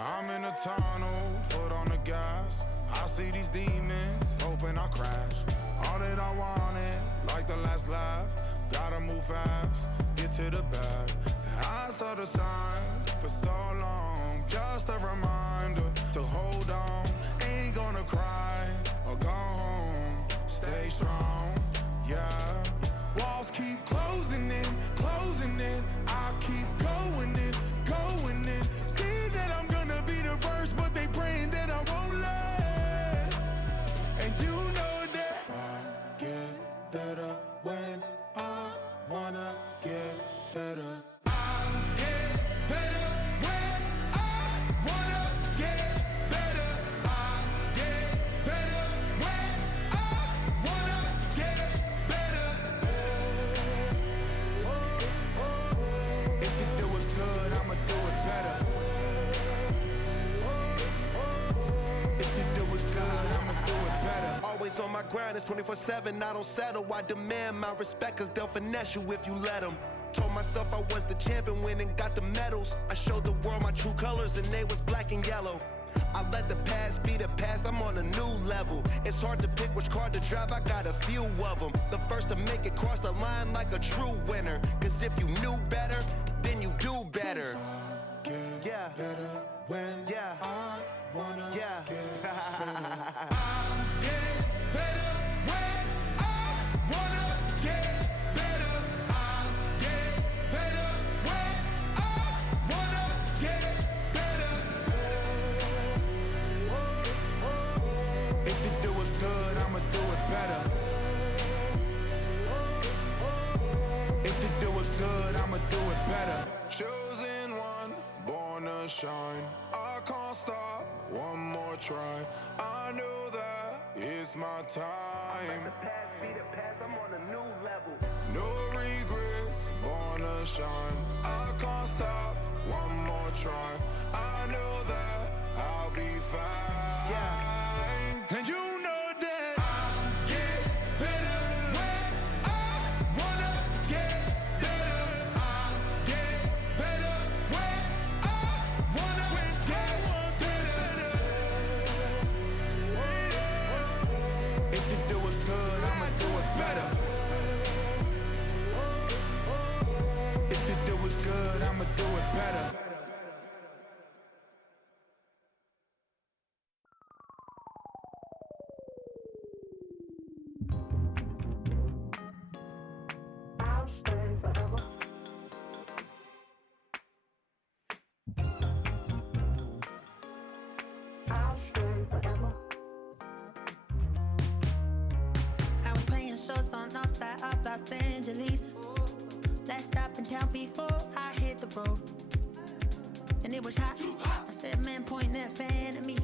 I'm in a tunnel, foot on the gas. I see these demons, hoping I crash. All that I wanted, like the last laugh. Gotta move fast, get to the bag. And I saw the signs for so long. Just a reminder to hold on. Ain't gonna cry or go home. Stay strong, yeah. Walls keep closing in, closing in. I keep going in, going in. See that I'm gonna be the first, but they praying that I won't let. And you know that I get better when I wanna get better. On my grind, it's 24/7, I don't settle. I demand my respect, cause they'll finesse you if you let them. Told myself I was the champion, went and got the medals. I showed the world my true colors and they was black and yellow. I let the past be the past, I'm on a new level. It's hard to pick which car to drive, I got a few of them. The first to make it cross the line like a true winner. Cause if you knew better, then you do better. Yeah, better when I wanna get better. Chosen one, born to shine. I can't stop, one more try. I know that it's my time. Let the past be the past, I'm on a new level. No regrets, born to shine. I can't stop, one more try. I know that I'll be fine. Yeah. And you Los Angeles. Last stop in town before I hit the road. And it was hot. I said, man, point that fan at me,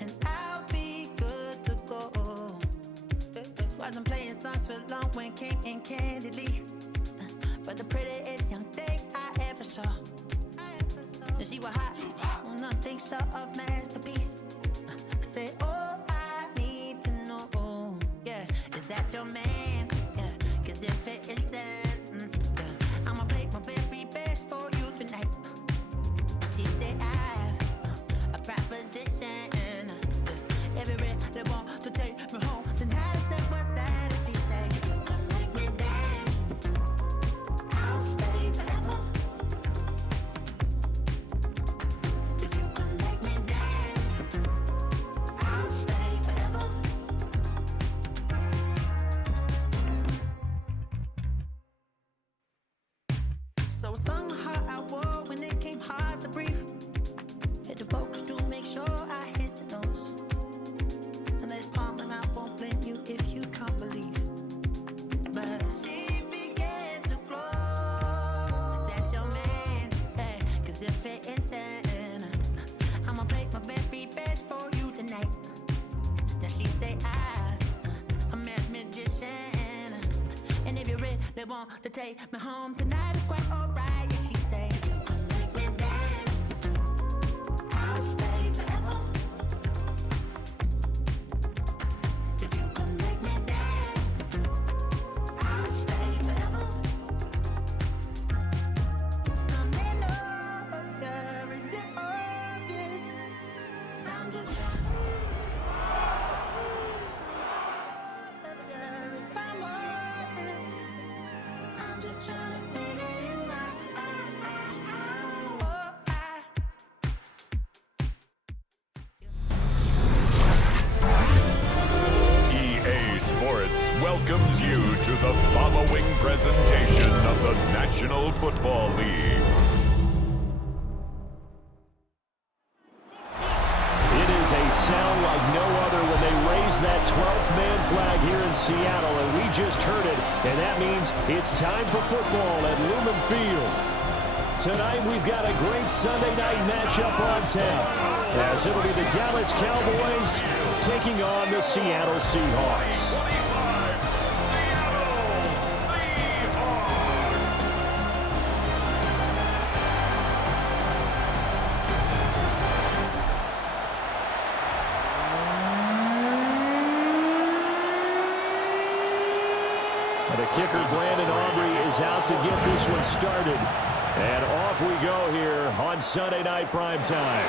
and I'll be good to go. Wasn't playing songs for long when came in candidly, but the prettiest young thing I ever saw. And she was hot, well, nothing short of masterpiece. I said, oh, I need to know, yeah, is that your man? Yeah, cause if it isn't, yeah, I'ma play my very best for you tonight. She said, I have a proposition. Every really want to take me home tonight. I said, what's that? And she said, if you can make me dance, I'll stay forever. If you can make me dance, I'll stay forever. So I sung how I wore when it came hard to breathe. Hit the focus to make sure I hit the notes. And let it palm and I won't blame you if you can't believe. But she began to glow. That's your man, hey, cause if it isn't, I'ma play my very best for you tonight. Now she say I'm a magician, and if you really want to take me home tonight, it's quite alright. Yeah, she say, if you can make me dance, I'll stay forever. If you can make me dance, I'll stay forever. I'm in love, is it all welcomes you to the following presentation of the National Football League. It is a sound like no other when they raise that 12th man flag here in Seattle, and we just heard it, and that means it's time for football at Lumen Field. Tonight we've got a great Sunday night matchup on tap, as it'll be the Dallas Cowboys taking on the Seattle Seahawks. The kicker, Brandon Aubrey, is out to get this one started. And off we go here on Sunday Night Primetime.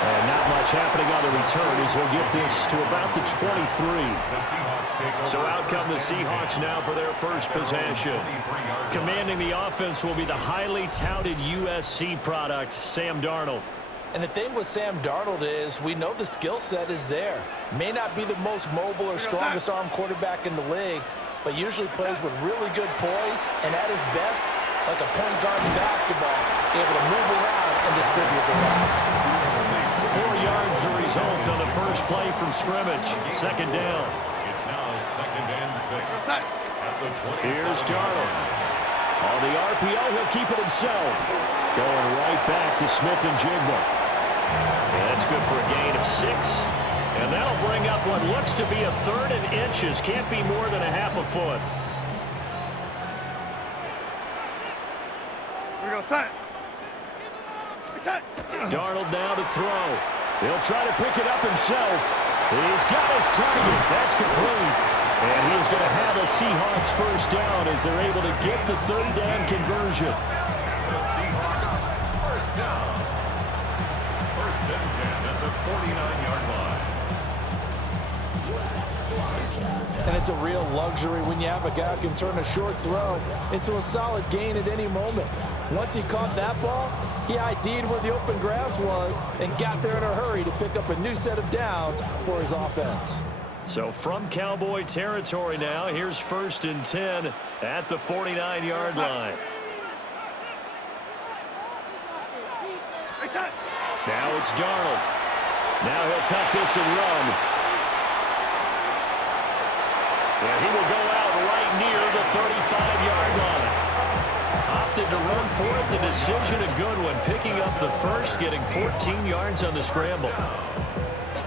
And not much happening on the return as he'll get this to about the 23. So out come the Seahawks now for their first possession. Commanding the offense will be the highly touted USC product, Sam Darnold. And the thing with Sam Darnold is we know the skill set is there. May not be the most mobile or strongest arm quarterback in the league, but usually plays with really good poise and at his best, like a point guard in basketball, able to move around and distribute the ball. 4 yards the result on the first play from scrimmage. Second down. It's now 2nd and 6. At the 27. Here's Darnold. On the RPO, he'll keep it himself. Going right back to Smith and Jigba. And that's good for a gain of 6. And that'll bring up what looks to be a 3rd and inches. Can't be more than a half a foot. Here we go, set. Set. Darnold now to throw. He'll try to pick it up himself. He's got his target. That's complete. And he's going to have a Seahawks first down as they're able to get the 3rd down conversion. The Seahawks first down. 1st and 10 at the 49-yard line. And it's a real luxury when you have a guy who can turn a short throw into a solid gain at any moment. Once he caught that ball, he ID'd where the open grass was and got there in a hurry to pick up a new set of downs for his offense. So from Cowboy territory now, here's 1st and 10 at the 49-yard line. Now it's Darnold. Now he'll tuck this and run. And he will go out right near the 35-yard line. Opted to run for it. The decision a good one. Picking up the first, getting 14 yards on the scramble.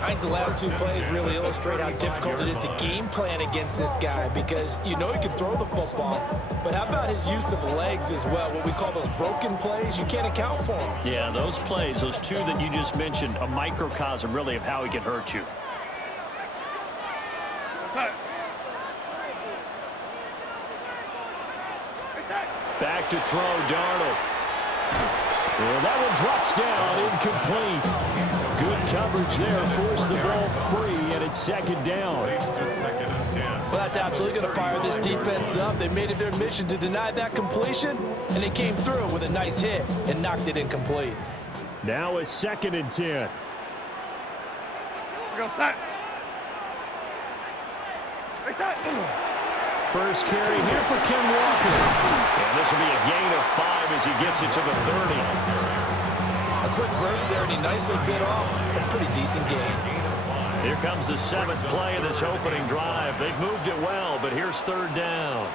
I think the last 2 plays really illustrate how difficult it is to game plan against this guy because you know he can throw the football, but how about his use of legs as well? What we call those broken plays, you can't account for them. Yeah, those plays, those 2 that you just mentioned, a microcosm really of how he can hurt you. Back to throw, Darnold. And that one drops down, incomplete. Good coverage there, forced the ball free, and it's 2nd down. Well, that's absolutely going to fire this defense up. They made it their mission to deny that completion, and they came through with a nice hit and knocked it incomplete. Now it's 2nd and 10. Go set. Reset. First carry here for Ken Walker. And this will be a gain of 5 as he gets it to the 30. A quick burst there, and he nicely bit off a pretty decent gain. Here comes the 7th play of this opening drive. They've moved it well, but here's 3rd down.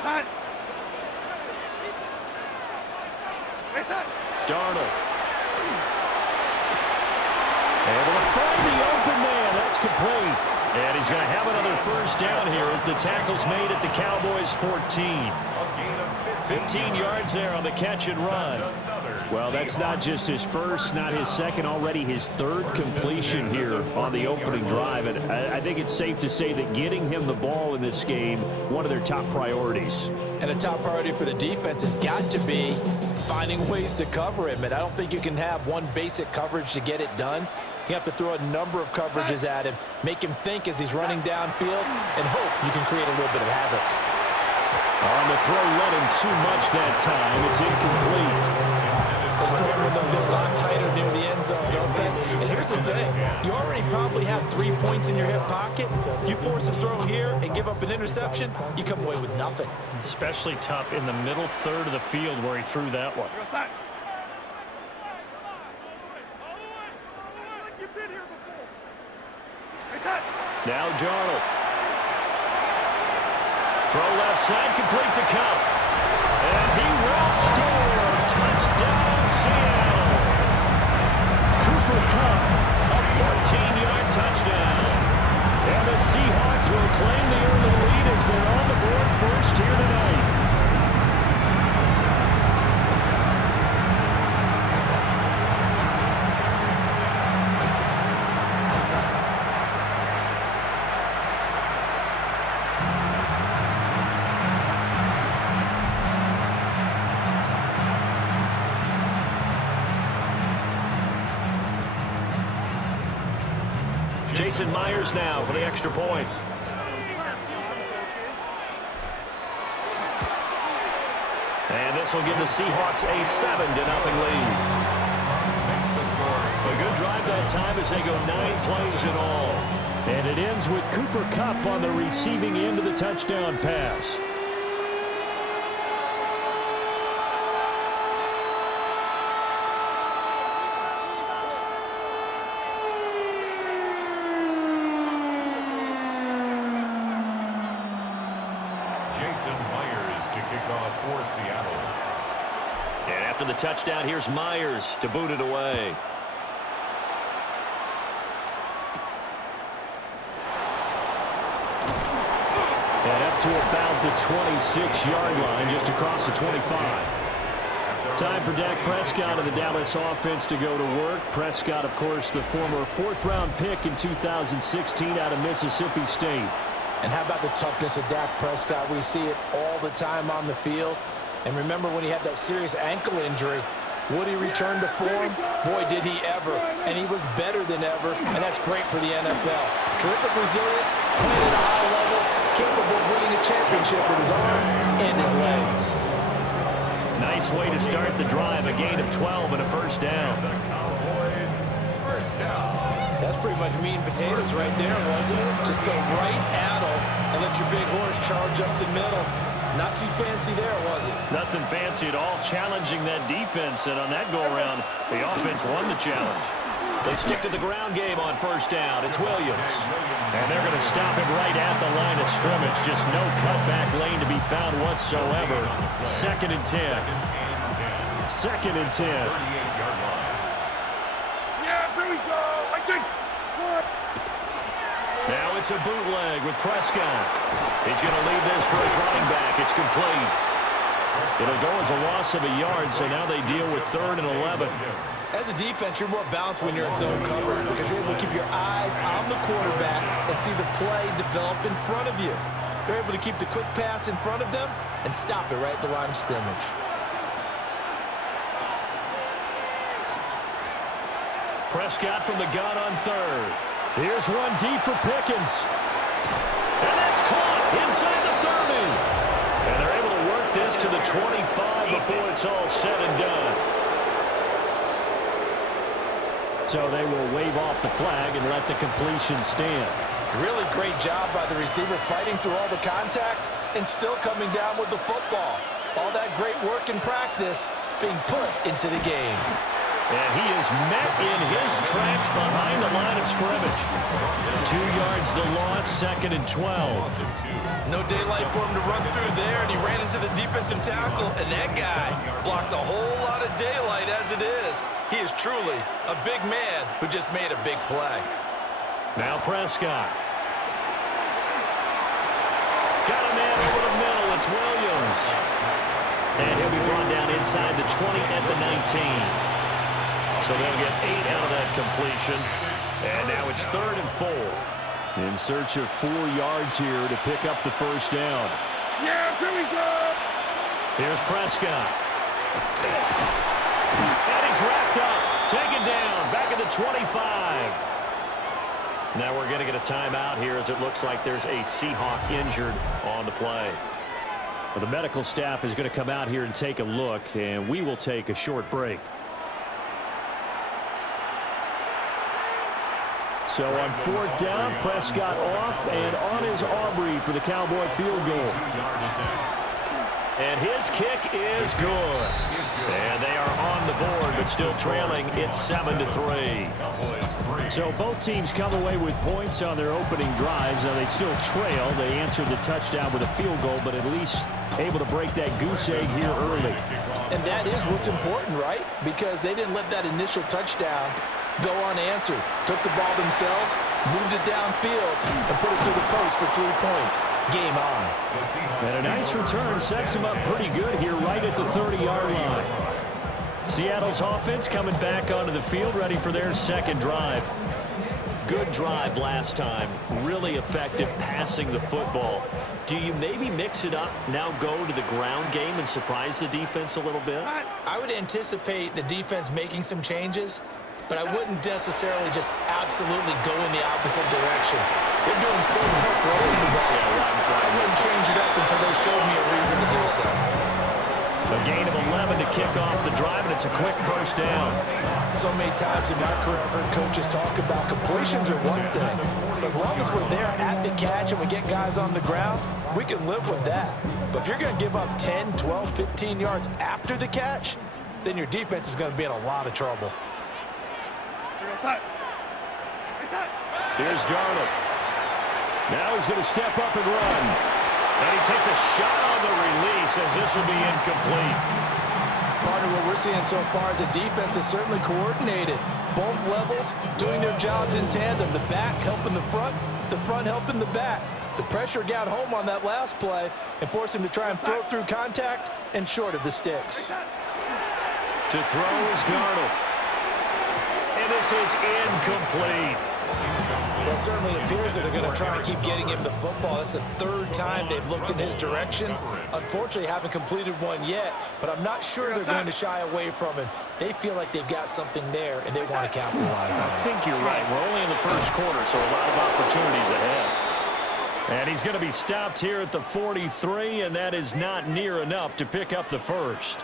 Set. Reset. Darnold. Able to find the open man. That's complete. And he's going to have another first down here as the tackle's made at the Cowboys' 14. 15 yards there on the catch and run. Well, that's not just his first, not his second, already his 3rd completion here on the opening drive. And I think it's safe to say that getting him the ball in this game, one of their top priorities. And a top priority for the defense has got to be finding ways to cover him. And I don't think you can have one basic coverage to get it done. You have to throw a number of coverages at him, make him think as he's running downfield, and hope you can create a little bit of havoc. On the throw, let him too much that time. It's incomplete. Those throw windows get a lot tighter near the end zone, don't they? And here's the thing. You already probably have 3 points in your hip pocket. You force a throw here and give up an interception, you come away with nothing. Especially tough in the middle third of the field where he threw that one. Now Darnold. Throw left side, complete to Cup. And he will score. Touchdown, Seattle. Cooper Kupp, a 14-yard touchdown. And the Seahawks will claim the early lead as they're on the board first here tonight. Jason Myers now for the extra point. And this will give the Seahawks a 7-0 lead. A good drive that time as they go 9 plays in all. And it ends with Cooper Kupp on the receiving end of the touchdown pass. For Seattle. And after the touchdown, here's Myers to boot it away. And up to about the 26-yard line, just across the 25. Time for Dak Prescott of the Dallas offense to go to work. Prescott, of course, the former 4th-round pick in 2016 out of Mississippi State. And how about the toughness of Dak Prescott? We see it all the time on the field. And remember when he had that serious ankle injury, would he return to form? Boy, did he ever. And he was better than ever, and that's great for the NFL. Terrific resilience, playing at a high level, capable of winning a championship with his arm and his legs. Nice way to start the drive, a gain of 12 and a first down. Cowboys, first down. That's pretty much meat and potatoes right there, wasn't it? Just go right at them and let your big horse charge up the middle. Not too fancy there, was it? Nothing fancy at all, challenging that defense, and on that go-around, the offense won the challenge. They stick to the ground game on first down. It's Williams. And they're going to stop him right at the line of scrimmage. Just no cutback lane to be found whatsoever. 2nd and 10. 2nd and 10. 38-yard line. Yeah, here we go. I think. Now it's a bootleg with Prescott. He's going to leave this for his running back. It's complete. It'll go as a loss of a yard, so now they deal with 3rd and 11. As a defense, you're more balanced when you're in zone coverage because you're able to keep your eyes on the quarterback and see the play develop in front of you. You're able to keep the quick pass in front of them and stop it right at the line of scrimmage. Prescott from the gun on 3rd. Here's one deep for Pickens. And that's caught inside the 30. And they're able to work this to the 25 before it's all said and done. So they will wave off the flag and let the completion stand. Really great job by the receiver fighting through all the contact and still coming down with the football. All that great work in practice being put into the game. And he is met in his tracks behind the line of scrimmage. 2 yards the loss, 2nd and 12. No daylight for him to run through there, and he ran into the defensive tackle, and that guy blocks a whole lot of daylight as it is. He is truly a big man who just made a big play. Now Prescott. Got a man over the middle. It's Williams. And he'll be brought down inside the 20 at the 19. So they'll get 8 out of that completion. And now it's 3rd and 4. In search of 4 yards here to pick up the first down. Yeah, here we go. Here's Prescott. And he's wrapped up. Taken down. Back at the 25. Now we're going to get a timeout here as it looks like there's a Seahawk injured on the play. Well, the medical staff is going to come out here and take a look, and we will take a short break. So on 4th down, Prescott off and on his Aubrey for the Cowboy field goal. And his kick is good. And they are on the board, but still trailing. It's 7-3. So both teams come away with points on their opening drives. Now they still trail. They answered the touchdown with a field goal, but at least able to break that goose egg here early. And that is what's important, right? Because they didn't let that initial touchdown go unanswered. Took the ball themselves, moved it downfield, and put it through the post for 3 points. Game on. And a nice return sets him up pretty good here right at the 30-yard line. Seattle's offense coming back onto the field, ready for their second drive. Good drive last time. Really effective passing the football. Do you maybe mix it up, now go to the ground game and surprise the defense a little bit? I would anticipate the defense making some changes, but I wouldn't necessarily just absolutely go in the opposite direction. They're doing so well throwing the ball. I wouldn't change it up until they showed me a reason to do so. A gain of 11 to kick off the drive, and it's a quick first down. So many times in my career, I've heard coaches talk about completions are one thing. But as long as we're there at the catch and we get guys on the ground, we can live with that. But if you're going to give up 10, 12, 15 yards after the catch, then your defense is going to be in a lot of trouble. Here's Darnold. Now he's going to step up and run. And he takes a shot on the release as this will be incomplete. Part of what we're seeing so far is the defense is certainly coordinated. Both levels doing their jobs in tandem. The back helping the front helping the back. The pressure got home on that last play and forced him to try and throw through contact and short of the sticks. To throw is Darnold. And this is incomplete. Well, it certainly appears that they're going to try and keep getting him the football. That's the third time they've looked in his direction. Unfortunately, haven't completed one yet, but I'm not sure they're going to shy away from him. They feel like they've got something there, and they want to capitalize on it. I think you're right. We're only in the first quarter, so a lot of opportunities ahead. And he's going to be stopped here at the 43, and that is not near enough to pick up the first.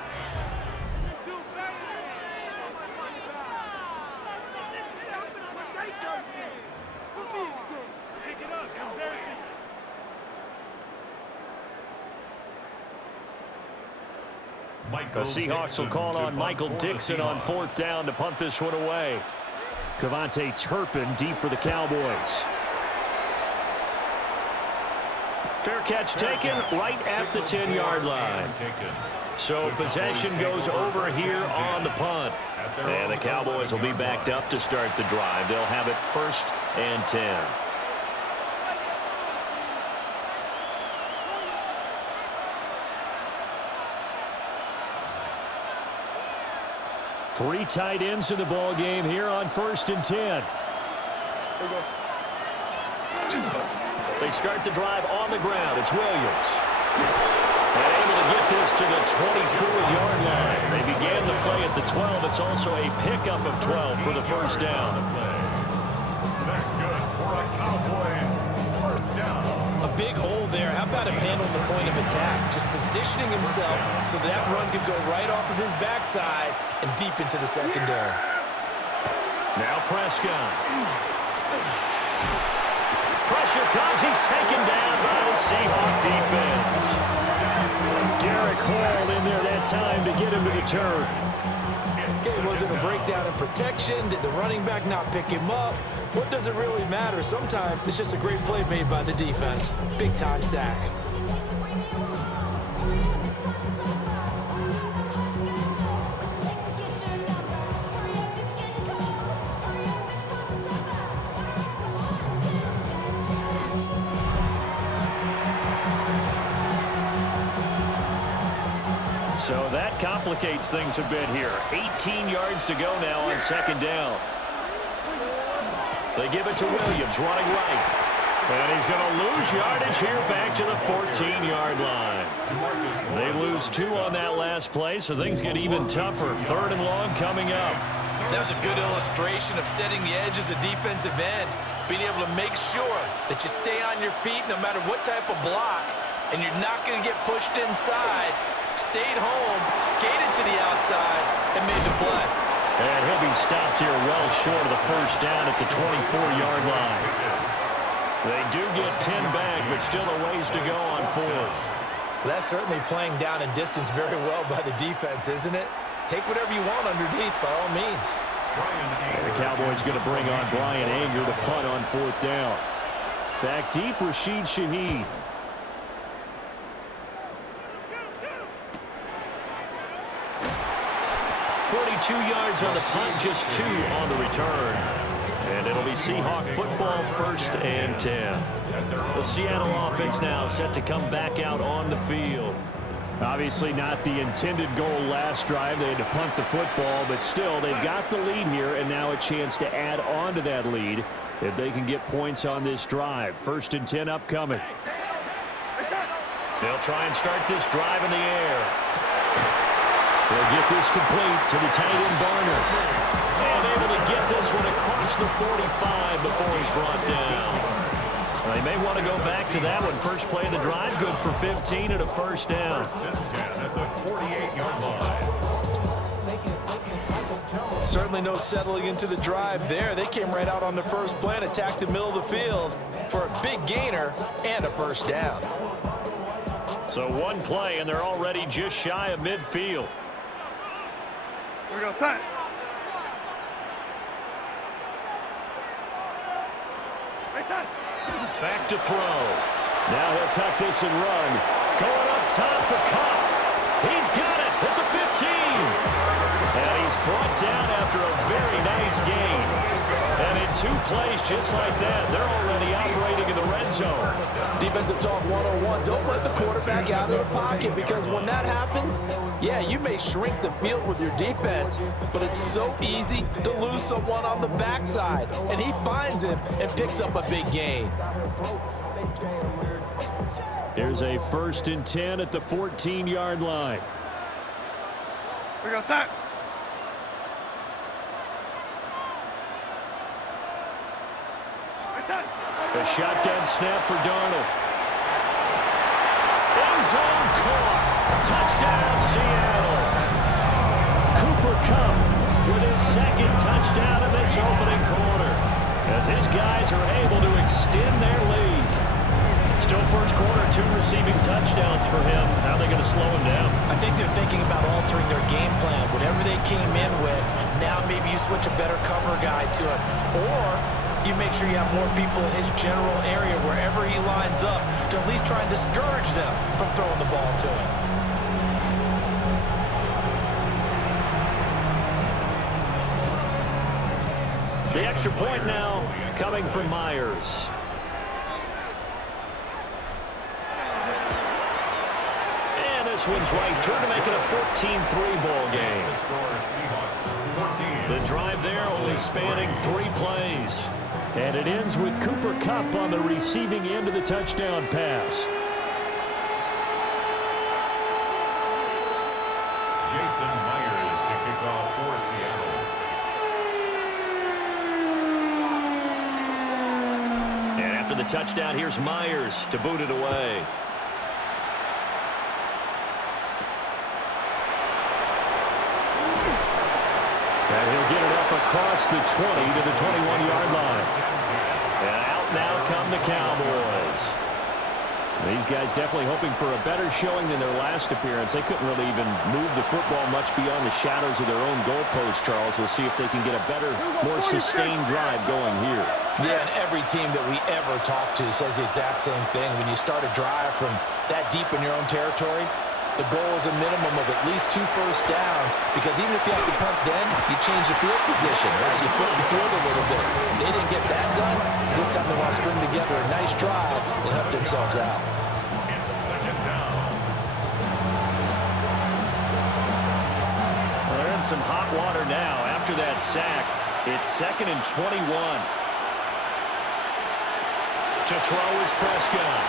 The Seahawks will call on Michael Dixon on 4th down to punt this one away. Cavante Turpin deep for the Cowboys. Fair catch taken right at the 10-yard line. So possession goes over here on the punt. And the Cowboys will be backed up to start the drive. They'll have it 1st and 10. Three tight ends in the ball game here on 1st and 10. They start the drive on the ground. It's Williams. And able to get this to the 24-yard line. They began the play at the 12. It's also a pickup of 12 for the first down. That's good for a Cowboys first down. A big hole there. How about him handling the point of attack? Just positioning himself so that run could go right off of his backside and deep into the secondary. Now Prescott. Pressure comes. He's taken down by the Seahawk defense. Derek Hall in there that time to get him to the turf. Okay, was it a breakdown in protection? Did the running back not pick him up? What does it really matter? Sometimes it's just a great play made by the defense. Big-time sack. So that complicates things a bit here. 18 yards to go now on 2nd down. They give it to Williams, running right. And he's going to lose yardage here back to the 14-yard line. They lose 2 on that last play, so things get even tougher. 3rd and long coming up. That was a good illustration of setting the edge as a defensive end, being able to make sure that you stay on your feet no matter what type of block, and you're not going to get pushed inside. Stayed home, skated to the outside, and made the play. And he'll be stopped here well short of the first down at the 24-yard line. They do get 10 back, but still a ways to go on fourth. That's certainly playing down and distance very well by the defense, isn't it? Take whatever you want underneath, by all means. And the Cowboys going to bring on Brian Anger to punt on fourth down. Back deep, Rashid Shaheed. Two yards on the punt, just 2 on the return. And it'll be Seahawk football, 1st and 10. The Seattle offense now set to come back out on the field. Obviously not the intended goal last drive. They had to punt the football, but still they've got the lead here, and now a chance to add on to that lead if they can get points on this drive. 1st and 10 upcoming. They'll try and start this drive in the air. They'll get this complete to the tight end Barner. And able to get this one across the 45 before he's brought down. They may want to go back to that one. First play of the drive, good for 15 and a first down. 1st and 10 at the 48-yard line. Certainly no settling into the drive there. They came right out on the first play and attacked the middle of the field for a big gainer and a first down. So one play, and they're already just shy of midfield. Here we go, set. Back to throw. Now he'll tuck this and run. Going up top for Cup. He's got it at the 15. And he's brought down after a very nice gain. And in 2 plays just like that, they're already operating in the red zone. Defensive talk 101. Don't let the quarterback out of the pocket, because when that happens, yeah, you may shrink the field with your defense, but it's so easy to lose someone on the backside. And he finds him and picks up a big gain. Here's a 1st and 10 at the 14-yard line. Here we go, set. A shotgun snap for Darnold. End zone caught. Touchdown, Seattle. Cooper Kupp with his 2nd touchdown in this opening quarter, as his guys are able to extend their lead. Still first quarter, 2 receiving touchdowns for him. How are they going to slow him down? I think they're thinking about altering their game plan. Whatever they came in with, now maybe you switch a better cover guy to it. Or you make sure you have more people in his general area wherever he lines up to at least try and discourage them from throwing the ball to him. The extra point now coming from Myers. And this one's right through to make it a 14-3 ball game. The drive there only spanning 3 plays. And it ends with Cooper Kupp on the receiving end of the touchdown pass. Jason Myers to kick off for Seattle. And after the touchdown, here's Myers to boot it away. And he'll get it up across the 20 to the 21-yard line. And out now come the Cowboys. These guys definitely hoping for a better showing than their last appearance. They couldn't really even move the football much beyond the shadows of their own goalpost, Charles. We'll see if they can get a better, more sustained drive going here. Yeah, and every team that we ever talk to says the exact same thing. When you start a drive from that deep in your own territory, the goal is a minimum of at least 2 first downs, because even if you have to punt then, you change the field position, right? You flip the field a little bit. They didn't get that done. This time they want to string together a nice drive and help themselves out. Second down. Well, they're in some hot water now. After that sack, it's 2nd and 21. To throw is Prescott.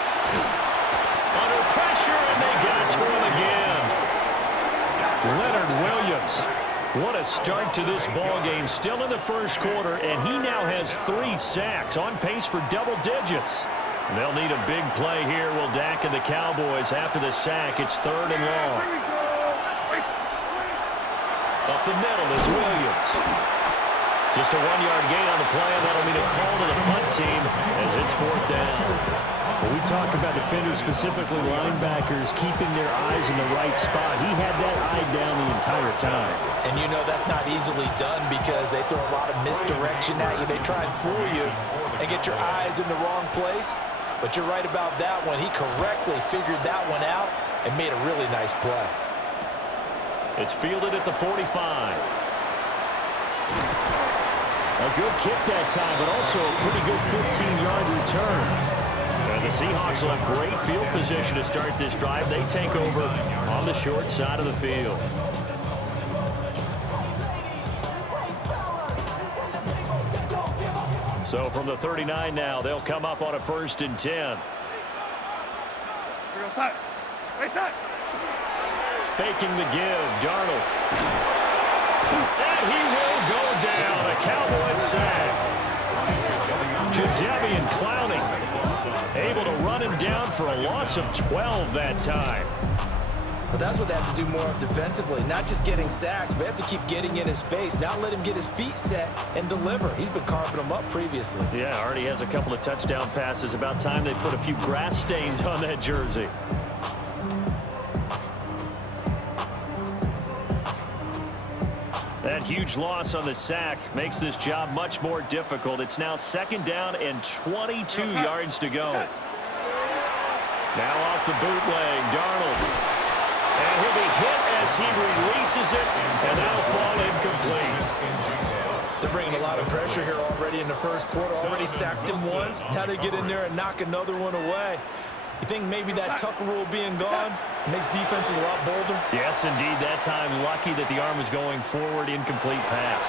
Under pressure, and they got to him again. Leonard Williams. What a start to this ball game. Still in the first quarter, and he now has 3 sacks, on pace for double digits. They'll need a big play here, will Dak and the Cowboys. After the sack, it's 3rd and long. Up the middle, it's Williams. Just a 1-yard gain on the play, and that'll mean a call to the punt team as it's 4th down. When we talk about defenders, specifically linebackers, keeping their eyes in the right spot, he had that eye down the entire time. And you know that's not easily done because they throw a lot of misdirection at you. They try and fool you and get your eyes in the wrong place. But you're right about that one. He correctly figured that one out and made a really nice play. It's fielded at the 45. A good kick that time, but also a pretty good 15-yard return. And the Seahawks will have great field position to start this drive. They take over on the short side of the field. So from the 39 now, they'll come up on a 1st and 10. We're going to set. Hey, set. Faking the give, Darnold. And he will go down. A Cowboys sack. Jadeveon Clowney able to run him down for a loss of 12 that time. But that's what they have to do more of defensively, not just getting sacks, but they have to keep getting in his face, not let him get his feet set and deliver. He's been carving them up previously. Yeah, already has a couple of touchdown passes. About time they put a few grass stains on that jersey. That huge loss on the sack makes this job much more difficult. It's now 2nd down and 22 yards to go. Now off the bootleg, Darnold. And he'll be hit as he releases it, and that'll fall incomplete. They're bringing a lot of pressure here already in the 1st quarter. Already sacked him once. Now they get in there and knock another one away. You think maybe that Tucker rule being gone makes defenses a lot bolder? Yes, indeed. That time, lucky that the arm was going forward. Incomplete pass.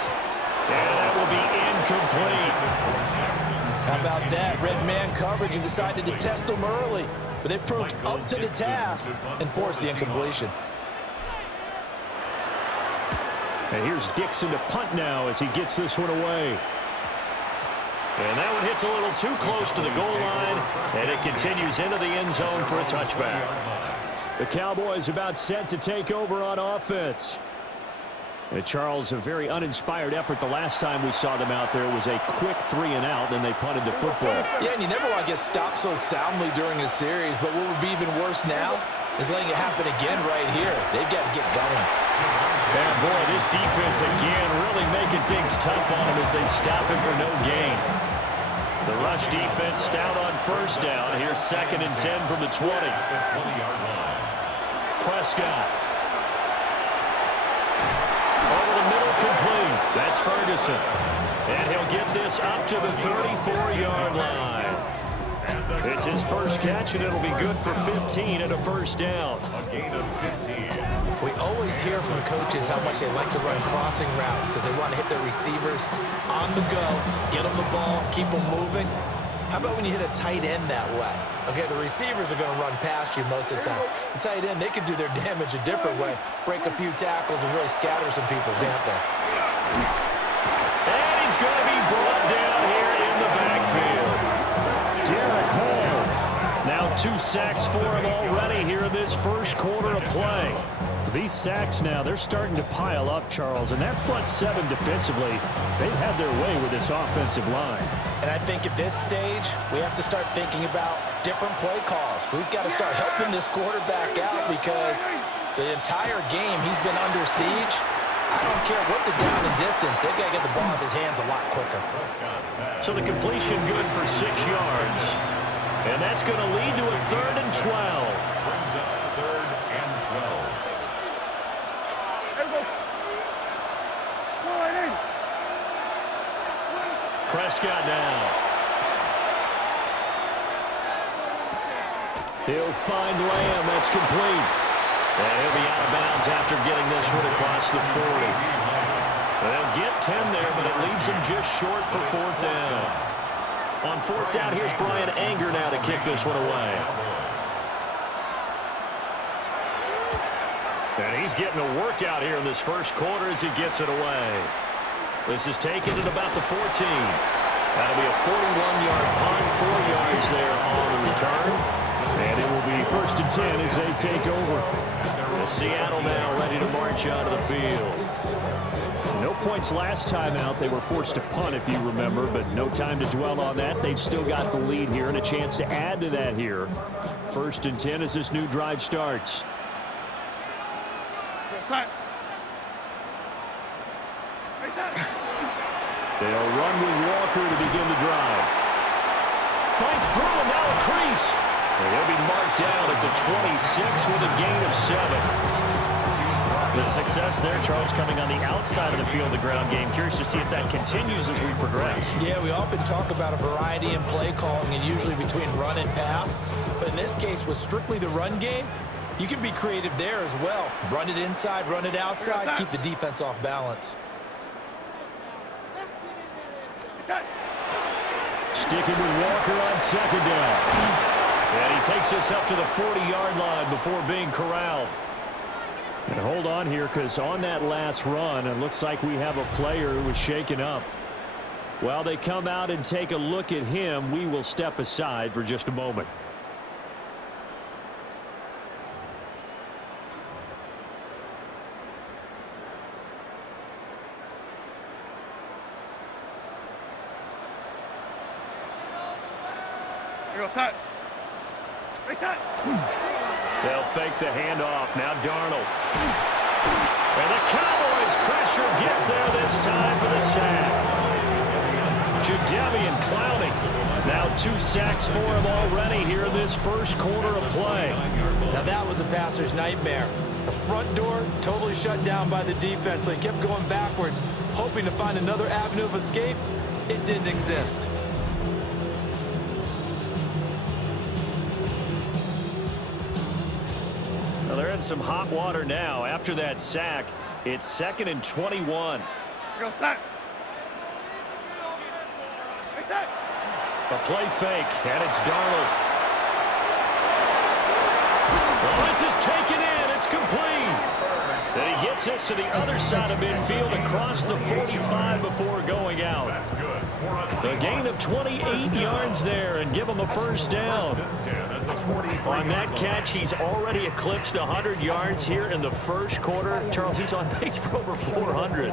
And that will be incomplete. How about that? Red man coverage and decided to test him early. But they proved up to the task and forced the incompletion. And here's Dixon to punt now as he gets this one away. And that one hits a little too close to the goal line, and it continues into the end zone for a touchback. The Cowboys about set to take over on offense. And Charles, a very uninspired effort. The last time we saw them out there was a quick 3-and-out, and they punted the football. Yeah, and you never want to get stopped so soundly during a series, but what would be even worse now is letting it happen again right here. They've got to get going. And boy, this defense again really making things tough on them as they stop him for no gain. The rush defense stout on 1st down. Here's 2nd and 10 from the 20. Prescott. Over the middle, complete. That's Ferguson. And he'll get this up to the 34-yard line. It's his first catch, and it'll be good for 15 and a 1st down. A gain of 15. We always hear from coaches how much they like to run crossing routes because they want to hit their receivers on the go, get them the ball, keep them moving. How about when you hit a tight end that way? Okay, the receivers are going to run past you most of the time. The tight end, they can do their damage a different way, break a few tackles and really scatter some people, can't they? And he's going to be brought down here in the backfield. Derek Hall. Now 2 sacks for him already here in this 1st quarter of play. These sacks now, they're starting to pile up, Charles. And that front 7 defensively, they've had their way with this offensive line. And I think at this stage, we have to start thinking about different play calls. We've got to start helping this quarterback out because the entire game he's been under siege. I don't care what the down and distance. They've got to get the ball in his hands a lot quicker. So the completion good for 6 yards. And that's going to lead to a 3rd and 12. Brings up 3rd and 12. Prescott now. He'll find Lamb. That's complete. And he'll be out of bounds after getting this one across the 40. They'll get 10 there, but it leaves him just short for 4th down. On 4th down, here's Brian Anger now to kick this one away. And he's getting a workout here in this 1st quarter as he gets it away. This is taken at about the 14. That'll be a 41-yard punt, 4 yards there on the return. And it will be 1st and 10 as they take over. Seattle now ready to march out of the field. No points last time out. They were forced to punt, if you remember, but no time to dwell on that. They've still got the lead here and a chance to add to that here. 1st and 10 as this new drive starts. They'll run with Walker to begin the drive. Fights through him, now a crease. And he'll be marked down at the 26 with a gain of 7. The success there, Charles, coming on the outside of the field, the ground game. Curious to see if that continues as we progress. Yeah, we often talk about a variety in play calling and usually between run and pass. But in this case, with strictly the run game, you can be creative there as well. Run it inside, run it outside, keep the defense off balance. Sticking with Walker on 2nd down. And he takes us up to the 40-yard line before being corralled. And hold on here, because on that last run, it looks like we have a player who was shaken up. While they come out and take a look at him, we will step aside for just a moment. Set. Reset. They'll fake the handoff. Now Darnold. And the Cowboys pressure gets there this time for the sack. Jadeveon Clowney. Now 2 sacks for him already here in this first quarter of play. Now that was a passer's nightmare. The front door totally shut down by the defense, so he kept going backwards, hoping to find another avenue of escape. It didn't exist. Well, they're in some hot water now. After that sack, it's 2nd and 21. Go set. Reset. A play fake, and it's Darnold. Well, this is taken in. It's complete. And he gets us to the other side of midfield across the 45 before going out. That's good. The gain of 28 yards there and give him a first down. On that catch, he's already eclipsed 100 yards here in the first quarter. Charles, he's on pace for over 400.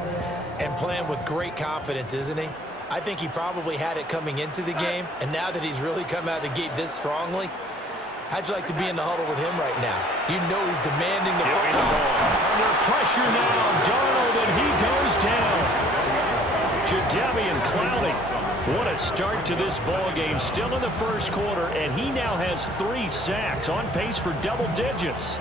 And playing with great confidence, isn't he? I think he probably had it coming into the game, and now that he's really come out of the gate this strongly, how'd you like to be in the huddle with him right now? You know he's demanding the football. Under pressure now, Darnold, and he goes down. Jadeveon Clowney. What a start to this ball game. Still in the first quarter, and he now has 3 sacks, on pace for double digits.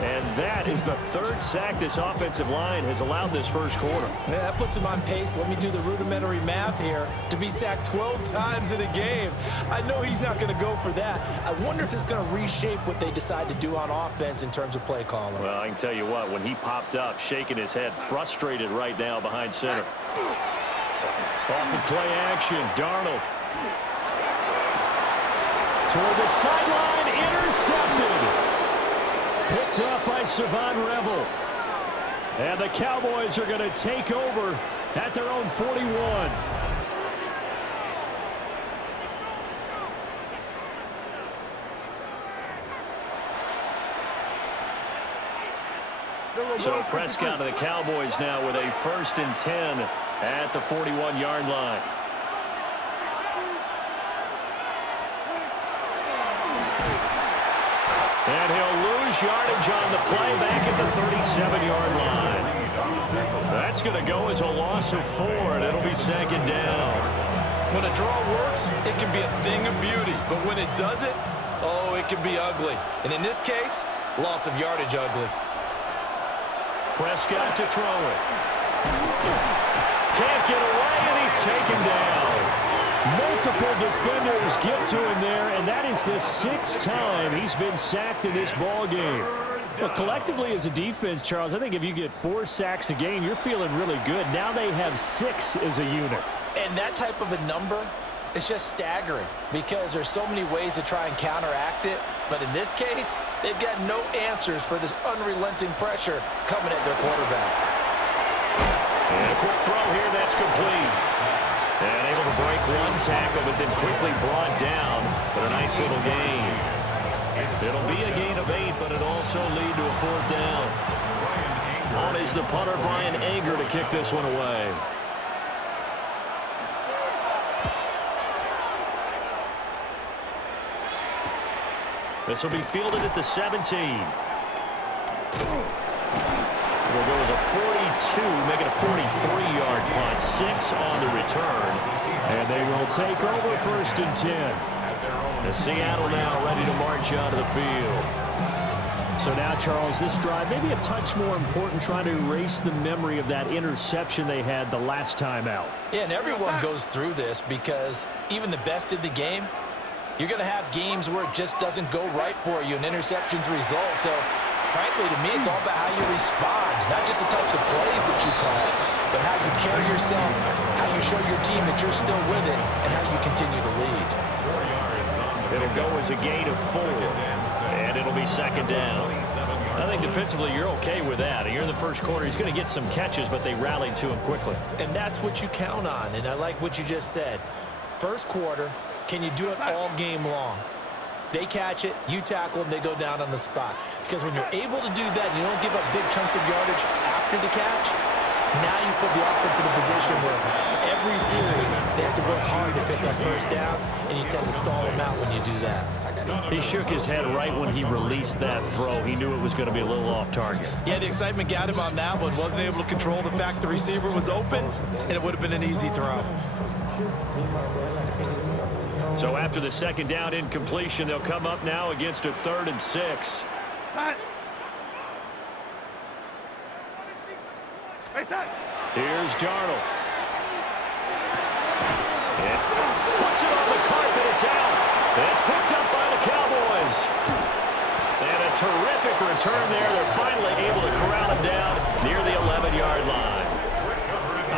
And that is the 3rd sack this offensive line has allowed this first quarter. Yeah, that puts him on pace. Let me do the rudimentary math here. To be sacked 12 times in a game. I know he's not going to go for that. I wonder if it's going to reshape what they decide to do on offense in terms of play calling. Well, I can tell you what, when he popped up, shaking his head, frustrated right now behind center. Off of play action, Darnold. Toward the sideline, intercepted. Picked up by Savon Revel. And the Cowboys are going to take over at their own 41. So Prescott of the Cowboys now with a 1st and 10 at the 41-yard line. And he'll lose yardage on the play back at the 37-yard line. That's going to go as a loss of 4, and it'll be 2nd down. When a draw works, it can be a thing of beauty. But when it doesn't, oh, it can be ugly. And in this case, loss of yardage ugly. Prescott to throw it. Can't get away, and he's taken down. Multiple defenders get to him there, and that is the 6th time he's been sacked in this ball game. But collectively as a defense, Charles, I think if you get 4 sacks a game, you're feeling really good. Now they have 6 as a unit. And that type of a number is just staggering because there's so many ways to try and counteract it. But in this case, they've got no answers for this unrelenting pressure coming at their quarterback. And a quick throw here, that's complete. And able to break 1 tackle, but then quickly brought down for a nice little gain. It'll be a gain of 8, but it'll also lead to a 4th down. On is the punter, Brian Anger, to kick this one away. This will be fielded at the 17. It'll go as a 42, make it a 43-yard punt. 6 on the return. And they will take over 1st and 10. The Seattle now ready to march onto the field. So now, Charles, this drive maybe a touch more important, trying to erase the memory of that interception they had the last time out. Yeah, and everyone goes through this because even the best in the game, you're going to have games where it just doesn't go right for you, and interceptions result. So, frankly, to me, it's all about how you respond, not just the types of plays that you call, but how you carry yourself, how you show your team that you're still with it, and how you continue to lead. It'll go as a gain of 4, and it'll be 2nd down. I think defensively you're okay with that. You're in the first quarter. He's going to get some catches, but they rallied to him quickly. And that's what you count on, and I like what you just said. First quarter, can you do it all game long? They catch it, you tackle them, they go down on the spot. Because when you're able to do that, you don't give up big chunks of yardage after the catch, now you put the offense in a position where every series they have to work hard to pick up first downs, and you tend to stall them out when you do that. He shook his head right when he released that throw. He knew it was going to be a little off target. Yeah, the excitement got him on that one. Wasn't able to control the fact the receiver was open, and it would have been an easy throw. So after the 2nd down incompletion, they'll come up now against a 3rd and 6. Here's Darnold. Puts it on the carpet. It's out. It's picked up by the Cowboys. And a terrific return there. They're finally able to corral him down near the 11-yard line.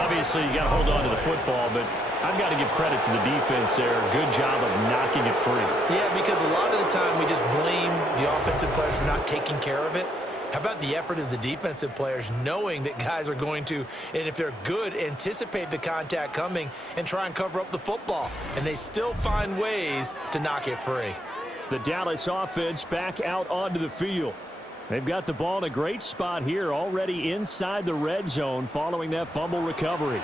Obviously, you got to hold on to the football, but I've got to give credit to the defense there. Good job of knocking it free. Yeah, because a lot of the time we just blame the offensive players for not taking care of it. How about the effort of the defensive players knowing that guys are going to, and if they're good, anticipate the contact coming and try and cover up the football. And they still find ways to knock it free. The Dallas offense back out onto the field. They've got the ball in a great spot here, already inside the red zone following that fumble recovery.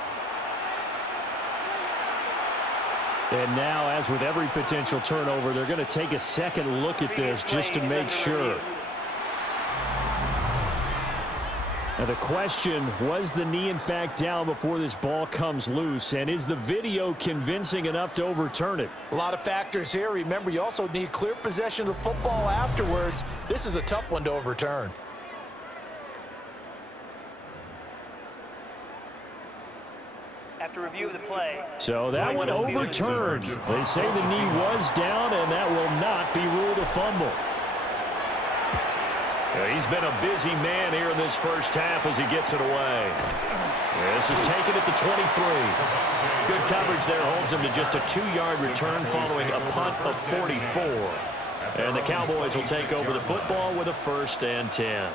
And now, as with every potential turnover, they're going to take a second look at this just to make sure. Now the question, was the knee in fact down before this ball comes loose? And is the video convincing enough to overturn it? A lot of factors here. Remember, you also need clear possession of the football afterwards. This is a tough one to overturn. After review of the play. So that one overturned. They say the knee was down, and that will not be ruled a fumble. He's been a busy man here in this first half as he gets it away. This is taken at the 23. Good coverage there holds him to just a 2-yard return following a punt of 44. And the Cowboys will take over the football with a 1st and 10.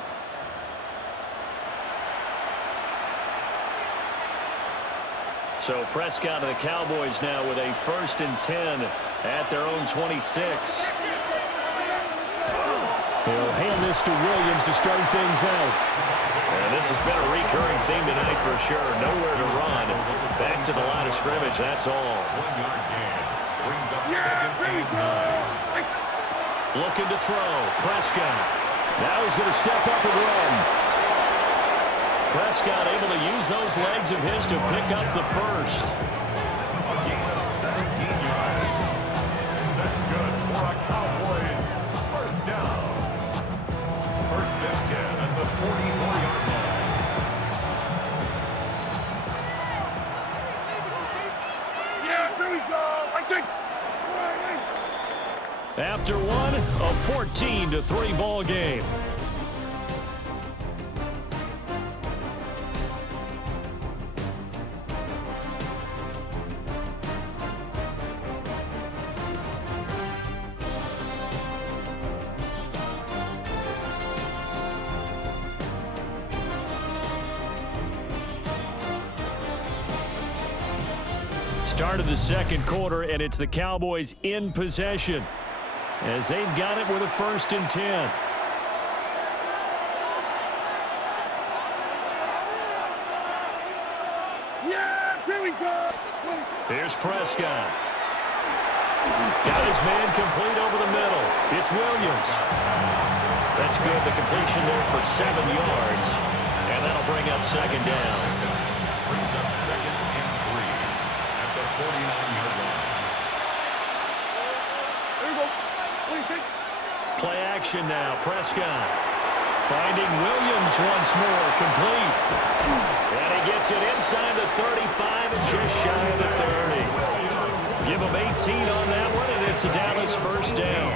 So Prescott and the Cowboys now with a 1st and 10 at their own 26. He'll hand this to Williams to start things out. And this has been a recurring theme tonight for sure. Nowhere to run. Back to the line of scrimmage, that's all. Looking to throw. Prescott. Now he's going to step up and run. Prescott able to use those legs of his to pick up the 1st. A gain of 17 yards. That's good for a Cowboys 1st down. 1st and 10 at the 44-yard line. Yeah, there we go. I think. After one, a 14-3 ball game. Start of the 2nd quarter, and it's the Cowboys in possession as they've got it with a 1st and 10. Yeah, here we go. Here's Prescott. Got his man complete over the middle. It's Williams. That's good. The completion there for 7 yards. And that'll bring up second down. Brings up 2nd and 3 at the 49-yard line. There you go. What do you think? Play action now. Prescott finding Williams once more. Complete. And he gets it inside the 35 and just shy of the 30. Give him 18 on that one, and it's a Dallas first down.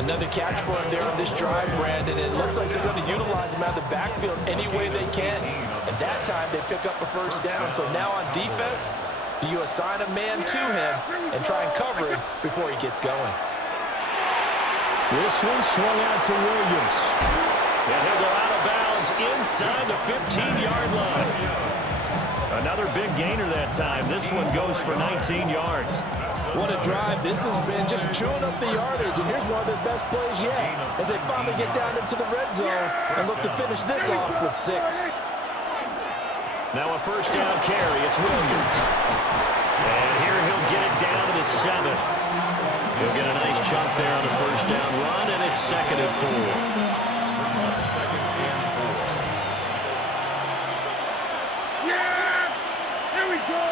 Another catch for him there on this drive, Brandon. It looks like they're going to utilize him out of the backfield any way they can. And that time, they pick up a first down. So now on defense, do you assign a man to him and try and cover him before he gets going? This one swung out to Williams. And he'll go out of bounds inside the 15-yard line. Another big gainer that time. This one goes for 19 yards. What a drive this has been, just chewing up the yardage. And here's one of their best plays yet as they finally get down into the red zone and look to finish this off with 6. Now a first down carry. It's Williams. And here he'll get it down to the 7. He'll get a nice chunk there on the first down run, and it's 2nd and 4. 2nd and 4. Yeah! Here we go!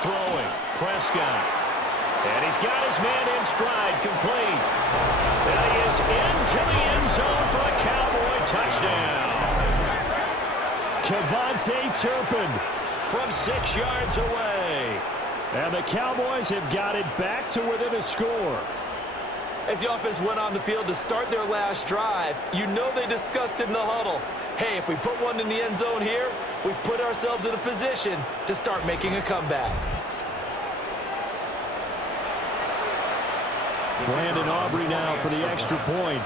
Throwing, Prescott. And he's got his man in stride, complete. And he is into the end zone for a Cowboy touchdown. Kevontae Turpin From 6 yards away. And the Cowboys have got it back to within a score. As the offense went on the field to start their last drive, you know they discussed in the huddle, hey, if we put one in the end zone here, we've put ourselves in a position to start making a comeback. Brandon Aubrey now for the extra point.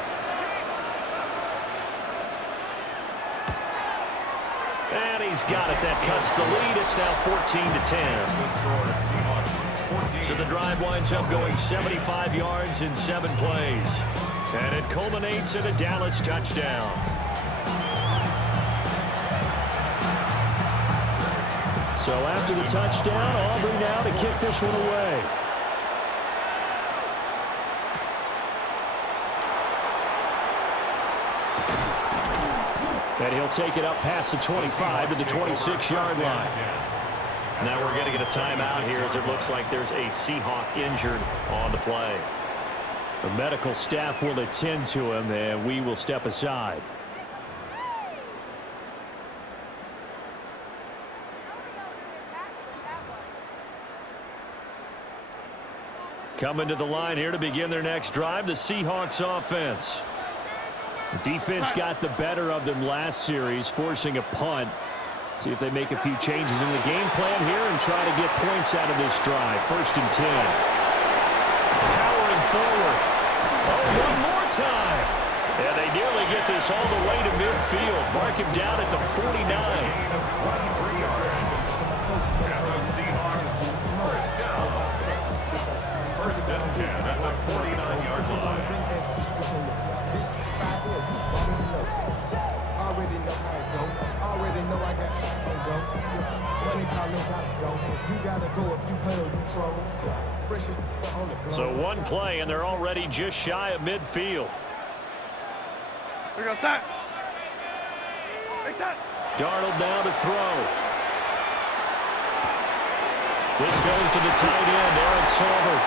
And he's got it. That cuts the lead. It's now 14-10. So the drive winds up going 75 yards in 7 plays. And it culminates in a Dallas touchdown. So after the touchdown, Aubrey now to kick this one away. And he'll take it up past the 25 to the 26-yard line. Now we're going to get a timeout here as it looks like there's a Seahawk injured on the play. The medical staff will attend to him, and we will step aside. Coming to the line here to begin their next drive, the Seahawks offense. The defense got the better of them last series, forcing a punt. See if they make a few changes in the game plan here and try to get points out of this drive. 1st and 10. Powering forward. Oh, one more time. And they nearly get this all the way to midfield. Mark him down at the 49. And the Seahawks first down. 1st and 10 at the 49-yard line. So one play, and they're already just shy of midfield. Here we go, set. Hey, set. Darnold now to throw. This goes to the tight end, Aaron Salver.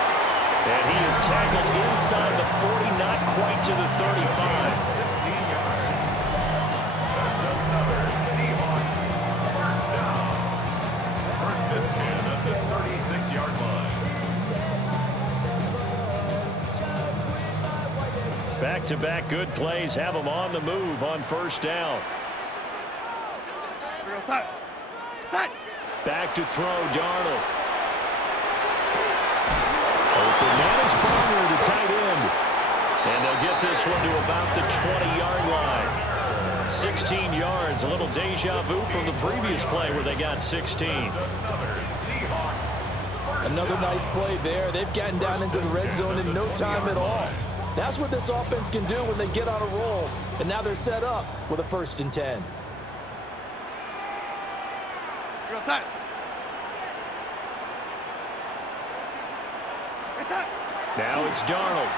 And he is tackled inside the 40, not quite to the 35. 16 yards. That's another Seahawks first down. 1st and 10 at the 36-yard line. Back-to-back good plays have them on the move on 1st down. Here we go, set. Set. Back to throw, Darnold. Open man is Barner, the tight end. And they'll get this one to about the 20-yard line. 16 yards, a little deja vu from the previous play where they got 16. Another nice play there. They've gotten down into the red zone in no time at all. That's what this offense can do when they get on a roll. And now they're set up with a 1st and 10. go set. Set. Now it's Darnold.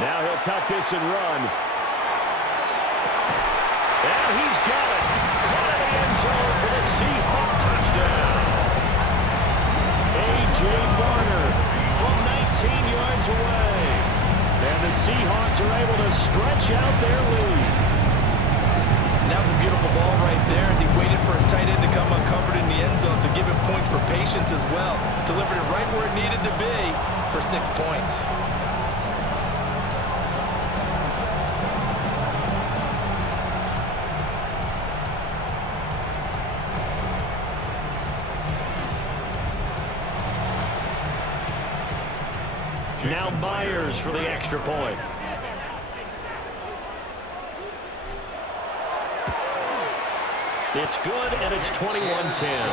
Now he'll tuck this and run. And he's got it. Caught in the end zone for the Seahawk touchdown. A.J. Barner from 19 yards away. And the Seahawks are able to stretch out their lead. And that was a beautiful ball right there as he waited for his tight end to come uncovered in the end zone, so give him points for patience as well. Delivered it right where it needed to be for 6 points. Now Myers for the extra point. It's good, and it's 21-10.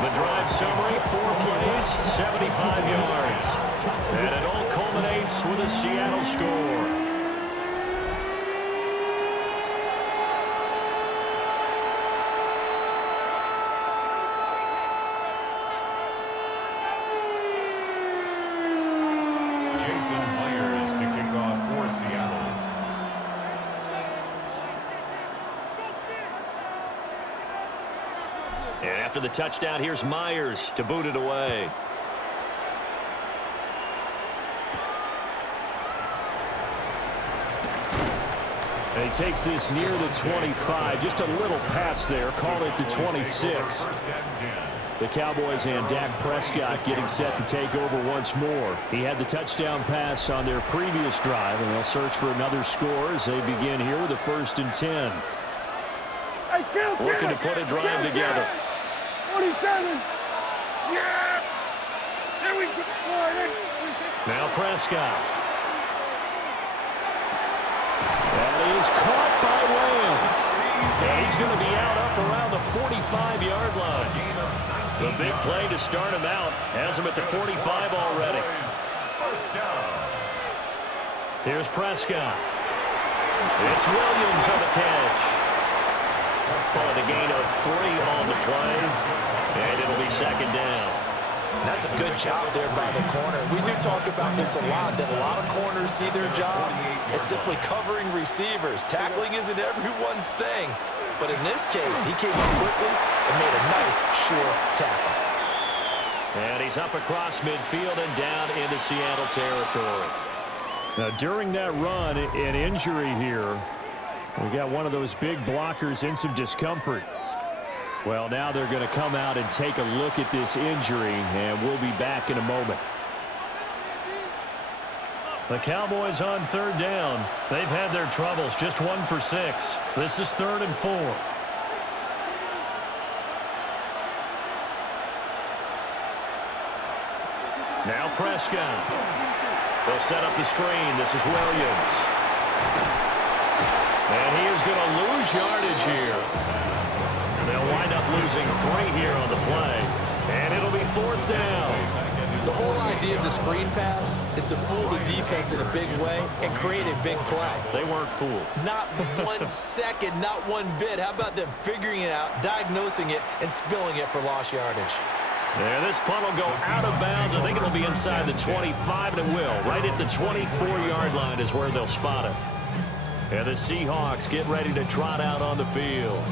The drive summary, 4 plays, 75 yards. And it all culminates with a Seattle score. Myers to kick off for Seattle. And after the touchdown, here's Myers to boot it away. And he takes this near the 25. Just a little pass there. Call it the 26. The Cowboys and Dak Prescott getting set to take over once more. He had the touchdown pass on their previous drive, and they'll search for another score as they begin here with a 1st and 10. Looking to put a drive together. 27. Yeah. There we go. Now Prescott. That is caught by Lamb. And he's going to be out up around the 45-yard line. The big play to start him out. Has him at the 45 already. Here's Prescott. It's Williams on the catch. Call it a gain of 3 on the play. And it'll be 2nd down. That's a good job there by the corner. We do talk about this a lot, that a lot of corners see their job as simply covering receivers. Tackling isn't everyone's thing. But in this case, he came up quickly and made a nice, sure tackle. And he's up across midfield and down into Seattle territory. Now, during that run, an injury here. We got one of those big blockers in some discomfort. Well, now they're going to come out and take a look at this injury, and we'll be back in a moment. The Cowboys on 3rd down. They've had their troubles, just 1 for 6. This is 3rd and 4. Now Prescott. They'll set up the screen. This is Williams. And he is going to lose yardage here. They'll wind up losing 3 here on the play. And it'll be 4th down. The whole idea of the screen pass is to fool the defense in a big way and create a big play. They weren't fooled. Not 1 second, not 1 bit. How about them figuring it out, diagnosing it, and spilling it for lost yardage? Yeah, this punt will go out of bounds. I think it'll be inside the 25, and it will. Right at the 24-yard line is where they'll spot it. And the Seahawks get ready to trot out on the field.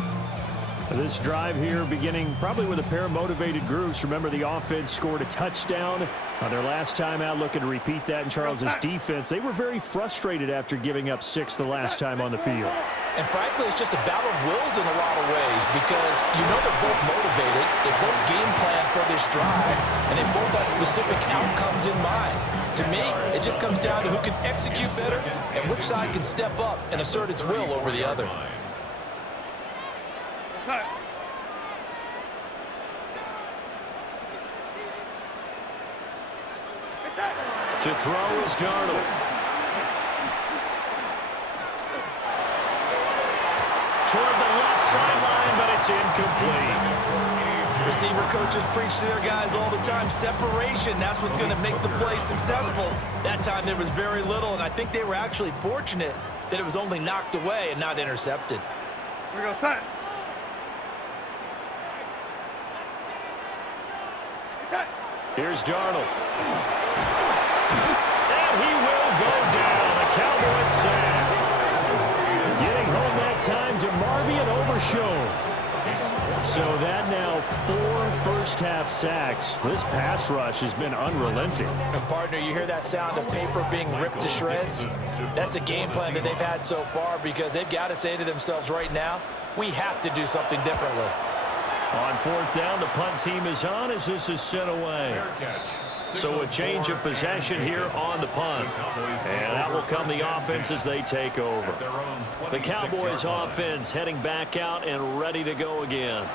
This drive here beginning probably with a pair of motivated groups. Remember, the offense scored a touchdown on their last time out, looking to repeat that in Charles's defense. They were very frustrated after giving up 6 the last time on the field. And frankly, it's just a battle of wills in a lot of ways because you know they're both motivated, they both game plan for this drive, and they both have specific outcomes in mind. To me, it just comes down to who can execute better and which side can step up and assert its will over the other. To throw is Darnold. Toward the left sideline, but it's incomplete. Receiver coaches preach to their guys all the time. Separation, that's what's going to make the play successful. That time there was very little, and I think they were actually fortunate that it was only knocked away and not intercepted. Here we go, set. Here's Darnold. And he will go down. A Cowboys sack. Getting home that time to Marvian Overshown. So that now 4 first-half sacks. This pass rush has been unrelenting. And partner, you hear that sound of paper being ripped to shreds? That's a game plan that they've had so far because they've got to say to themselves right now, we have to do something differently. On 4th down, the punt team is on as this is sent away. So a change of possession here on the punt. And that will come the offense as they take over. The Cowboys offense heading back out and ready to go again.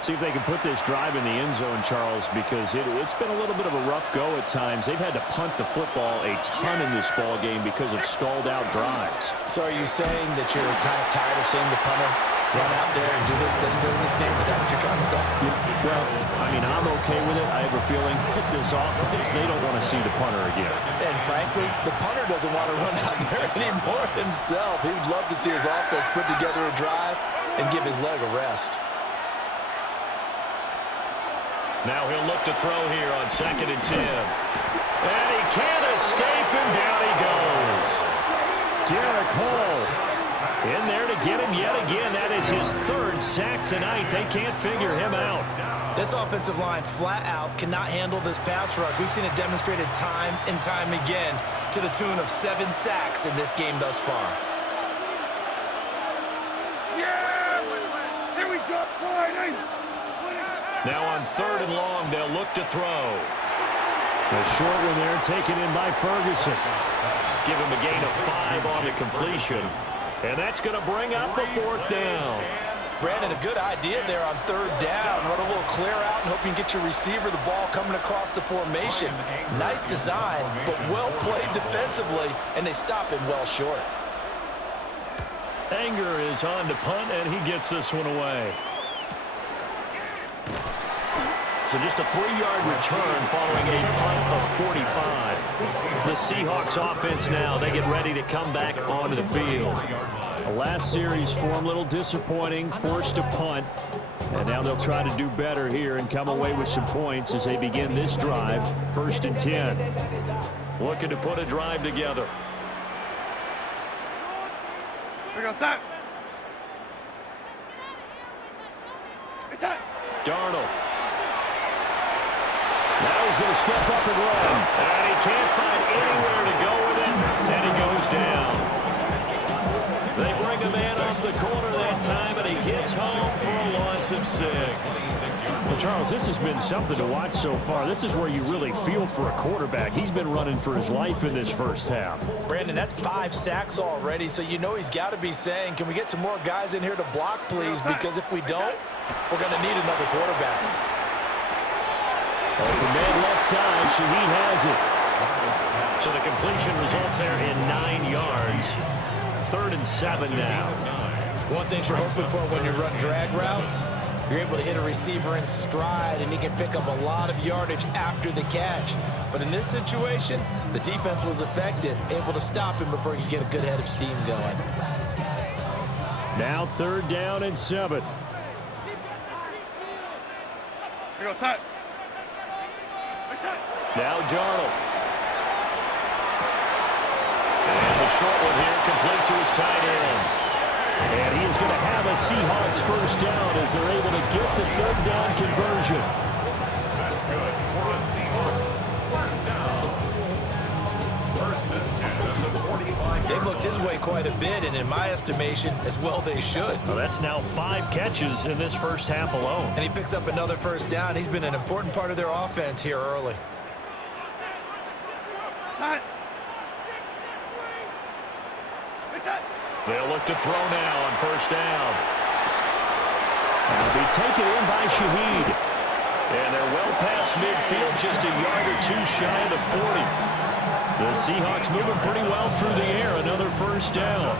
See if they can put this drive in the end zone, Charles, because it's been a little bit of a rough go at times. They've had to punt the football a ton in this ball game because of stalled-out drives. So are you saying that you're kind of tired of seeing the punter run out there and do this thing during this game? Is that what you're trying to say? Yeah, well, I mean, I'm okay with it. I have a feeling that this offense, they don't want to see the punter again. And frankly, the punter doesn't want to run out there anymore himself. He would love to see his offense put together a drive and give his leg a rest. Now he'll look to throw here on 2nd and 10. And he can't escape, and down he goes. Derek Hall in there to get him yet again. That is his 3rd sack tonight. They can't figure him out. This offensive line flat out cannot handle this pass rush. We've seen it demonstrated time and time again to the tune of 7 sacks in this game thus far. Yeah! Here we go! Now on 3rd and long, they'll look to throw. A short one there taken in by Ferguson. Give him a gain of 5 on the completion. And that's going to bring up the 4th down. Brandon, a good idea there on 3rd down. Run a little clear out and hope you can get your receiver the ball coming across the formation. Nice design, but well played defensively, and they stop him well short. Anger is on to punt, and he gets this one away. So just a 3-yard return following a punt of 45. The Seahawks offense now, they get ready to come back onto the field. The last series for them, a little disappointing, forced to punt. And now they'll try to do better here and come away with some points as they begin this drive, 1st and 10. Looking to put a drive together. We're going to start. It's time. Darnold. Now he's going to step up and run. And he can't find anywhere to go with it. And he goes down. They bring a man off the corner that time, and he gets home for a loss of 6. Well, Charles, this has been something to watch so far. This is where you really feel for a quarterback. He's been running for his life in this first half. Brandon, that's 5 sacks already, so you know he's got to be saying, can we get some more guys in here to block, please? Because if we don't, we're going to need another quarterback. Open man left side. Shaheed has it. So the completion results there in 9 yards. 3rd and 7 now. One thing you're hoping for when you run drag routes, you're able to hit a receiver in stride, and he can pick up a lot of yardage after the catch. But in this situation, the defense was effective, able to stop him before he could get a good head of steam going. Now 3rd down and 7. Here goes, set. Now Darnold. And it's a short one here, complete to his tight end. And he is going to have a Seahawks 1st down as they're able to get the 3rd down conversion. That's good for a Seahawks 1st down. 1st and 10 at the 45. They've looked his way quite a bit, and in my estimation, as well they should. Well, that's now 5 catches in this first half alone. And he picks up another 1st down. He's been an important part of their offense here early. Set. They'll look to throw now on 1st down. That'll be taken in by Shaheed. And they're well past midfield, just a yard or 2 shy of the 40. The Seahawks moving pretty well through the air. Another 1st down.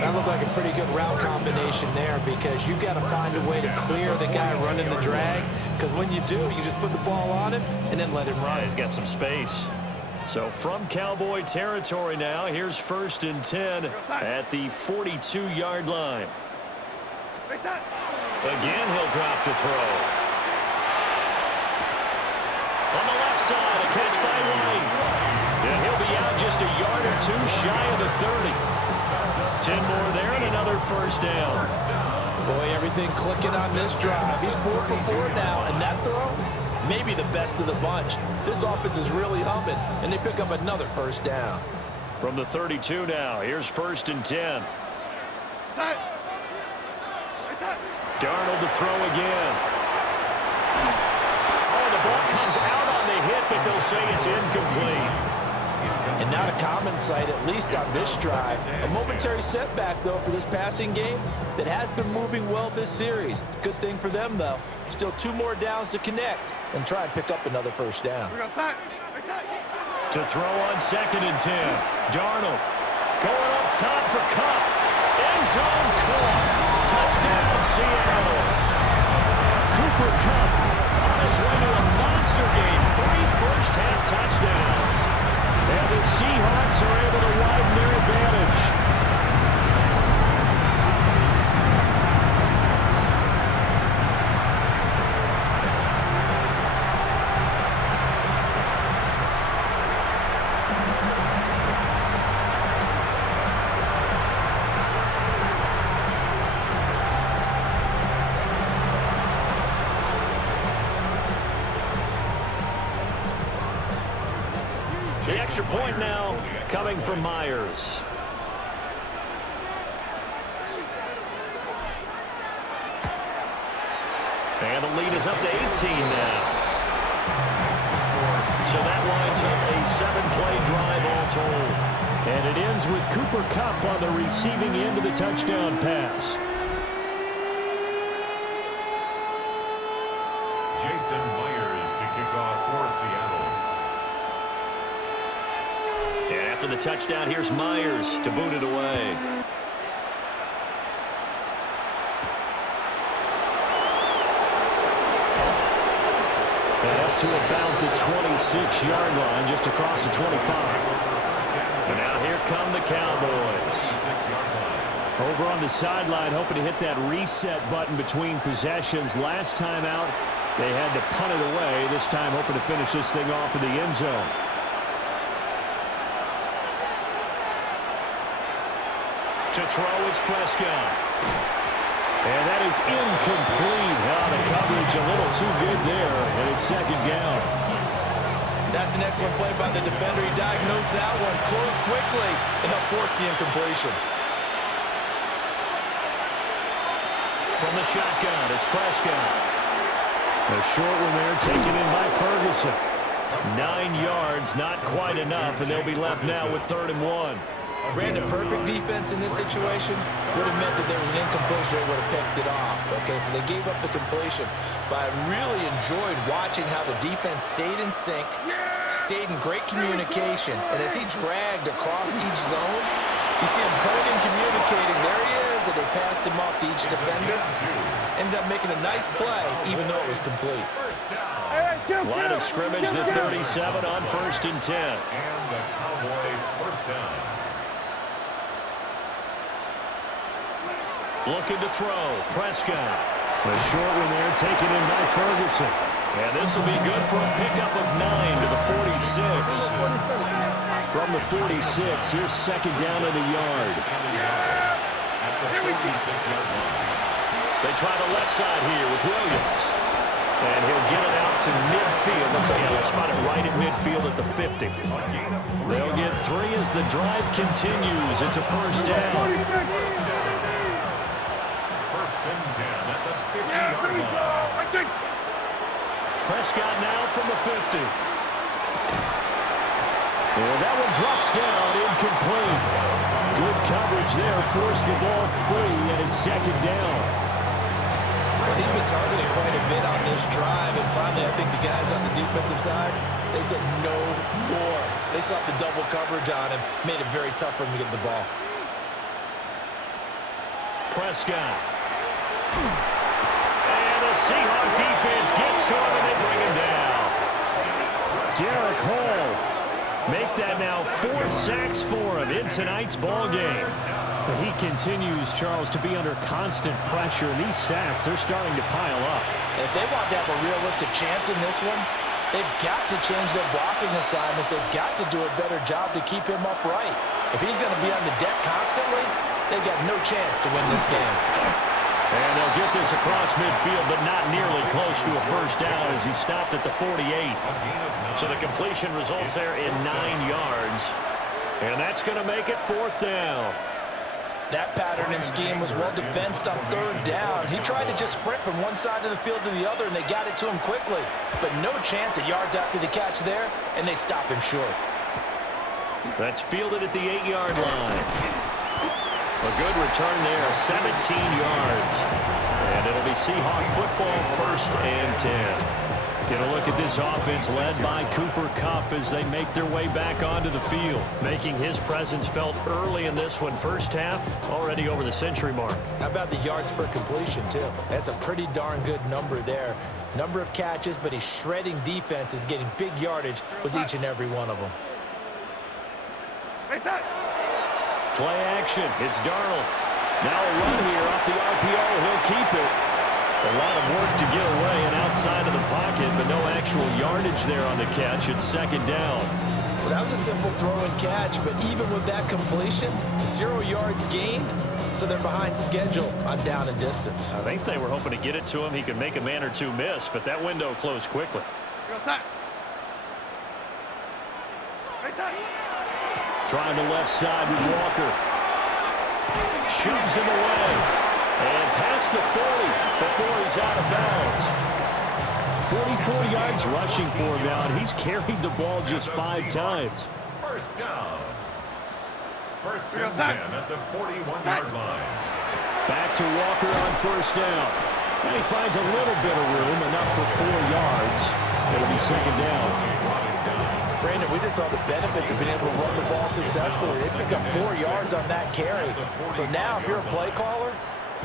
That looked like a pretty good route combination there because you've got to find a way to clear the guy running the drag, because when you do, you just put the ball on him and then let him run. He's got some space. So from Cowboy territory now, here's 1st and 10 at the 42-yard line. Again, he'll drop to throw. side. A catch by White. And he'll be out just a yard or two shy of the 30. 10 more there and another first down. Boy, everything clicking on this drive. He's 4 for 4 now, and that throw, maybe the best of the bunch. This offense is really humming, and they pick up another first down. From the 32 now, here's 1st and 10. Darnold to throw again. Oh, the ball comes out on the hit, but they'll say it's incomplete. And not a common sight, at least on this drive. A momentary setback, though, for this passing game that has been moving well this series. Good thing for them, though. Still 2 more downs to connect and try and pick up another first down. To throw on 2nd and 10. Darnold going up top for Cup. End zone caught. Touchdown, Seattle. Cooper Kupp on his way to a monster game. 3 first-half touchdowns. And the Seahawks are able to widen their advantage. The extra point now coming from Myers. And the lead is up to 18 now. So that lines up a 7-play drive all told. And it ends with Cooper Kupp on the receiving end of the touchdown pass. Jason Myers to kick off for Seattle. And after the touchdown, here's Myers to boot it away. And up to about the 26-yard line, just across the 25. And now here come the Cowboys. Over on the sideline, hoping to hit that reset button between possessions. Last time out, they had to punt it away. This time, hoping to finish this thing off in the end zone. To throw is Prescott. And that is incomplete. The coverage a little too good there, and it's 2nd down. That's an excellent play by the defender. He diagnosed that one, closed quickly, and helped force the incompletion. From the shotgun, it's Prescott. A short one there taken in by Ferguson. 9 yards, not quite enough, and they'll be left now with 3rd and 1. Brandon, perfect defense in this situation would have meant that there was an incompletion. They would have picked it off. Okay, so they gave up the completion. But I really enjoyed watching how the defense stayed in sync, stayed in great communication. And as he dragged across each zone, you see him coming and communicating. There he is, and they passed him off to each defender. Ended up making a nice play, even though it was complete. Line of scrimmage, the 37 on 1st and 10. And the Cowboy first down. Looking to throw, Prescott. A short one there taken in by Ferguson. And this will be good for a pickup of 9 to the 46. From the 46, here's 2nd down in the yard. At the 46-yard line. They try the left side here with Williams. And he'll get it out to midfield. Let's say they'll spot it right at midfield at the 50. They'll get 3 as the drive continues. It's a first down. Prescott now from the 50. And that one drops down, incomplete. Good coverage there, forced the ball free, and it's 2nd down. Well, he's been targeted quite a bit on this drive, and finally I think the guys on the defensive side, they said no more. They slapped the double coverage on him, made it very tough for him to get the ball. Prescott. And the Seahawk defense gets to him and they bring him down. Derek Hall make that now 4 sacks for him in tonight's ball game. He continues, Charles, to be under constant pressure, and these sacks, they're starting to pile up. If they want to have a realistic chance in this one, They've got to change their blocking assignments. They've got to do a better job to keep him upright. If he's going to be on the deck constantly, they've got no chance to win this game. And they'll get this across midfield, but not nearly close to a first down as he stopped at the 48. So the completion results there in 9 yards. And that's going to make it 4th down. That pattern and scheme was well defensed on 3rd down. He tried to just sprint from one side of the field to the other, and they got it to him quickly. But no chance at yards after the catch there, and they stop him short. That's fielded at the 8-yard line. A good return there, 17 yards. And it'll be Seahawk football, 1st and 10. Get a look at this offense led by Cooper Kupp as they make their way back onto the field. Making his presence felt early in this one. First half, already over the century mark. How about the yards per completion, too? That's a pretty darn good number there. Number of catches, but he's shredding defense, is getting big yardage with each and every one of them. Play action. It's Darnold. Now a run here off the RPO. He'll keep it. A lot of work to get away and outside of the pocket, but no actual yardage there on the catch. It's 2nd down. Well, that was a simple throw and catch, but even with that completion, 0 yards gained, so they're behind schedule on down and distance. I think they were hoping to get it to him. He could make a man or two miss, but that window closed quickly. Trying the left side with Walker. Shoves him away. And past the 40 before he's out of bounds. 44 yards rushing for him now, and he's carried the ball just 5 times. First down. 1st and 10 at the 41-yard line. Back to Walker on 1st down. And he finds a little bit of room, enough for 4 yards. It'll be 2nd down. Brandon, we just saw the benefits of being able to run the ball successfully. They pick up 4 yards on that carry. So now if you're a play caller,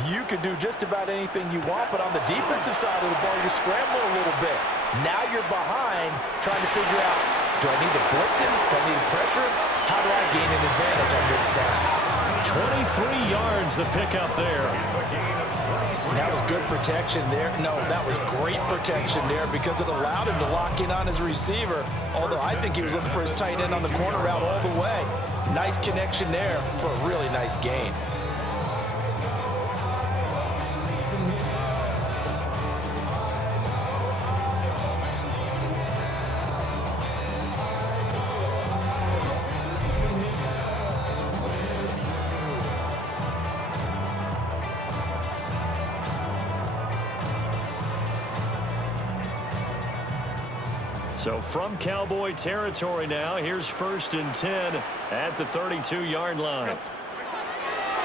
you can do just about anything you want, but on the defensive side of the ball, you scramble a little bit. Now you're behind, trying to figure out, do I need to blitz him? Do I need to pressure? How do I gain an advantage on this snap? 23 yards the pickup there. That was good protection there. No, that was great protection there because it allowed him to lock in on his receiver, although I think he was looking for his tight end on the corner route all the way. Nice connection there for a really nice gain. So from Cowboy territory now, here's 1st and 10 at the 32-yard line.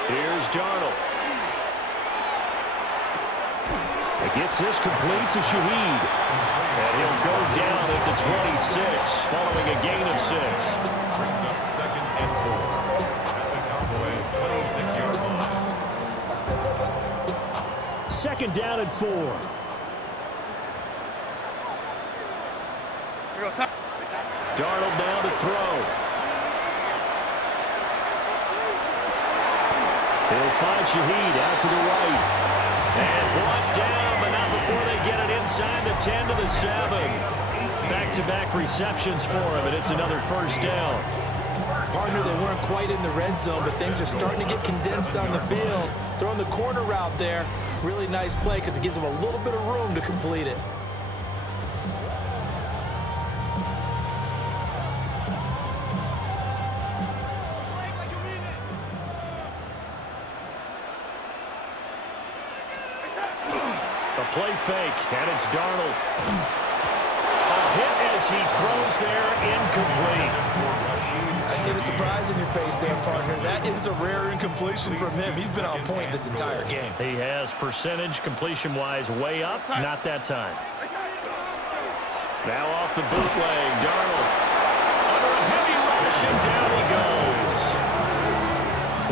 Here's Darnold. He gets this complete to Shaheed. And he'll go down at the 26 following a gain of 6. Brings up 2nd and 4 at the Cowboys' 26-yard line. 2nd down and 4. Darnold now to throw. He'll find Shaheed out to the right. And brought down, but not before they get it inside the 10 to the 7. Back-to-back receptions for him, and it's another 1st down. Partner, they weren't quite in the red zone, but things are starting to get condensed on the field. Throwing the corner route there. Really nice play because it gives them a little bit of room to complete it. Play fake, and it's Darnold. A hit as he throws there, incomplete. I see the surprise in your face there, partner. That is a rare incompletion from him. He's been on point this entire game. He has percentage completion-wise way up, not that time. Now off the bootleg, Darnold. Under a heavy rush, and down he goes.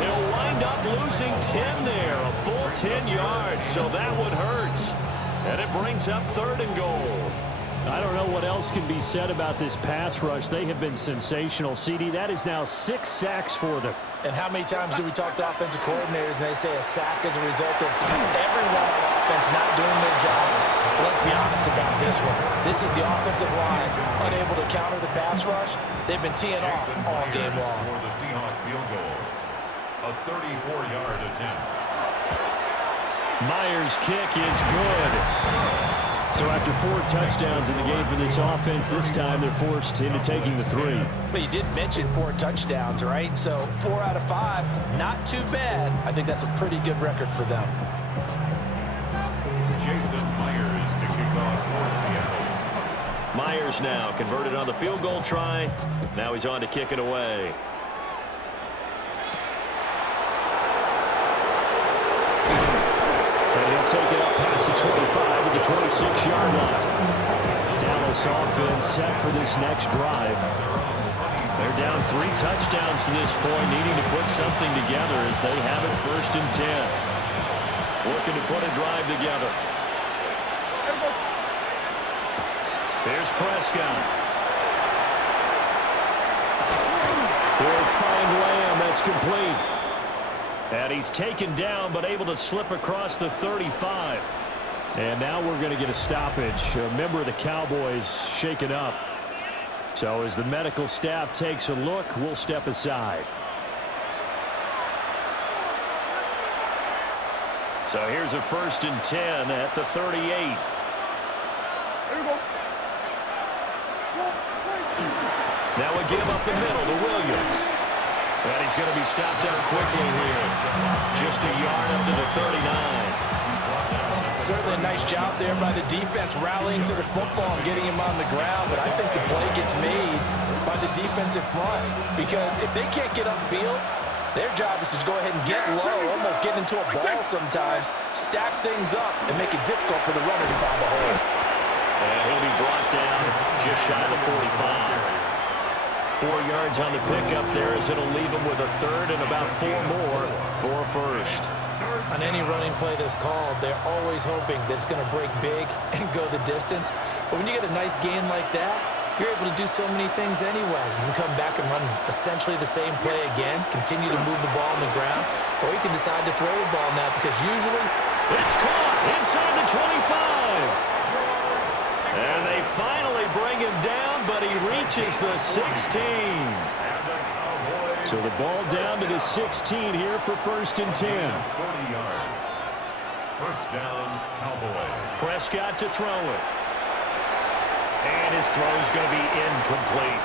He'll wind up losing 10 there, a full 10 yards, so that one hurts. And it brings up 3rd and goal. I don't know what else can be said about this pass rush. They have been sensational, CD. That is now 6 sacks for them. And how many times do we talk to offensive coordinators and they say a sack is a result of everyone on offense not doing their job? But let's be honest about this one. This is the offensive line unable to counter the pass rush. They've been teeing off all game long. For the Seahawks field goal. A 34-yard attempt. Myers' kick is good. So after 4 touchdowns in the game for this offense, this time they're forced into taking the 3. But you did mention 4 touchdowns, right? So 4 out of 5, not too bad. I think that's a pretty good record for them. Jason Myers to kick off for Seattle. Myers now converted on the field goal try. Now he's on to kick it away. And he'll take it up past the 25 to the 26-yard line. Dallas offense set for this next drive. They're down 3 touchdowns to this point, needing to put something together as they have it 1st and 10. Looking to put a drive together. Here's Prescott. He'll find Lamb. That's complete. And he's taken down, but able to slip across the 35. And now we're going to get a stoppage. A member of the Cowboys shaken up. So as the medical staff takes a look, we'll step aside. So here's a 1st and 10 at the 38. Now we give up the middle to Williams. And he's going to be stopped up quickly here. Just a yard up to the 39. Certainly a nice job there by the defense rallying to the football and getting him on the ground. But I think the play gets made by the defensive front. Because if they can't get upfield, their job is to go ahead and get low, almost get into a ball sometimes, stack things up, and make it difficult for the runner to find a hole. And he'll be brought down just shy of the 45. 4 yards on the pickup there as it'll leave him with a 3rd and about 4 more for a 1st. On any running play that's called, they're always hoping that it's going to break big and go the distance. But when you get a nice gain like that, you're able to do so many things anyway. You can come back and run essentially the same play again, continue to move the ball on the ground, or you can decide to throw the ball now because usually it's caught inside the 25. And they finally bring him down, but he reaches the 16. So the ball down to the 16 here for 1st and 10. 30 yards. 1st down, Cowboys. Prescott to throw it. And his throw's going to be incomplete.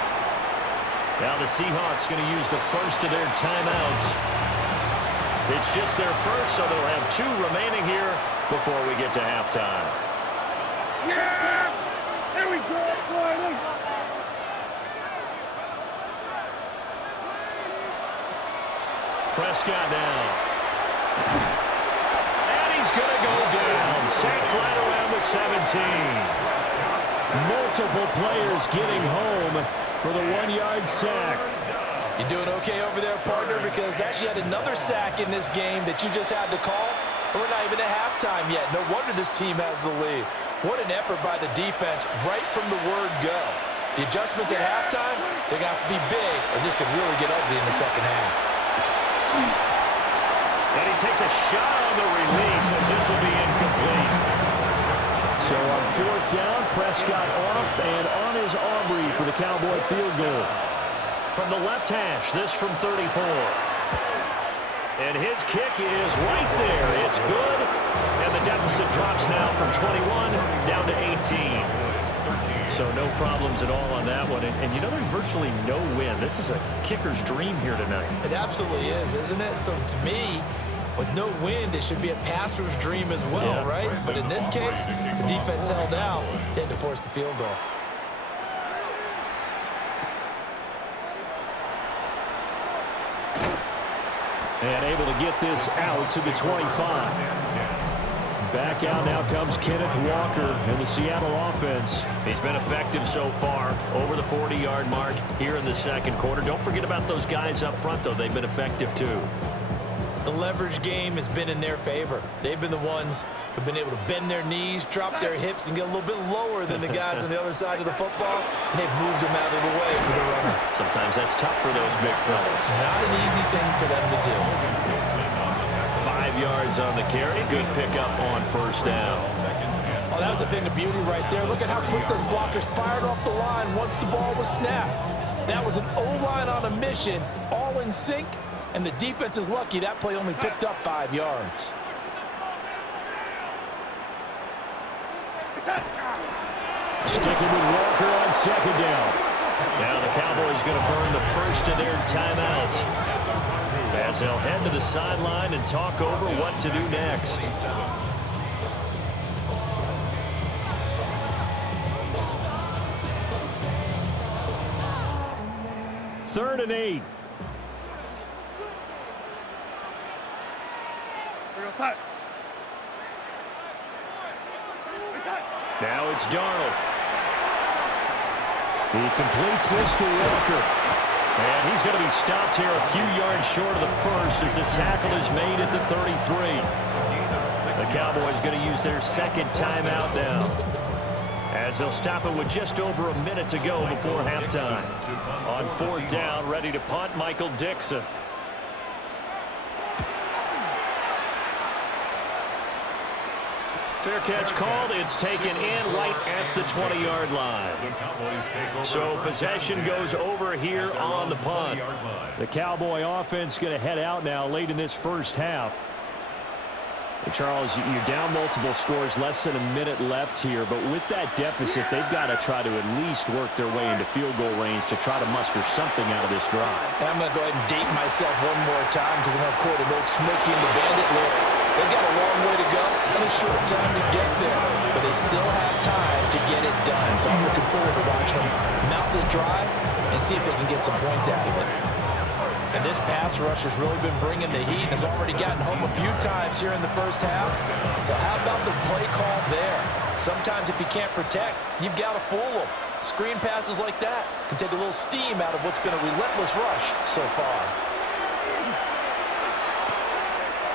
Now the Seahawks going to use the first of their timeouts. It's just their first, so they'll have 2 remaining here before we get to halftime. Yeah! There we go, boy! Prescott now. And he's going to go down. Sacked right around the 17. Multiple players getting home for the 1-yard sack. You doing okay over there, partner? Because that's yet another sack in this game that you just had to call. We're not even at halftime yet. No wonder this team has the lead. What an effort by the defense right from the word go. The adjustments at halftime, they're going to have to be big, or this could really get ugly in the second half. And he takes a shot on the release as this will be incomplete. So on 4th down, Prescott off and on his Aubrey for the Cowboy field goal. From the left hash, this from 34. And his kick is right there. It's good. And the deficit drops now from 21 down to 18. So no problems at all on that one. And you know, there's virtually no wind. This is a kicker's dream here tonight. It absolutely is, isn't it? So to me, with no wind, it should be a passer's dream as well, right? But in this case, the defense held out. They had to force the field goal. And able to get this out to the 25. Back out now comes Kenneth Walker in the Seattle offense. He's been effective so far, over the 40-yard mark here in the second quarter. Don't forget about those guys up front, though. They've been effective, too. The leverage game has been in their favor. They've been the ones who've been able to bend their knees, drop their hips, and get a little bit lower than the guys on the other side of the football, and they've moved them out of the way for the runner. Sometimes that's tough for those big fellas. Not an easy thing for them to do. 5 yards on the carry. Good pickup on 1st down. Oh, that was a thing of beauty right there. Look at how quick those blockers fired off the line once the ball was snapped. That was an O-line on a mission, all in sync, and the defense is lucky that play only picked up 5 yards. Sticking with Walker on second down. Now the Cowboys going to burn the first of their timeouts as they'll head to the sideline and talk over what to do next. Third and 8. Now it's Darnold. He completes this to Walker. And he's going to be stopped here a few yards short of the first as the tackle is made at the 33. The Cowboys going to use their second timeout now, as they'll stop it with just over a minute to go before halftime. On fourth down, ready to punt, Michael Dixon. Fair catch called. It's taken in right at the 20-yard line. So possession goes over here on the punt. The Cowboy offense going to head out now late in this first half. And Charles, you're down multiple scores, less than a minute left here. But with that deficit, they've got to try to at least work their way into field goal range to try to muster something out of this drive. And I'm going to go ahead and date myself one more time because I'm going to quote an old Smokey and the Bandit lyric. They've got a long way to go and a short time to get there, but they still have time to get it done. So I'm looking forward to watching them mount this drive and see if they can get some points out of it. And this pass rush has really been bringing the heat and has already gotten home a few times here in the first half. So how about the play call there? Sometimes if you can't protect, you've got to fool them. Screen passes like that can take a little steam out of what's been a relentless rush so far.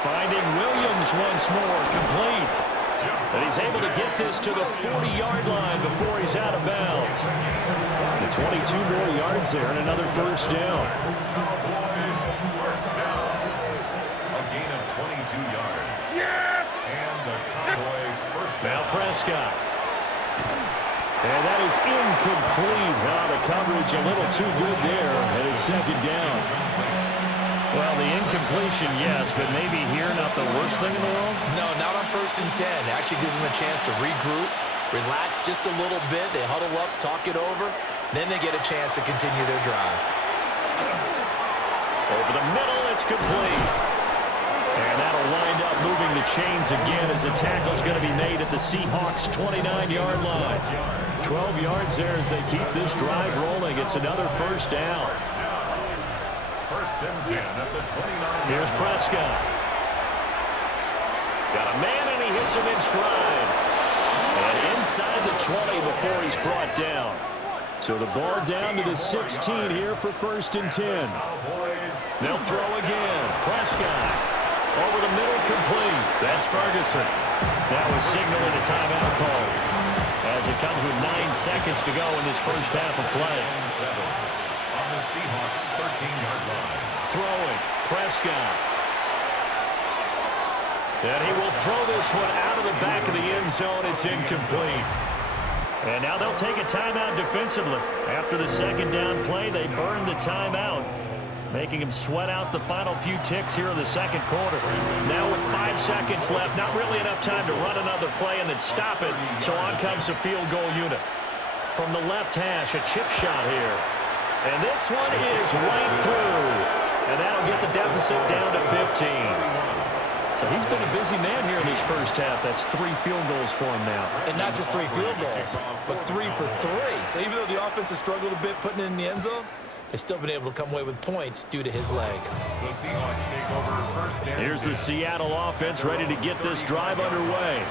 Finding Williams once more, complete. And he's able to get this to the 40-yard line before he's out of bounds. And 22 more yards there and another first down. A gain of 22 yards. And the Cowboy first down. Now Prescott. And that is incomplete. The coverage a little too good there, and it's second down. Well, the incompletion, yes, but maybe here not the worst thing in the world? No, not on 1st and 10. It actually gives them a chance to regroup, relax just a little bit. They huddle up, talk it over. Then they get a chance to continue their drive. Over the middle, it's complete. And that'll wind up moving the chains again as the tackle's going to be made at the Seahawks' 29-yard line. 12 yards there as they keep this drive rolling. It's another first down. First and 10 at the 29. Here's Prescott. Got a man, and he hits him in stride. And inside the 20 before he's brought down. So the ball down to the 16 here for 1st and 10. They'll throw again. Prescott. Over the middle, complete. That's Ferguson. That was signaling a timeout call, as it comes with 9 seconds to go in this first half of play. On the Seahawks' 13-yard line. Throwing, Prescott. And he will throw this one out of the back of the end zone. It's incomplete. And now they'll take a timeout defensively. After the second down play, they burn the timeout, making him sweat out the final few ticks here in the second quarter. Now with 5 seconds left, not really enough time to run another play and then stop it. So on comes the field goal unit. From the left hash, a chip shot here. And this one is right through. And that'll get the deficit down to 15. So he's been a busy man here in this first half. That's 3 field goals for him now. And not just 3 field goals, but 3 for 3. So even though the offense has struggled a bit putting it in the end zone, they've still been able to come away with points due to his leg. The Seahawks take over first down. Here's the Seattle offense ready to get this drive underway.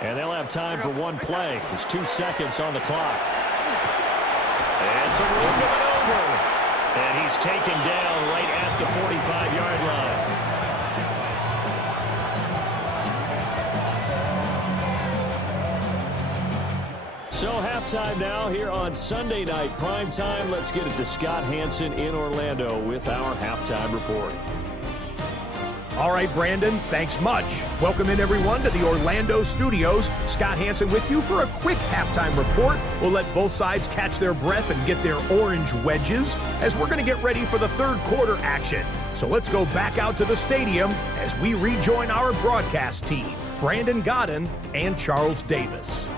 And they'll have time for one play. There's 2 seconds on the clock. And some room going over. And he's taken down right at the 45-yard line. So halftime now here on Sunday night primetime. Let's get it to Scott Hansen in Orlando with our halftime report. All right, Brandon, thanks much. Welcome in, everyone, to the Orlando studios. Scott Hansen with you for a quick halftime report. We'll let both sides catch their breath and get their orange wedges as we're going to get ready for the third quarter action. So let's go back out to the stadium as we rejoin our broadcast team, Brandon Godden and Charles Davis.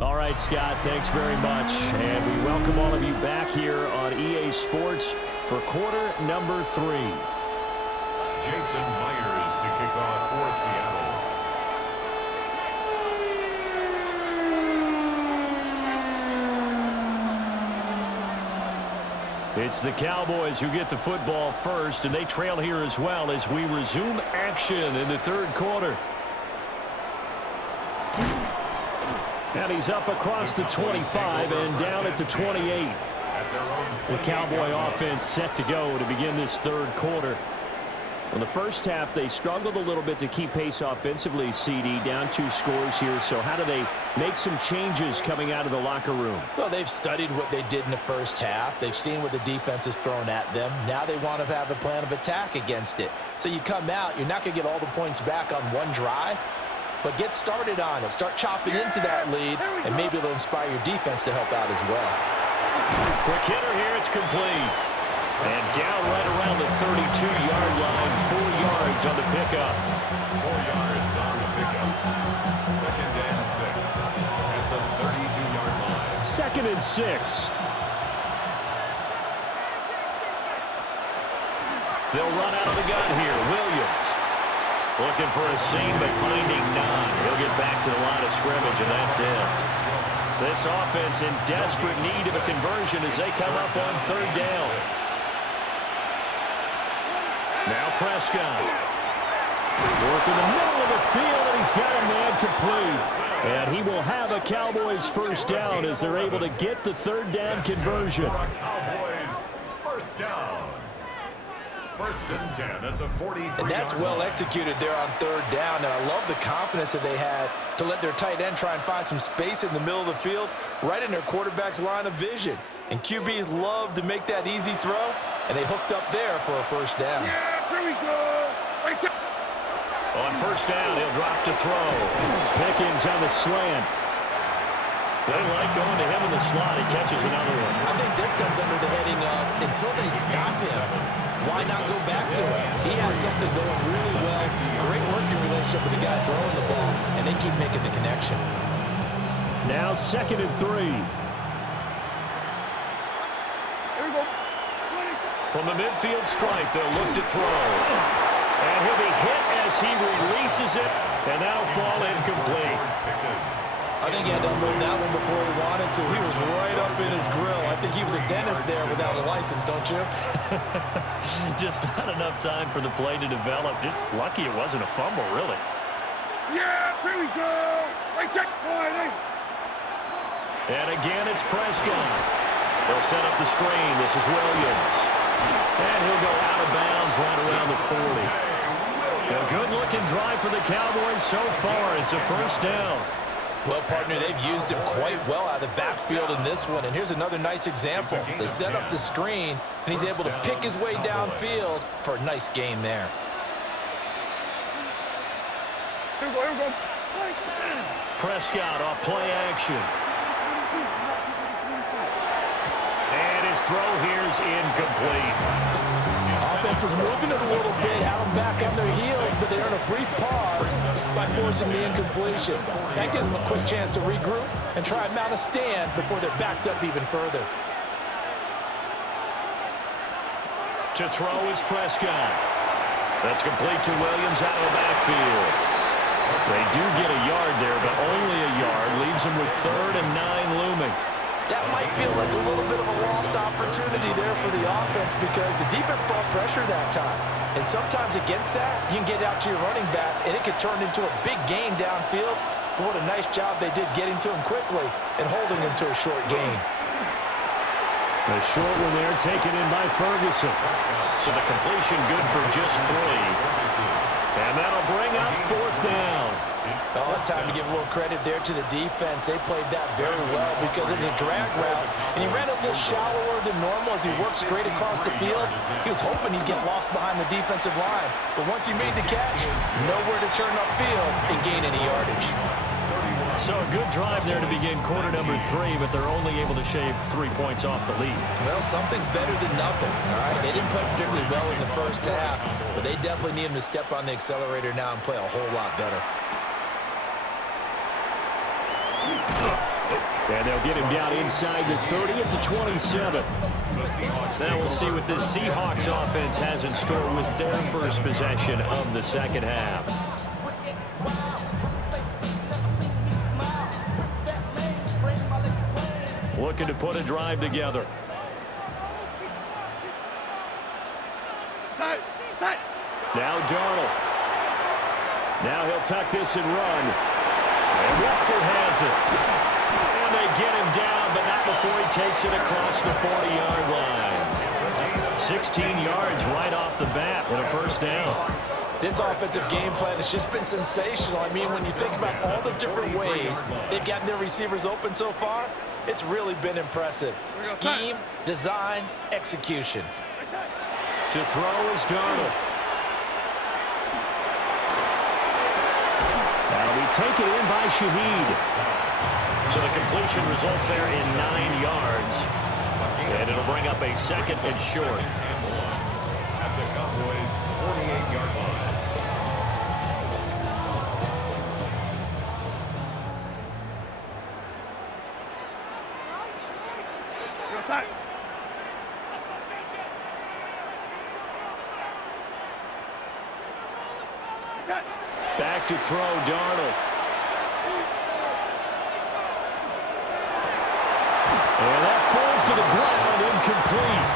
All right, Scott, thanks very much. And we welcome all of you back here on EA Sports for quarter number 3. Jason Myers to kick off for Seattle. It's the Cowboys who get the football first, and they trail here as well as we resume action in the third quarter. And he's up across the 25 and down at the 28. The Cowboy offense set to go to begin this third quarter. In the first half, they struggled a little bit to keep pace offensively, CD, down 2 scores here. So how do they make some changes coming out of the locker room? Well, they've studied what they did in the first half. They've seen what the defense has thrown at them. Now they want to have a plan of attack against it. So you come out, you're not going to get all the points back on one drive, but get started on it. Start chopping into that lead, and maybe it'll inspire your defense to help out as well. Quick hitter here, it's complete. And down right around the 32-yard line, 4 yards on the pickup. 4 yards on the pickup. 2nd and 6 at the 32-yard line. 2nd and 6. They'll run out of the gun here. Williams looking for a seam, but finding none. He'll get back to the line of scrimmage, and that's it. This offense in desperate need of a conversion as they come up on 3rd down. Now Prescott. Work in the middle of the field, and he's got a man complete. And he will have a Cowboys first down as they're able to get the 3rd down conversion. Cowboys first down. 1st and 10 at the 43. And that's well executed there on 3rd down. And I love the confidence that they had to let their tight end try and find some space in the middle of the field, right in their quarterback's line of vision. And QBs love to make that easy throw, and they hooked up there for a first down. Yeah, here we go. Right there. On 1st down, he'll drop to throw. Pickens on the slant. They like going to him in the slot. He catches another one. I think this comes under the heading of, until they stop him, why not go back to him? He has something going really well. Great working relationship with the guy throwing the ball, and they keep making the connection. Now 2nd and 3. From the midfield stripe, they'll look to throw. And he'll be hit as he releases it, and that'll fall incomplete. I think he had to unload that one before he wanted to. He was right up in his grill. I think he was a dentist there without a license, don't you? Just not enough time for the play to develop. Just lucky it wasn't a fumble, really. Yeah, here we go. Right there. And again, it's Prescott. They'll set up the screen. This is Williams. And he'll go out of bounds right around the 40. A good-looking drive for the Cowboys so far. It's a first down. Well, partner, they've used him quite well out of the backfield in this one. And here's another nice example. They set up the screen, and he's able to pick his way downfield for a nice gain there. Here we go. Prescott off play action. And his throw here's incomplete. Offense was moving it a little bit, had them back on their heels, but they earn a brief pause by forcing the incompletion. That gives them a quick chance to regroup and try and mount a stand before they're backed up even further. To throw is Prescott. That's complete to Williams out of the backfield. They do get a yard there, but only a yard. Leaves them with 3rd and 9 looming. That might feel like a little bit of a lost opportunity there for the offense because the defense brought pressure that time. And sometimes against that, you can get out to your running back, and it could turn into a big gain downfield. But what a nice job they did getting to him quickly and holding him to a short gain. A short one there taken in by Ferguson. So the completion good for just 3. And that'll bring up 4th down. Oh, it's time to give a little credit there to the defense. They played that very well because it was a drag route, and he ran a little shallower than normal as he worked straight across the field. He was hoping he'd get lost behind the defensive line, but once he made the catch, nowhere to turn upfield and gain any yardage. So a good drive there to begin quarter number 3, but they're only able to shave 3 points off the lead. Well, something's better than nothing, all right? They didn't play particularly well in the first half, but they definitely need him to step on the accelerator now and play a whole lot better. And they'll get him down inside the 30 at the 27. Now we'll see what this Seahawks offense has in store with their first possession of the second half. Looking to put a drive together. Now Darnold. Now he'll tuck this and run. And Walker has it. And they get him down, but not before he takes it across the 40-yard line. 16 yards right off the bat and a first down. This offensive game plan has just been sensational. I mean, when you think about all the different ways they've gotten their receivers open so far, it's really been impressive. Scheme, design, execution. To throw is Darnold. That'll be taken in by Shaheed. So the completion results there in 9 yards. And it'll bring up a second and short. At the Cowboys' 48-yard line. Back to throw, Darnold. And that falls to the ground, incomplete.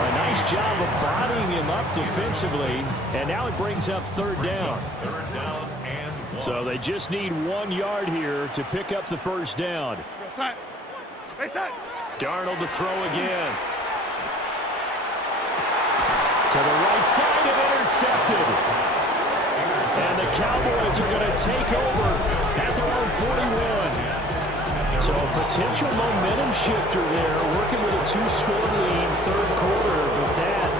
A nice job of bodying him up defensively, and now it brings up 3rd down. 3rd down and 1. So they just need 1 yard here to pick up the first down. Darnold to throw again. To the right side and intercepted. And the Cowboys are going to take over at their own 41. So a potential momentum shifter there, working with a 2-score lead, 3rd quarter, but that,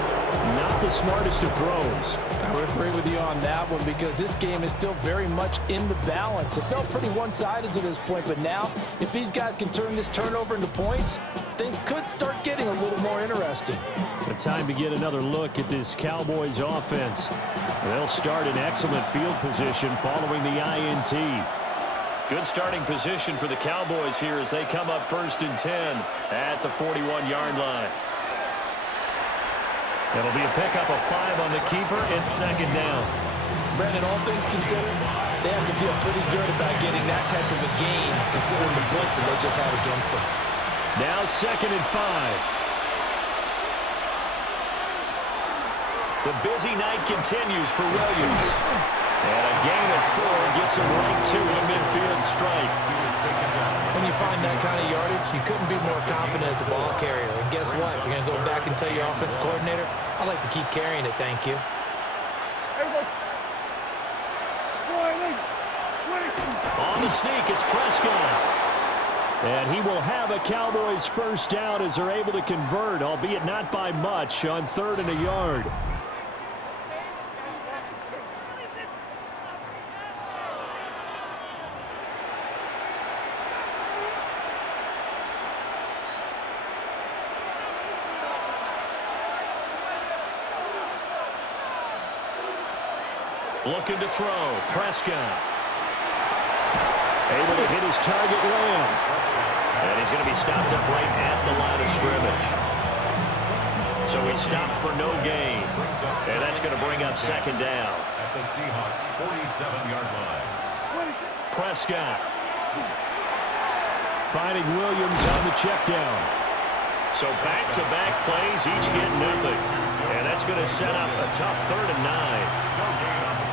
not the smartest of throws. I would agree with you on that one because this game is still very much in the balance. It felt pretty one-sided to this point, but now, if these guys can turn this turnover into points, things could start getting a little more interesting. The time to get another look at this Cowboys offense. They'll start in excellent field position following the INT. Good starting position for the Cowboys here as they come up 1st and 10 at the 41-yard line. It'll be a pickup of 5 on the keeper and 2nd down. Brandon, all things considered, they have to feel pretty good about getting that type of a gain considering the blitz that they just had against them. Now 2nd and 5. The busy night continues for Williams. And a gain of 4 gets him right to a midfield strike. When you find that kind of yardage, you couldn't be more confident as a ball carrier. And guess what? You're going to go back and tell your offensive coordinator, I'd like to keep carrying it, thank you. On the sneak, it's Prescott. And he will have a Cowboys first down as they're able to convert, albeit not by much, on 3rd and a yard. Looking to throw, Prescott. Able to hit his target, Lamb. And he's going to be stopped up right at the line of scrimmage. So he's stopped for no gain. And that's going to bring up 2nd down. At the Seahawks' 47-yard line. Prescott. Finding Williams on the check down. So back-to-back plays, each get nothing. And that's going to set up a tough 3rd and 9.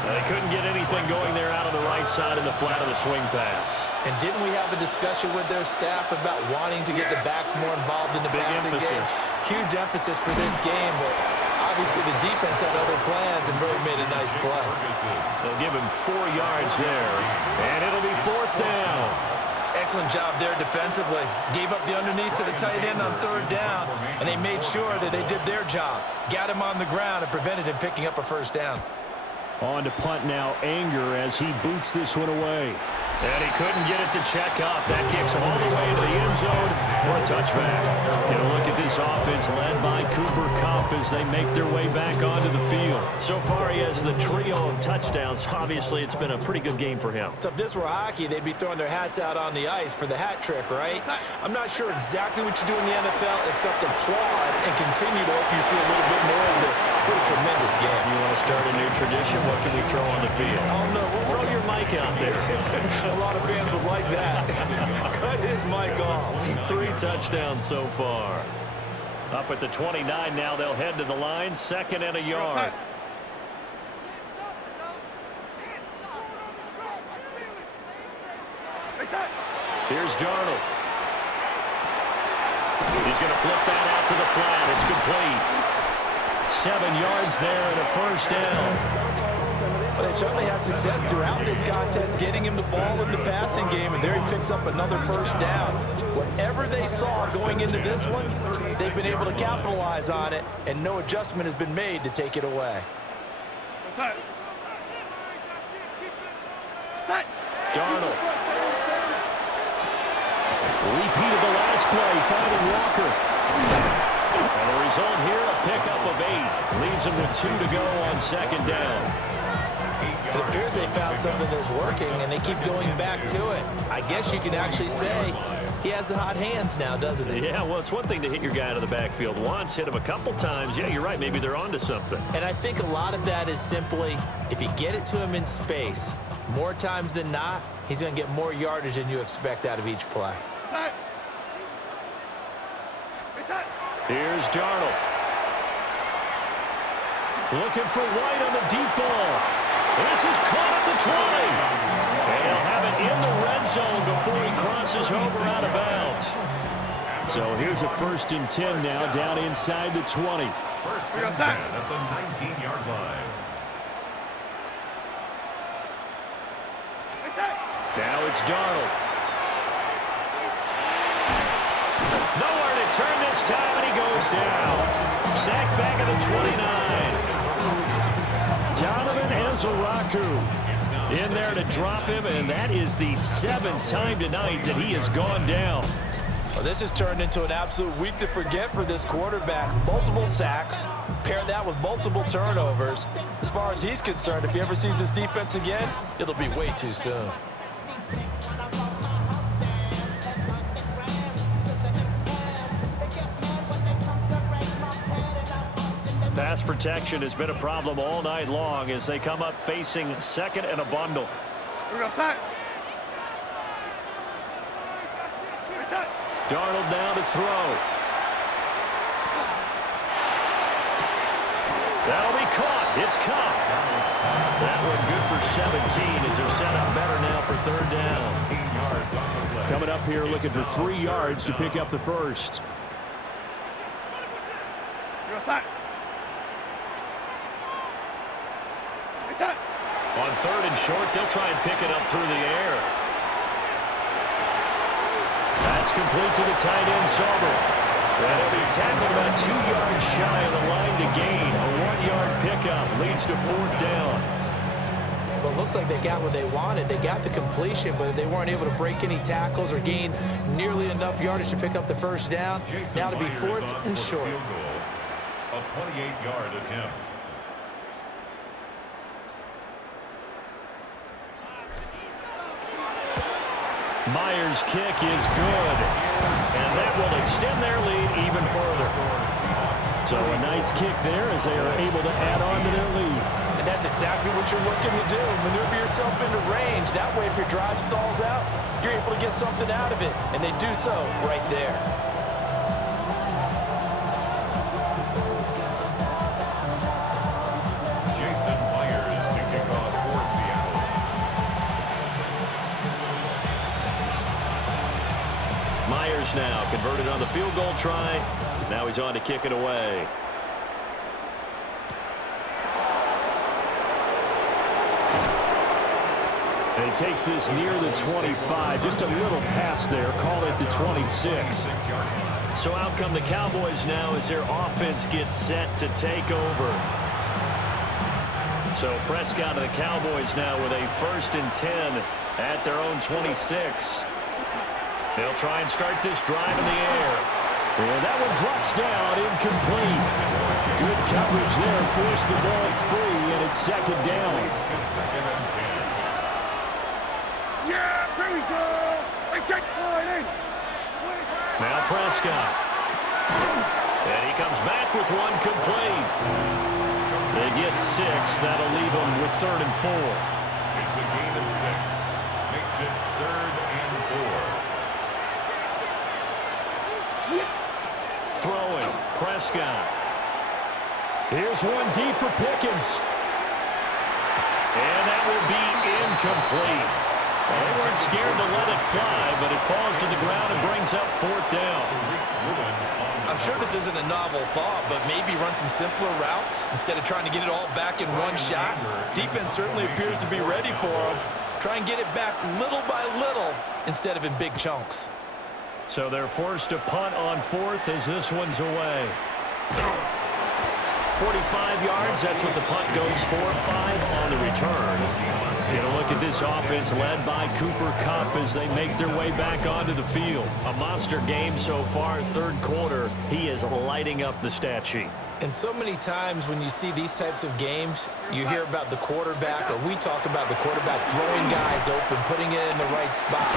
They couldn't get anything going there out on the right side in the flat of the swing pass. And didn't we have a discussion with their staff about wanting to get the backs more involved in the passing game? Huge emphasis for this game, but obviously the defense had other plans and really made a nice play. They'll give him 4 yards there, and it'll be 4th down. Excellent job there defensively. Gave up the underneath to the tight end on 3rd down, and they made sure that they did their job. Got him on the ground and prevented him picking up a 1st down. On to punt now, Anger, as he boots this one away. And he couldn't get it to check up. That kicks him all the way into the end zone for a touchback. Get a look at this offense led by Cooper Kupp as they make their way back onto the field. So far, he has the trio of touchdowns. Obviously, it's been a pretty good game for him. So if this were hockey, they'd be throwing their hats out on the ice for the hat trick, right? I'm not sure exactly what you do in the NFL except applaud and continue to hope you see a little bit more of this. What a tremendous game. You want to start a new tradition? What can we throw on the field? Oh, no. Throw your mic out there. A lot of fans would like that. Cut his mic off. 3 touchdowns so far. Up at the 29 now. They'll head to the line. 2nd and a yard. Here's Darnold. He's going to flip that out to the flat. It's complete. 7 yards there and a 1st down. Well, they certainly had success throughout this contest, getting him the ball in the passing game, and there he picks up another 1st down. Whatever they saw going into this one, they've been able to capitalize on it, and no adjustment has been made to take it away. Darnold. Repeated the last play, finding Walker. And the result here, a pickup of 8. Leaves him with 2 to go on 2nd down. It appears they found something that's working, and they keep going back to it. I guess you can actually say he has the hot hands now, doesn't he? Yeah, well, it's one thing to hit your guy out of the backfield once, hit him a couple times. Yeah, you're right. Maybe they're onto something. And I think a lot of that is simply if you get it to him in space, more times than not, he's going to get more yardage than you expect out of each play. Here's Darnold. Looking for White on the deep ball. This is caught at the 20. And he'll have it in the red zone before he crosses over out of bounds. So here's a 1st and 10 now, down inside the 20. 1st and 10 at the 19-yard line. Now it's Darnold. Nowhere to turn this time, and he goes down. Sacked back at the 29. Donovan Ezaraku in there to drop him, and that is the 7th time tonight that he has gone down. Well, this has turned into an absolute week to forget for this quarterback. Multiple sacks, pair that with multiple turnovers. As far as he's concerned, if he ever sees this defense again, it'll be way too soon. Pass protection has been a problem all night long as they come up facing 2nd and a bundle. Darnold now to throw. That'll be caught. It's Kupp. That one good for 17 as they're set up better now for 3rd down. Coming up here looking for 3 yards to pick up the 1st. On 3rd and short, they'll try and pick it up through the air. That's complete to the tight end, Sauber. And he'll be tackled about 2 yards shy of the line to gain. A 1-yard pickup leads to 4th down. Well, it looks like they got what they wanted. They got the completion, but they weren't able to break any tackles or gain nearly enough yardage to pick up the 1st down. Now to be 4th and short. A 28-yard attempt. Myers' kick is good, and that will extend their lead even further. So a nice kick there as they are able to add on to their lead. And that's exactly what you're looking to do. Maneuver yourself into range. That way, if your drive stalls out, you're able to get something out of it, and they do so right there. Jason Myers to kick off Myers now converted on the field goal try. Now he's on to kick it away. And he takes this near the 25. Just a little pass there. Call it the 26. So out come the Cowboys now as their offense gets set to take over. So Prescott and the Cowboys now with a 1st and 10 at their own 26. They'll try and start this drive in the air. And that one drops down, incomplete. Good coverage there, forced the ball free, and it's 2nd down. Yeah, here we go. Hey, take line in. Now Prescott. And he comes back with one complete. They get 6. That'll leave them with 3rd and 4. It's a gain of 6. Makes it 3rd and 4. Throwing, Prescott. Here's one deep for Pickens. And that will be incomplete. Well, they weren't scared to let it fly, but it falls to the ground and brings up 4th down. I'm sure this isn't a novel thought, but maybe run some simpler routes instead of trying to get it all back in one shot. Defense certainly appears to be ready for them. Try and get it back little by little instead of in big chunks. So they're forced to punt on 4th as this one's away. 45 yards, that's what the punt goes for. 5 on the return. Get a look at this offense led by Cooper Kupp as they make their way back onto the field. A monster game so far, 3rd quarter. He is lighting up the stat sheet. And so many times when you see these types of games, you hear about the quarterback, or we talk about the quarterback throwing guys open, putting it in the right spot.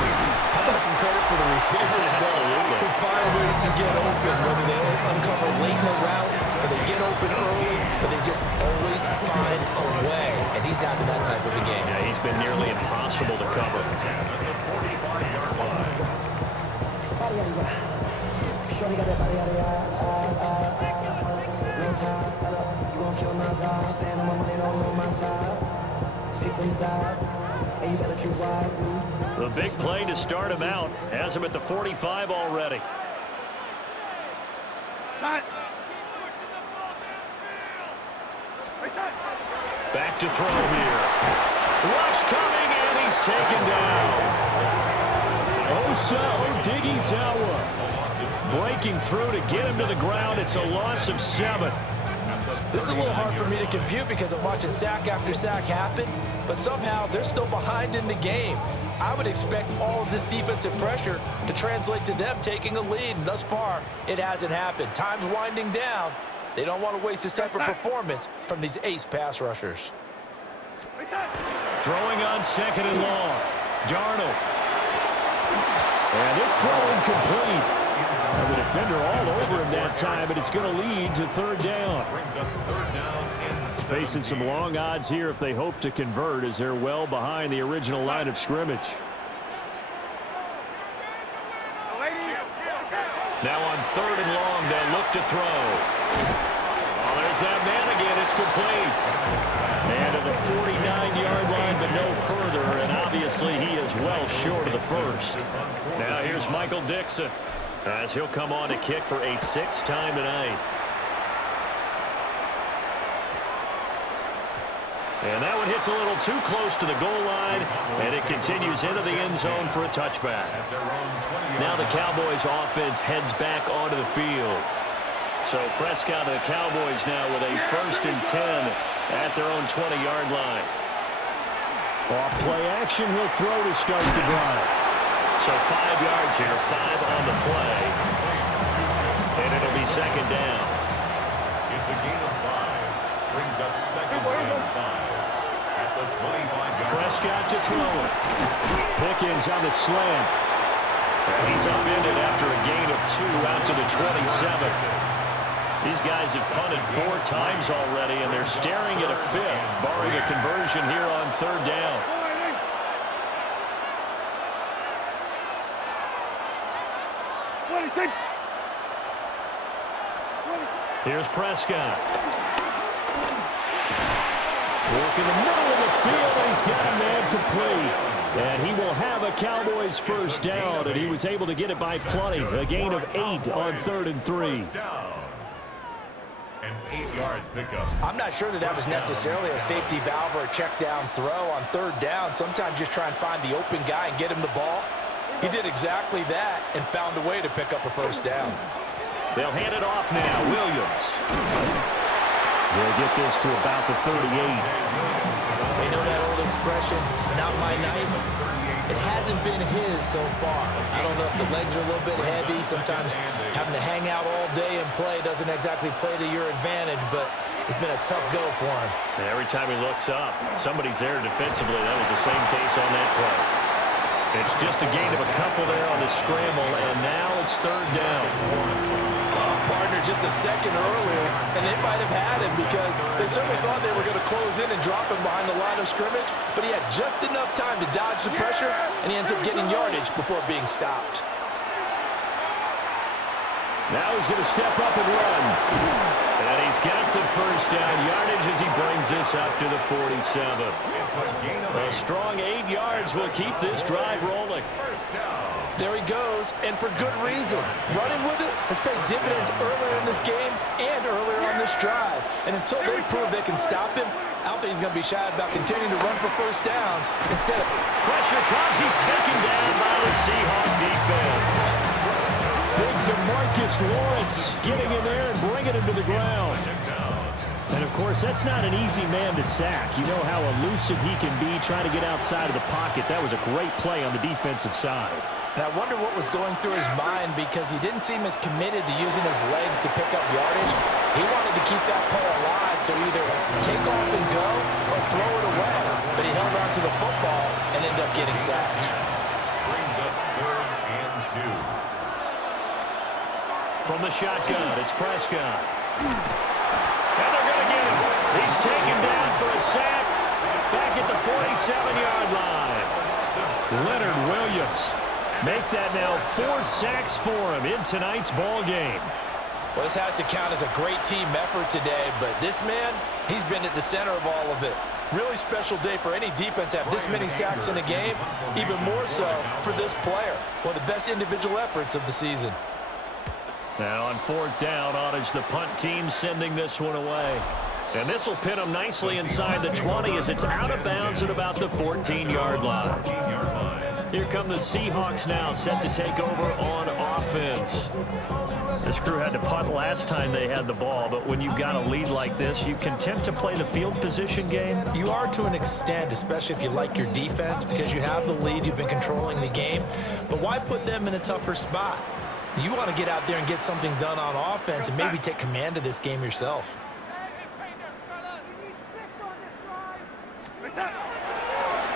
How about some credit for the receivers, though, who find ways to get open, whether they uncover late in the route, or they get open early, but they just always find a way. And he's having that type of a game. Yeah, he's been nearly impossible to cover. The big play to start him out has him at the 45 already. Back to throw here. Rush coming, and he's taken down. Osa Odighizuwa breaking through to get him to the ground. It's a loss of 7. This is a little hard for me to compute because I'm watching sack after sack happen, but somehow they're still behind in the game. I would expect all of this defensive pressure to translate to them taking a lead, and thus far, it hasn't happened. Time's winding down. They don't want to waste this type of performance from these ace pass rushers. Throwing on 2nd and long. Darnold. And this throw incomplete. The defender all over him that time, but it's going to lead to 3rd down. Facing some long odds here if they hope to convert, as they're well behind the original line of scrimmage. Now on 3rd and long, they'll look to throw. Oh, there's that man again. It's complete. And to the 49-yard line, but no further, and obviously he is well short of the 1st. Now here's Michael Dixon, as he'll come on to kick for a 6th time tonight. And that one hits a little too close to the goal line, and it continues into the end zone for a touchback. Now the Cowboys offense heads back onto the field. So Prescott and the Cowboys now with a 1st and 10 at their own 20-yard line. Off play action, he'll throw to start the drive. So 5 yards here, 5 on the play. And it'll be 2nd down. It's a gain of 5. Brings up 2nd and 5 at the 25-yard line. Prescott to throw it. Pickens on the slant. And he's upended after a gain of 2 out to the 27. These guys have punted 4 times already, and they're staring at a 5th, barring a conversion here on 3rd down. Here's Prescott. Work in the middle of the field, and he's got a man complete. And he will have a Cowboys first down, and he was able to get it by plenty. A gain of 8 on 3rd and 3. An 8-yard pickup. I'm not sure that was necessarily a safety valve or a check down throw on 3rd down. Sometimes just try and find the open guy and get him the ball. He did exactly that and found a way to pick up a first down. They'll hand it off now. Williams. We'll get this to about the 38. They know that old expression, it's not my night. It hasn't been his so far. I don't know if the legs are a little bit heavy. Sometimes having to hang out all day and play doesn't exactly play to your advantage, but it's been a tough go for him. And every time he looks up, somebody's there defensively. That was the same case on that play. It's just a gain of a couple there on the scramble, and now it's 3rd down. Partner just a second earlier, and they might have had him because they certainly thought they were going to close in and drop him behind the line of scrimmage, but he had just enough time to dodge the pressure, and he ends up getting yardage before being stopped. Now he's going to step up and run. And he's got the first down yardage as he brings this up to the 47. A strong 8 yards will keep this drive rolling. There he goes, and for good reason. Running with it has paid dividends earlier in this game and earlier on this drive. And until they prove they can stop him, I don't think he's going to be shy about continuing to run for first downs instead of... Pressure comes. He's taken down by the Seahawks defense. Big DeMarcus Lawrence getting in there and bringing him to the ground. And, of course, that's not an easy man to sack. You know how elusive he can be trying to get outside of the pocket. That was a great play on the defensive side. And I wonder what was going through his mind because he didn't seem as committed to using his legs to pick up yardage. He wanted to keep that play alive to either take off and go or throw it away. But he held on to the football and ended up getting sacked. Brings up 3rd and 2. From the shotgun, it's Prescott. And they're going to get him. He's taken down for a sack back at the 47-yard line. Leonard Williams. Make that now 4 sacks for him in tonight's ball game. Well, this has to count as a great team effort today, but this man, he's been at the center of all of it. Really special day for any defense to have this many sacks in a game, even more so for this player. One of the best individual efforts of the season. Now on 4th down, is the punt team sending this one away. And this will pin him nicely inside the 20 as it's out of bounds at about the 14-yard line. Here come the Seahawks now, set to take over on offense. This crew had to punt last time they had the ball, but when you've got a lead like this, you can tempt to play the field position game. You are to an extent, especially if you like your defense, because you have the lead, you've been controlling the game. But why put them in a tougher spot? You want to get out there and get something done on offense and maybe take command of this game yourself.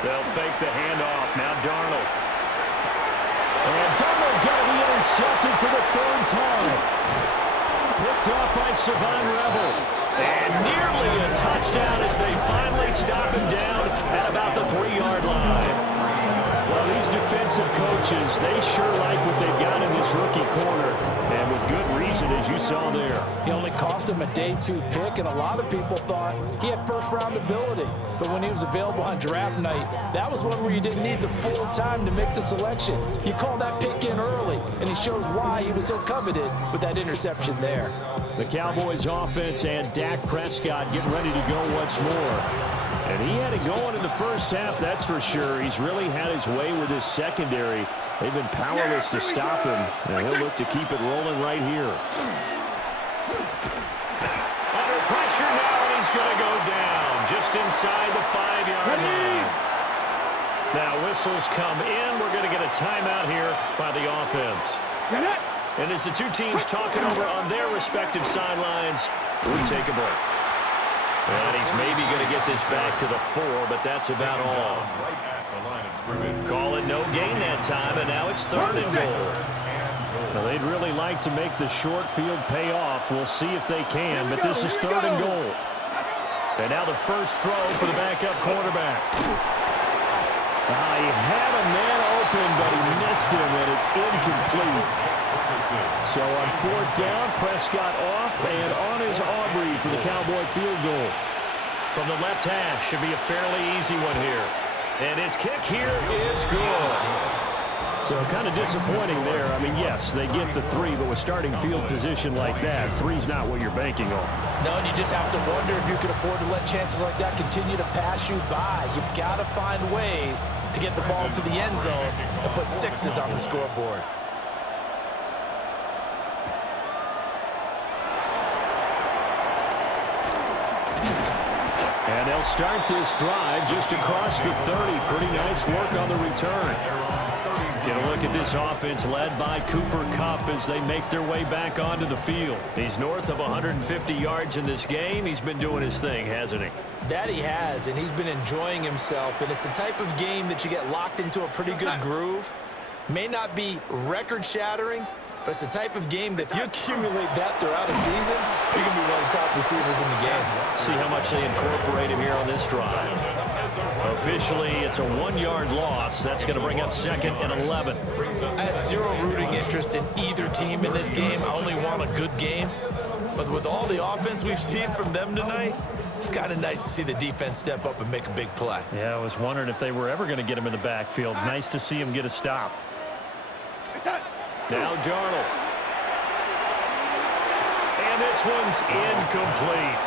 They'll fake the handoff. Now Darnold. And Darnold got to be intercepted for the 3rd time. Picked off by Savon Revel. And nearly a touchdown as they finally stop him down at about the 3-yard line. Well, these defensive coaches, they sure like what they've got in this rookie corner. And with good reason, as you saw there. He only cost him a day 2 pick, and a lot of people thought he had first-round ability. But when he was available on draft night, that was one where you didn't need the full time to make the selection. You call that pick in early, and he shows why he was so coveted with that interception there. The Cowboys offense and Dak Prescott getting ready to go once more. And he had it going in the first half, that's for sure. He's really had his way with his secondary. They've been powerless to stop him, and he'll look to keep it rolling right here. Under pressure now, and he's going to go down just inside the 5-yard line. Now whistles come in. We're going to get a timeout here by the offense. And as the two teams talking over on their respective sidelines, we take a break. And he's maybe going to get this back to the 4, but that's about all. Call it no gain that time, and now it's 3rd and goal. Well, they'd really like to make the short field pay off. We'll see if they can, but this is 3rd and goal. And now the first throw for the backup quarterback. He had a man open, but he missed him, and it's incomplete. So on 4th down, Prescott off, and on is Aubrey for the Cowboy field goal. from the left hash. Should be a fairly easy one here. And his kick here is good. So kind of disappointing there. I mean, yes, they get the 3, but with starting field position like that, 3's not what you're banking on. No, and you just have to wonder if you can afford to let chances like that continue to pass you by. You've got to find ways to get the ball to the end zone and put 6s on the scoreboard. And they'll start this drive just across the 30. Pretty nice work on the return. Get a look at this offense led by Cooper Kupp as they make their way back onto the field. He's north of 150 yards in this game. He's been doing his thing, hasn't he? That he has, and he's been enjoying himself. And it's the type of game that you get locked into a pretty good groove. May not be record-shattering, but it's the type of game that if you accumulate that throughout a season, you're going to be one of the top receivers in the game. See how much they incorporate him here on this drive. Officially, it's a 1-yard loss. That's going to bring up 2nd and 11. I have zero rooting interest in either team in this game. I only want a good game. But with all the offense we've seen from them tonight, it's kind of nice to see the defense step up and make a big play. Yeah, I was wondering if they were ever going to get him in the backfield. Nice to see him get a stop. Now Darnold. And this one's incomplete.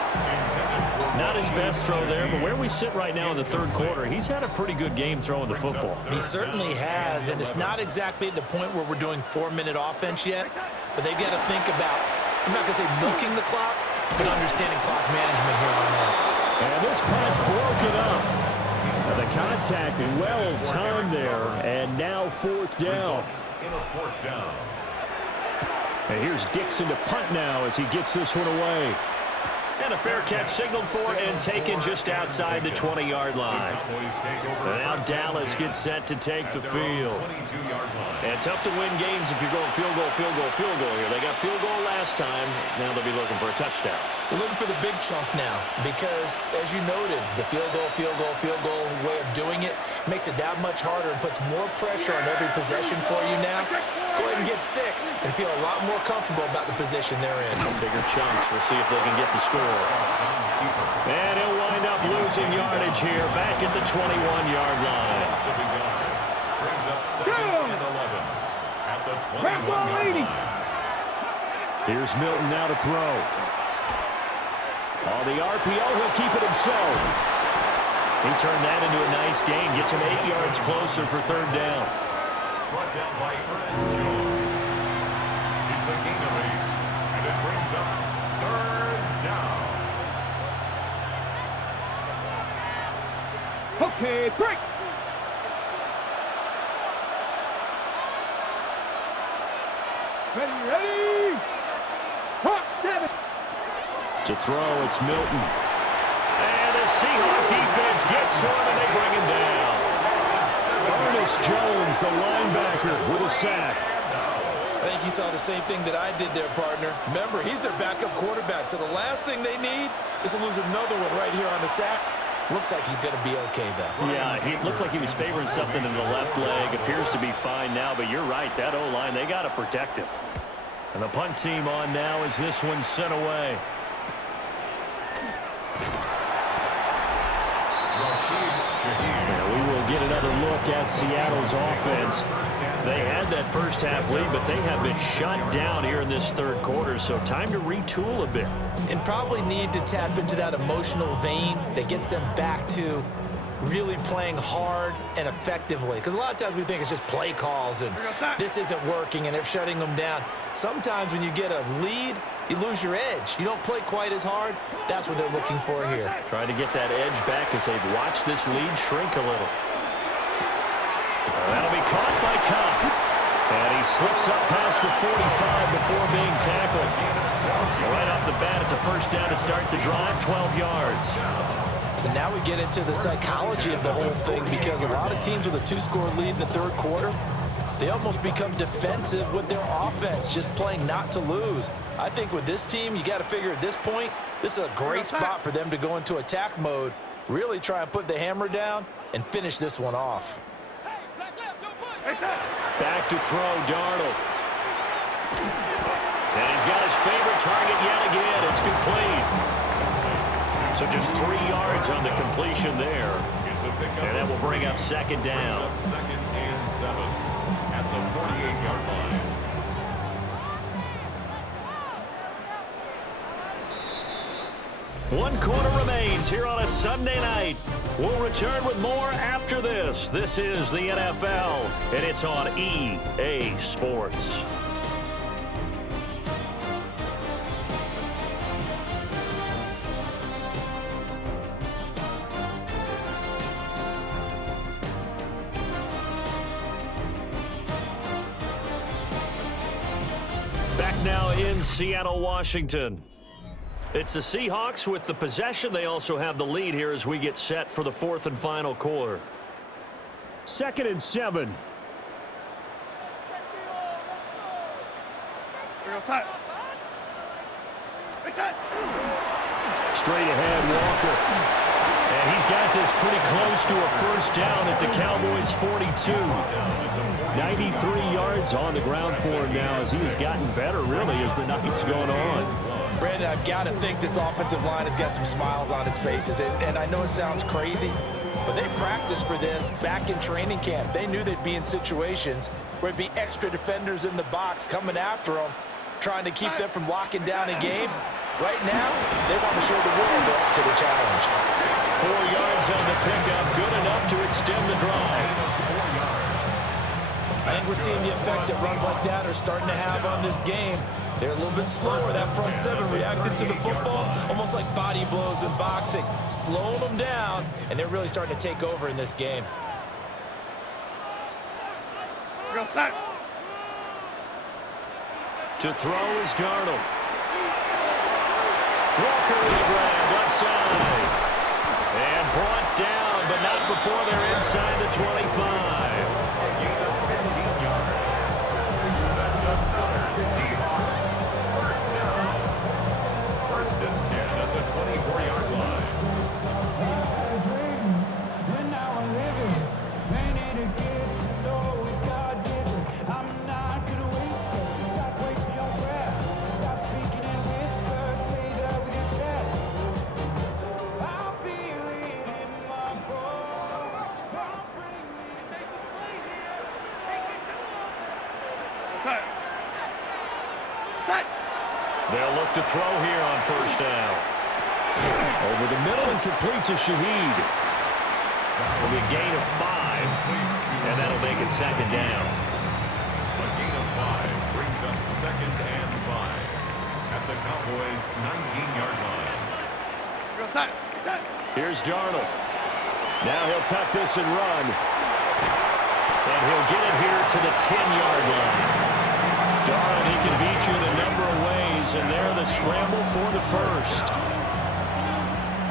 Not his best throw there, but where we sit right now in the 3rd quarter, he's had a pretty good game throwing the football. He certainly has, and it's not exactly at the point where we're doing 4-minute offense yet, but they've got to think about, I'm not going to say milking the clock, but understanding clock management here on out. And this pass broken up. And the contact well timed there, and now 4th down. And here's Dixon to punt now as he gets this one away. And a fair catch signaled for and taken just outside the 20-yard line. And now Dallas gets set to take the field. And tough to win games if you're going field goal here. They got field goal last time. Now they'll be looking for a touchdown. They're looking for the big chunk now because, as you noted, the field goal way of doing it makes it that much harder and puts more pressure on every possession for you now. Go ahead and get 6 and feel a lot more comfortable about the position they're in. Bigger chunks. We'll see if they can get the score. And he'll wind up losing yardage here back at the 21-yard line. Brings up 2nd and 11 at the 21-yard line. Here's Milton now to throw. On the RPO, he'll keep it himself. He turned that into a nice gain. Gets him 8 yards closer for 3rd down. Brought down by Ernest Jones. It's a gain of 8, and it brings up 3rd down. Okay, break. Ready. Hot, David. To throw, it's Milton. And the Seahawks defense gets to him, and they bring him down. Ernest Jones, the linebacker, with a sack. I think you saw the same thing that I did there, partner. Remember, he's their backup quarterback, so the last thing they need is to lose another one right here on the sack. Looks like he's going to be okay, though. Yeah, he looked like he was favoring something in the left leg. Appears to be fine now, but you're right. That O-line, they got to protect him. And the punt team on now as this one's sent away. We will get another look at Seattle's offense. They had that first half lead, but they have been shut down here in this 3rd quarter, so time to retool a bit. And probably need to tap into that emotional vein that gets them back to really playing hard and effectively. Because a lot of times we think it's just play calls and this isn't working and they're shutting them down. Sometimes when you get a lead, you lose your edge. You don't play quite as hard. That's what they're looking for here. Trying to get that edge back as they've watched this lead shrink a little. That'll be caught by Kupp. And he slips up past the 45 before being tackled. Right off the bat, it's a 1st down to start the drive, 12 yards. And now we get into the psychology of the whole thing because a lot of teams with a 2-score lead in the 3rd quarter, they almost become defensive with their offense, just playing not to lose. I think with this team, you got to figure at this point, this is a great spot for them to go into attack mode, really try and put the hammer down and finish this one off. Back to throw, Darnold. And he's got his favorite target yet again. It's complete. So just 3 yards on the completion there. And that will bring up second down. Second and 7 at the 48-yard line. One quarter remains here on a Sunday night. We'll return with more after this. This is the NFL, and it's on EA Sports. Back now in Seattle, Washington. It's the Seahawks with the possession. They also have the lead here as we get set for the 4th and final quarter. 2nd and 7. Straight ahead, Walker. And he's got this pretty close to a first down at the Cowboys' 42. 93 yards on the ground for him now as he has gotten better, really, as the night's going on. Brandon, I've got to think this offensive line has got some smiles on its faces. And I know it sounds crazy, but they practiced for this back in training camp. They knew they'd be in situations where it'd be extra defenders in the box coming after them, trying to keep them from locking down a game. Right now, they want to show the world they're up to the challenge. 4 yards on the pickup, good enough to extend the drive. I think we're seeing the effect that runs like that are starting to have on this game. They're a little bit slower. That front 7 reacted to the football almost like body blows in boxing, slowing them down, and they're really starting to take over in this game. Real set. To throw is Darnold. Walker with a grab, left side. And brought down, but not before they're inside the 25. They'll look to throw here on first down. Over the middle and complete to Shaheed. Will be a gain of 5, and that'll make it second down. A gain of 5 brings up second and 5 at the Cowboys' 19-yard line. Here's Darnold. Now he'll tuck this and run. And he'll get it here to the 10-yard line. Darnold, he can beat you in a number of ways, and they're the scramble for the first.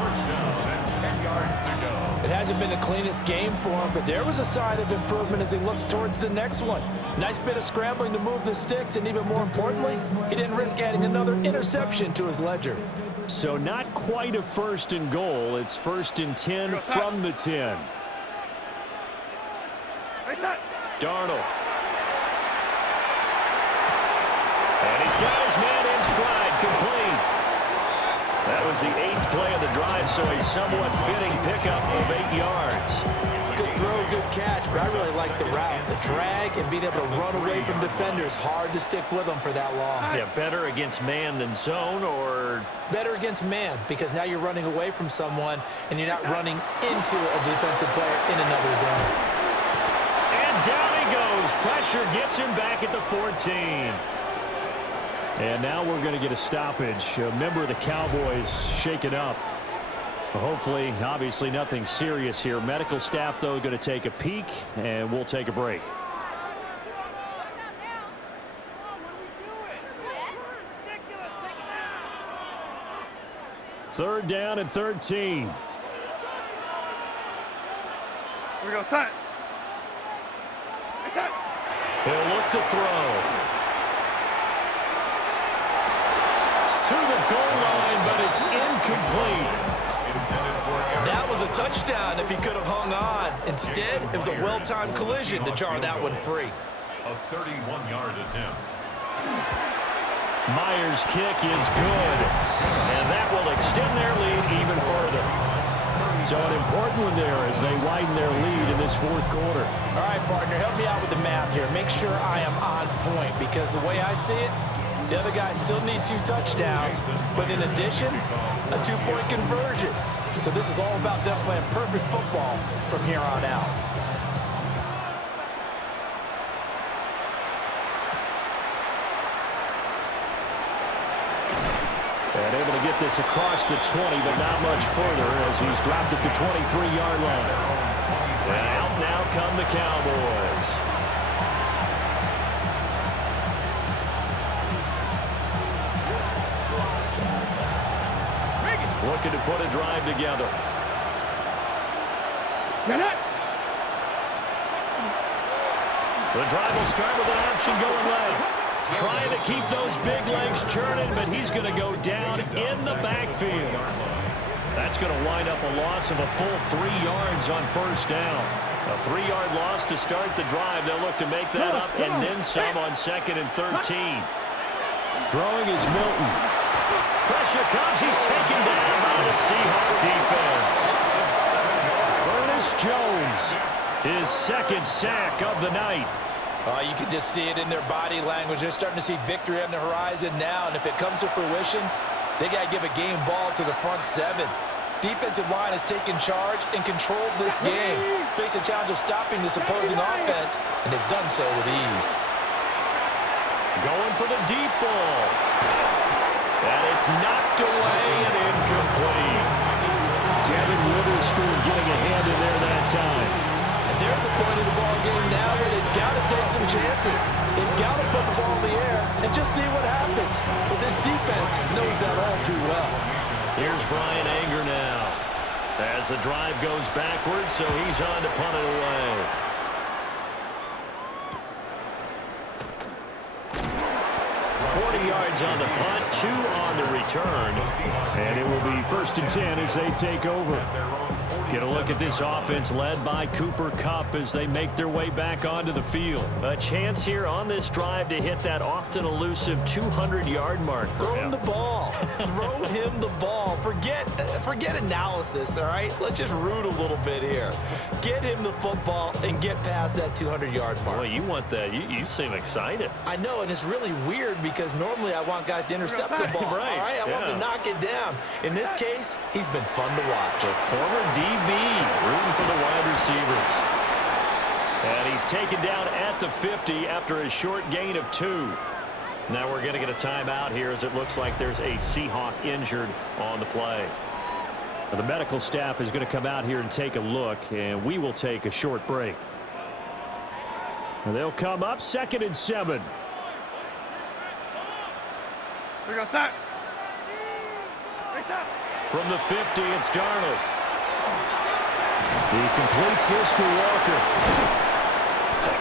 First down and 10 yards to go. It hasn't been the cleanest game for him, but there was a sign of improvement as he looks towards the next one. Nice bit of scrambling to move the sticks, and even more importantly, he didn't risk adding another interception to his ledger. So not quite a 1st and goal. It's 1st and 10 from the 10. Darnold. And he's got his man in stride, complete. That was the 8th play of the drive, so a somewhat fitting pickup of 8 yards. Good throw, good catch, but I really like the route. The drag and being able to run away from defenders, hard to stick with them for that long. Yeah, better against man than zone, or? Better against man, because now you're running away from someone and you're not running into a defensive player in another zone. And down he goes. Pressure gets him back at the 14. And now we're going to get a stoppage. A member of the Cowboys shaken up. Hopefully, obviously nothing serious here. Medical staff, though, going to take a peek, and we'll take a break. Third down and 13. We go set. He'll look to throw. To the goal line, but it's incomplete. That was a touchdown if he could have hung on. Instead, it was a well-timed collision to jar that one free. A 31-yard attempt. Myers' kick is good, and that will extend their lead even further. So an important one there as they widen their lead in this fourth quarter. All right, partner, help me out with the math here. Make sure I am on point because the way I see it, the other guys still need 2 touchdowns, but in addition, a 2-point conversion. So this is all about them playing perfect football from here on out. And able to get this across the 20, but not much further as he's dropped at the 23-yard line. And out now come the Cowboys. Looking to put a drive together. The drive will start with an option going left. Trying to keep those big legs churning, but he's going to go down in the backfield. That's going to wind up a loss of a full 3 yards on first down. A 3-yard loss to start the drive. They'll look to make that up and then some on 2nd and 13. Throwing is Milton. Pressure comes. He's taken down by the Seahawks defense. Ernest Jones, his 2nd sack of the night. You can just see it in their body language. They're starting to see victory on the horizon now, and if it comes to fruition, they got to give a game ball to the front 7. Defensive line has taken charge and controlled this game. Face a challenge of stopping this opposing offense, and they've done so with ease. Going for the deep ball. And it's knocked away and incomplete. Devin Witherspoon getting a hand in there that time. And they're at the point of the ball game now where they've got to take some chances. They've got to put the ball in the air and just see what happens. But this defense knows that all too well. Here's Brian Anger now. As the drive goes backwards, so he's on to punt it away. Yards on the punt, 2 on the return. And it will be 1st and 10 as they take over. Get a look at this offense led by Cooper Kupp as they make their way back onto the field. A chance here on this drive to hit that often elusive 200-yard mark for him. Throw him the ball. Throw him the ball. Forget analysis, all right? Let's just root a little bit here. Get him the football and get past that 200-yard mark. Boy, you want that. You seem excited. I know, and it's really weird because normally I want guys to intercept the ball. Right. All right? I want them to knock it down. In this case, he's been fun to watch. The former DB rooting for the wide receivers. And he's taken down at the 50 after a short gain of 2. Now we're going to get a timeout here as it looks like there's a Seahawk injured on the play. The medical staff is going to come out here and take a look, and we will take a short break. And they'll come up 2nd and 7. We got sack. From the 50, it's Darnold. He completes this to Walker.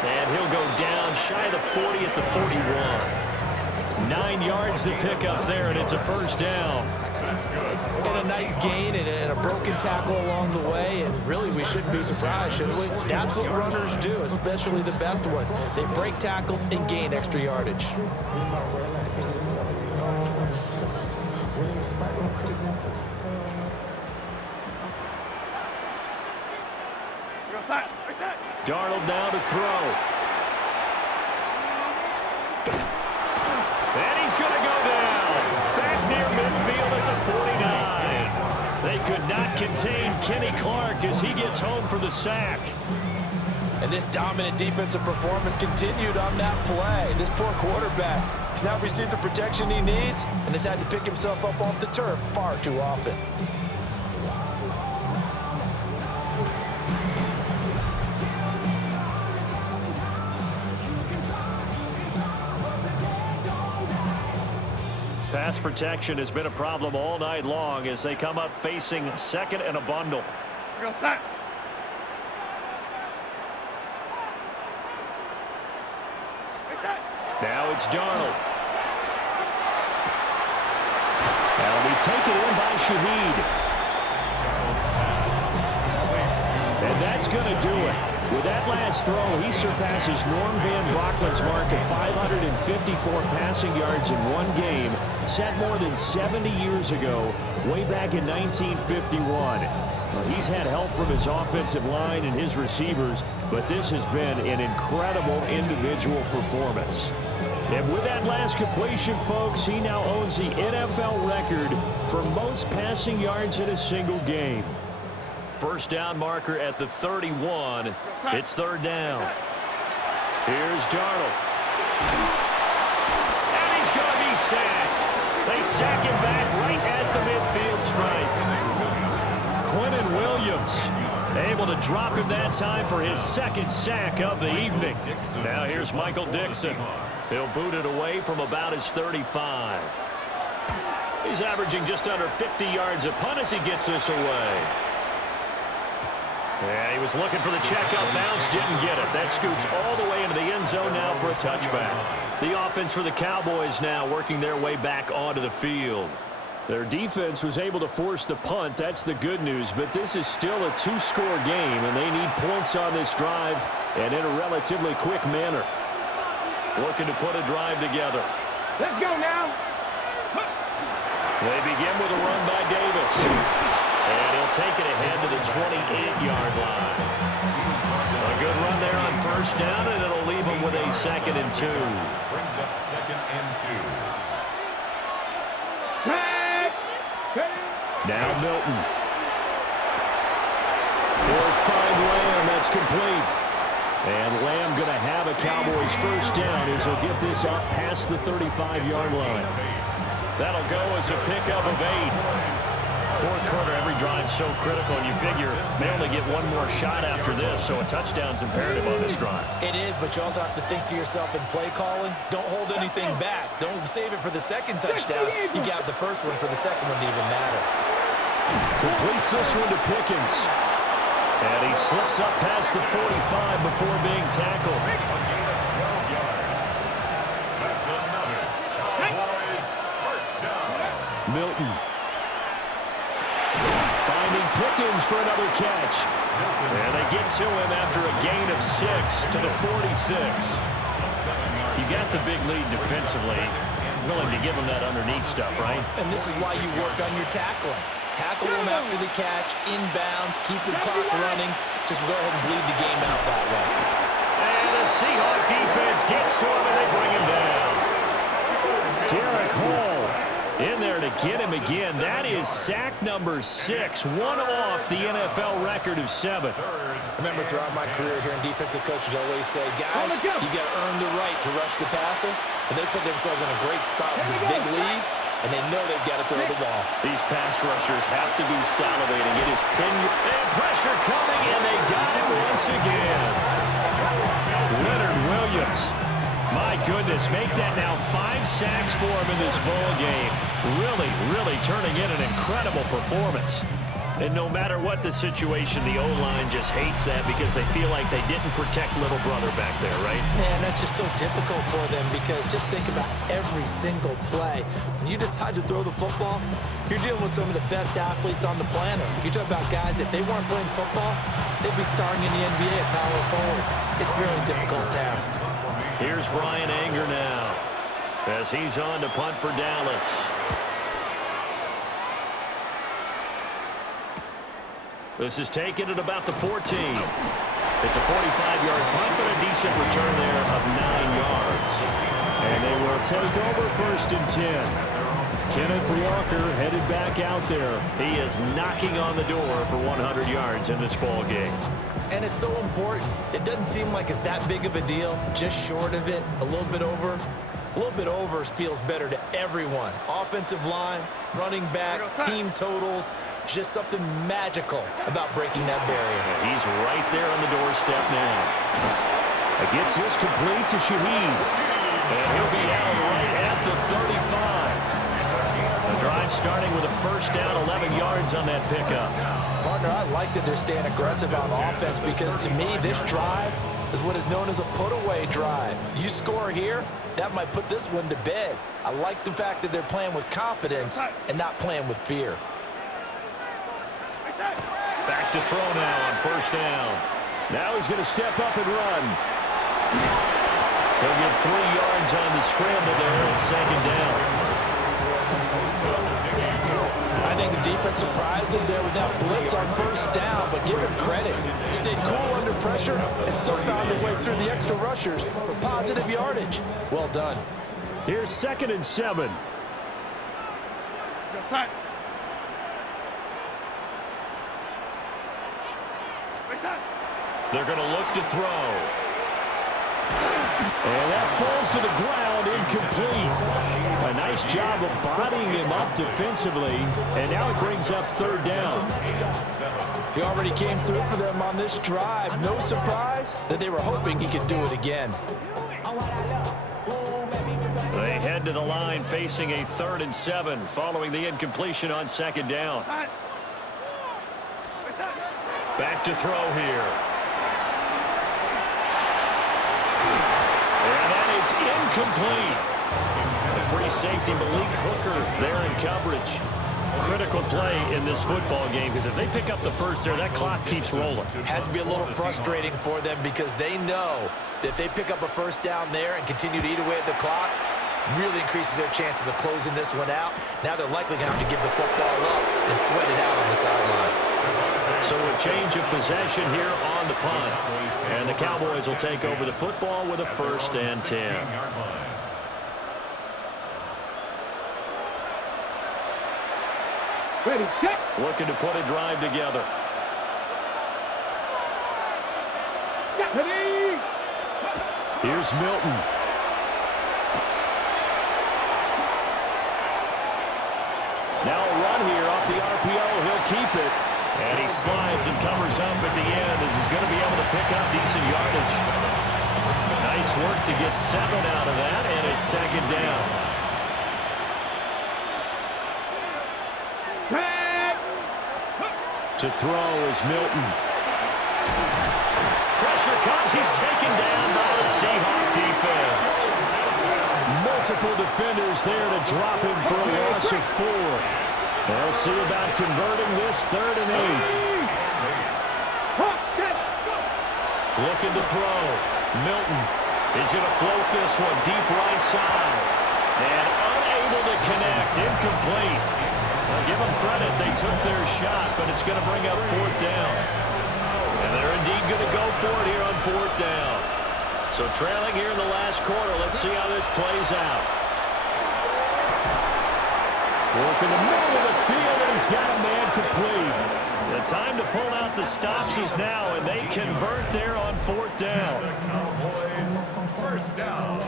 And he'll go down shy of the 40 at the 41. 9 yards to pick up there, and it's a first down. And a nice gain and a broken tackle along the way, and really we shouldn't be surprised, should we? That's what runners do, especially the best ones. They break tackles and gain extra yardage. Darnold now to throw. And he's going to go down. Back near midfield at the 49. They could not contain Kenny Clark as he gets home for the sack. And this dominant defensive performance continued on that play. This poor quarterback has now received the protection he needs and has had to pick himself up off the turf far too often. Pass protection has been a problem all night long as they come up facing 2nd and a bundle. Now it's Darnold. That'll be taken in by Shaheed. And that's going to do it. With that last throw, he surpasses Norm Van Brocklin's mark of 554 passing yards in one game, set more than 70 years ago, way back in 1951. Well, he's had help from his offensive line and his receivers, but this has been an incredible individual performance. And with that last completion, folks, he now owns the NFL record for most passing yards in a single game. First down marker at the 31. It's third down. Here's Darnold. And he's going to be sacked. They sack him back right at the midfield stripe. Quentin Williams able to drop him that time for his second sack of the evening. Now here's Michael Dixon. He'll boot it away from about his 35. He's averaging just under 50 yards a punt as he gets this away. Yeah, he was looking for the check-up bounce, didn't get it. That scoots all the way into the end zone now for a touchback. The offense for the Cowboys now working their way back onto the field. Their defense was able to force the punt. That's the good news, but this is still a two-score game, and they need points on this drive and in a relatively quick manner. Looking to put a drive together. Let's go now. They begin with a run by Davis. And he'll take it ahead to the 28-yard line. A good run there on first down, and it'll leave him with a 2nd and 2. Brings up 2nd and 2. Now Milton. He'll find Lamb. That's complete. And Lamb going to have a Cowboys first down as he'll get this up past the 35-yard line. That'll go as a pickup of 8. Fourth quarter, every drive's so critical, and you figure they only get one more shot after this, so a touchdown's imperative on this drive. It is, but you also have to think to yourself in play calling, don't hold anything back. Don't save it for the second touchdown. You got the first one for the second one to even matter. Completes this one to Pickens. And he slips up past the 45 before being tackled. A gain of 12 yards. That's another Cowboys first down. Milton. Finding Pickens for another catch. And they get to him after a gain of 6 to the 46. You got the big lead defensively. Willing to give him that underneath stuff, right? And this is why you work on your tackling. Tackle him after the catch, inbounds, keep the clock running. Just go ahead and bleed the game out that way. And the Seahawks defense gets to him, and they bring him down. Derek Hall in there to get him again. That is sack number 6, one off the NFL record of 7. Remember, throughout my career here in defensive coaches, I always say, guys, you got to earn the right to rush the passer. And they put themselves in a great spot with this big lead, and they know they've got to throw the ball. These pass rushers have to be salivating. It is and pressure coming, and they got him once again. Leonard Williams. My goodness, make that now 5 sacks for him in this ball game. Really turning in an incredible performance. And no matter what the situation, the O-line just hates that because they feel like they didn't protect little brother back there, right? Man, that's just so difficult for them because just think about every single play. When you decide to throw the football, you're dealing with some of the best athletes on the planet. You talk about guys, if they weren't playing football, they'd be starring in the NBA at power forward. It's a very difficult task. Here's Brian Anger now as he's on to punt for Dallas. This is taken at about the 14. It's a 45-yard punt, but a decent return there of 9 yards. And they will take over 1st and 10. Kenneth Walker headed back out there. He is knocking on the door for 100 yards in this ball game. And it's so important. It doesn't seem like it's that big of a deal. Just short of it, a little bit over. A little bit over feels better to everyone. Offensive line, running back, team totals, just something magical about breaking that barrier. Yeah, he's right there on the doorstep now. It gets this complete to Shaheed. And he'll be out right at the 35. The drive starting with a first down, 11 yards on that pickup. Partner, I like that they're staying aggressive on offense because to me, this drive is what is known as a put-away drive. You score here, that might put this one to bed. I like the fact that they're playing with confidence and not playing with fear. Back Back to throw now on first down. Now he's going to step up and run. He'll get 3 yards on the scramble there at second down. I think the defense surprised him there with that blitz on first down, but give him credit. Stayed cool under pressure and still found a way through the extra rushers for positive yardage. Well done. Here's 2nd and 7. Side. They're going to look to throw. And that falls to the ground, incomplete. A nice job of bodying him up defensively, and now it brings up 3rd down. He already came through for them on this drive. No surprise that they were hoping he could do it again. They head to the line facing a 3rd and 7 following the incompletion on 2nd down. Back to throw here. And that is incomplete. The free safety, Malik Hooker, there in coverage. Critical play in this football game, because if they pick up the first there, that clock keeps rolling. Has to be a little frustrating for them because they know that if they pick up a first down there and continue to eat away at the clock, really increases their chances of closing this one out. Now they're likely going to have to give the football up and sweat it out on the sideline. So a change of possession here on the punt. And the Cowboys will take over the football with a 1st and 10. Ready, set. Looking to put a drive together. Ready. Here's Milton. Now a run here off the RPO. He'll keep it. And he slides and covers up at the end as he's going to be able to pick up decent yardage. Nice work to get 7 out of that, and it's 2nd down. To throw is Milton. Pressure comes. He's taken down by the Seahawks defense. Multiple defenders there to drop him for a loss of 4. They'll see about converting this 3rd and 8. Looking to throw. Milton is going to float this one deep right side. And unable to connect. Incomplete. Well, give them credit. They took their shot, but it's going to bring up 4th down. And they're indeed going to go for it here on 4th down. So trailing here in the last quarter. Let's see how this plays out. Working the middle of the field, and he's got a man complete. The time to pull out the stops is now, and they convert there on 4th down. First down.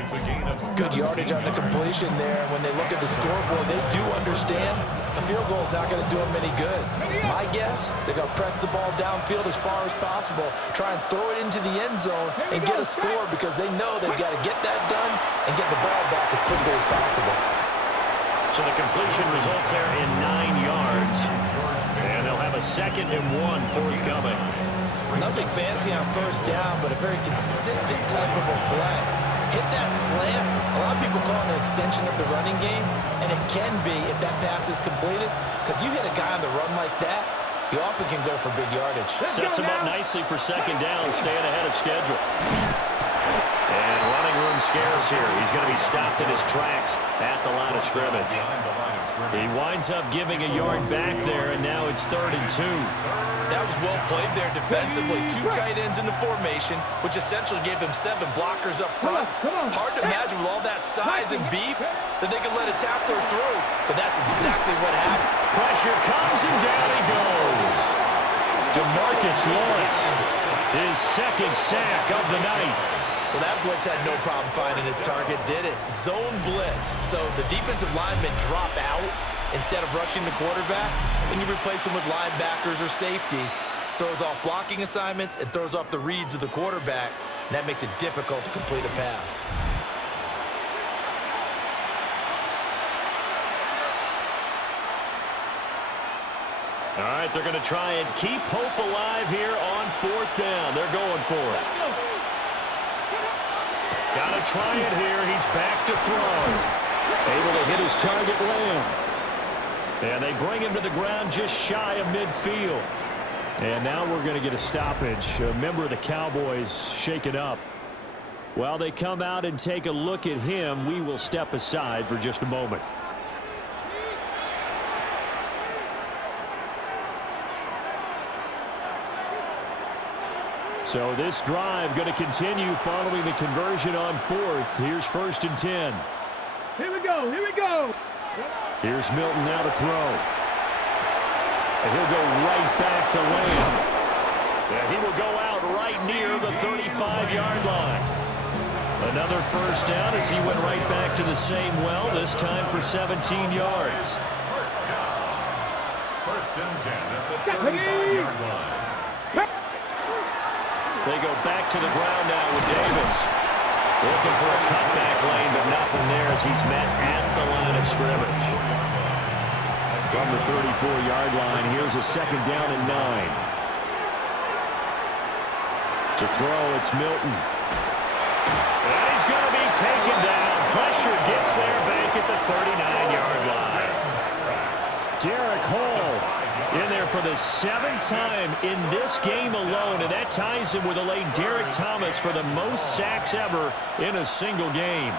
It's a gain of Good yardage on the completion there. And when they look at the scoreboard, they do understand a field goal is not going to do them any good. My guess, they're going to press the ball downfield as far as possible, try and throw it into the end zone and get a score because they know they've got to get that done and get the ball back as quickly as possible. So the completion results there in 9 yards. And they'll have a 2nd and 1 forthcoming. Nothing fancy on first down, but a very consistent type of a play. Hit that slant. A lot of people call it an extension of the running game, and it can be if that pass is completed, because you hit a guy on the run like that, you often can go for big yardage. Sets him up nicely for 2nd down, staying ahead of schedule. And running room scarce here. He's going to be stopped in his tracks at the line of scrimmage. He winds up giving a yard back there, and now it's 3rd and 2. That was well played there defensively. 2 tight ends in the formation, which essentially gave them 7 blockers up front. Hard to imagine with all that size and beef that they could let a tackler through, but that's exactly what happened. Pressure comes, and down he goes. DeMarcus Lawrence, his 2nd sack of the night. Well, that blitz had no problem finding its target, did it? Zone blitz. So the defensive linemen drop out instead of rushing the quarterback. Then you replace them with linebackers or safeties. Throws off blocking assignments and throws off the reads of the quarterback. And that makes it difficult to complete a pass. All right, they're going to try and keep hope alive here on 4th down. They're going for it. Got to try it here. He's back to throw. Able to hit his target land. And they bring him to the ground just shy of midfield. And now we're going to get a stoppage. A member of the Cowboys shaken up. While they come out and take a look at him, we will step aside for just a moment. So this drive going to continue following the conversion on 4th. Here's 1st and 10. Here we go. Here we go. Here's Milton now to throw. And he'll go right back to Lamb. And he will go out right near the 35-yard line. Another first down as he went right back to the same well, this time for 17 yards. First down. 1st and 10 at the 35-yard line. They go back to the ground now with Davis. Looking for a cutback lane, but nothing there as he's met at the line of scrimmage. From the 34-yard line, here's a 2nd down and 9. To throw, it's Milton. And he's going to be taken down. Pressure gets there back at the 39-yard line. Derek Hall in there for the 7th time in this game alone, and that ties him with a late Derek Thomas for the most sacks ever in a single game.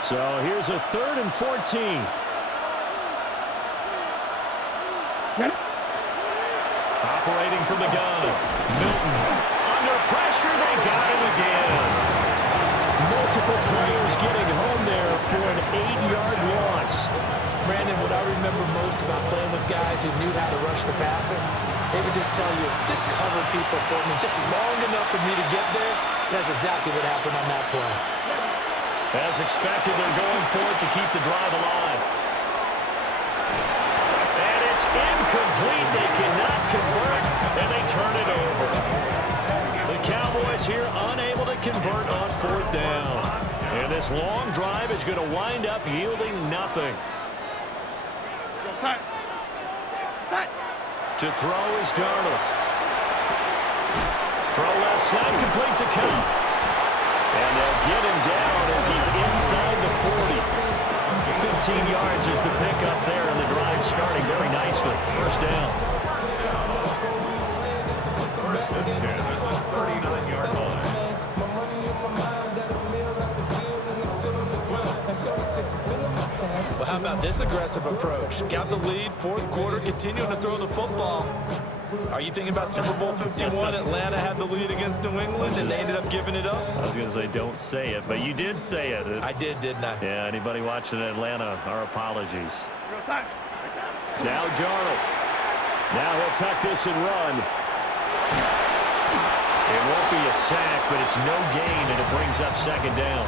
So here's a 3rd and 14. Operating from the gun. Milton under pressure. They got him again. Multiple players getting home there for an 8-yard loss. Brandon, what I remember most about playing with guys who knew how to rush the passer, they would just tell you, just cover people for me, just long enough for me to get there. That's exactly what happened on that play. As expected, they're going for it to keep the drive alive. And it's incomplete. They cannot convert, and they turn it over. The Cowboys here unable to convert on 4th down. And this long drive is going to wind up yielding nothing. To throw is Darnold. Throw left side, complete to Cup. And they'll get him down as he's inside the 40. 15 yards is the pickup there, and the drive starting very nicely. 1st down. 1st and 10 at the 39-yard line. Well, how about this aggressive approach? Got the lead, 4th quarter, continuing to throw the football. Are you thinking about Super Bowl 51? Atlanta had the lead against New England, and they ended up giving it up? I was going to say, don't say it, but you did say it. I did, didn't I? Yeah, anybody watching Atlanta, our apologies. Now Darnold. Now he'll tuck this and run. It won't be a sack, but it's no gain, and it brings up 2nd down.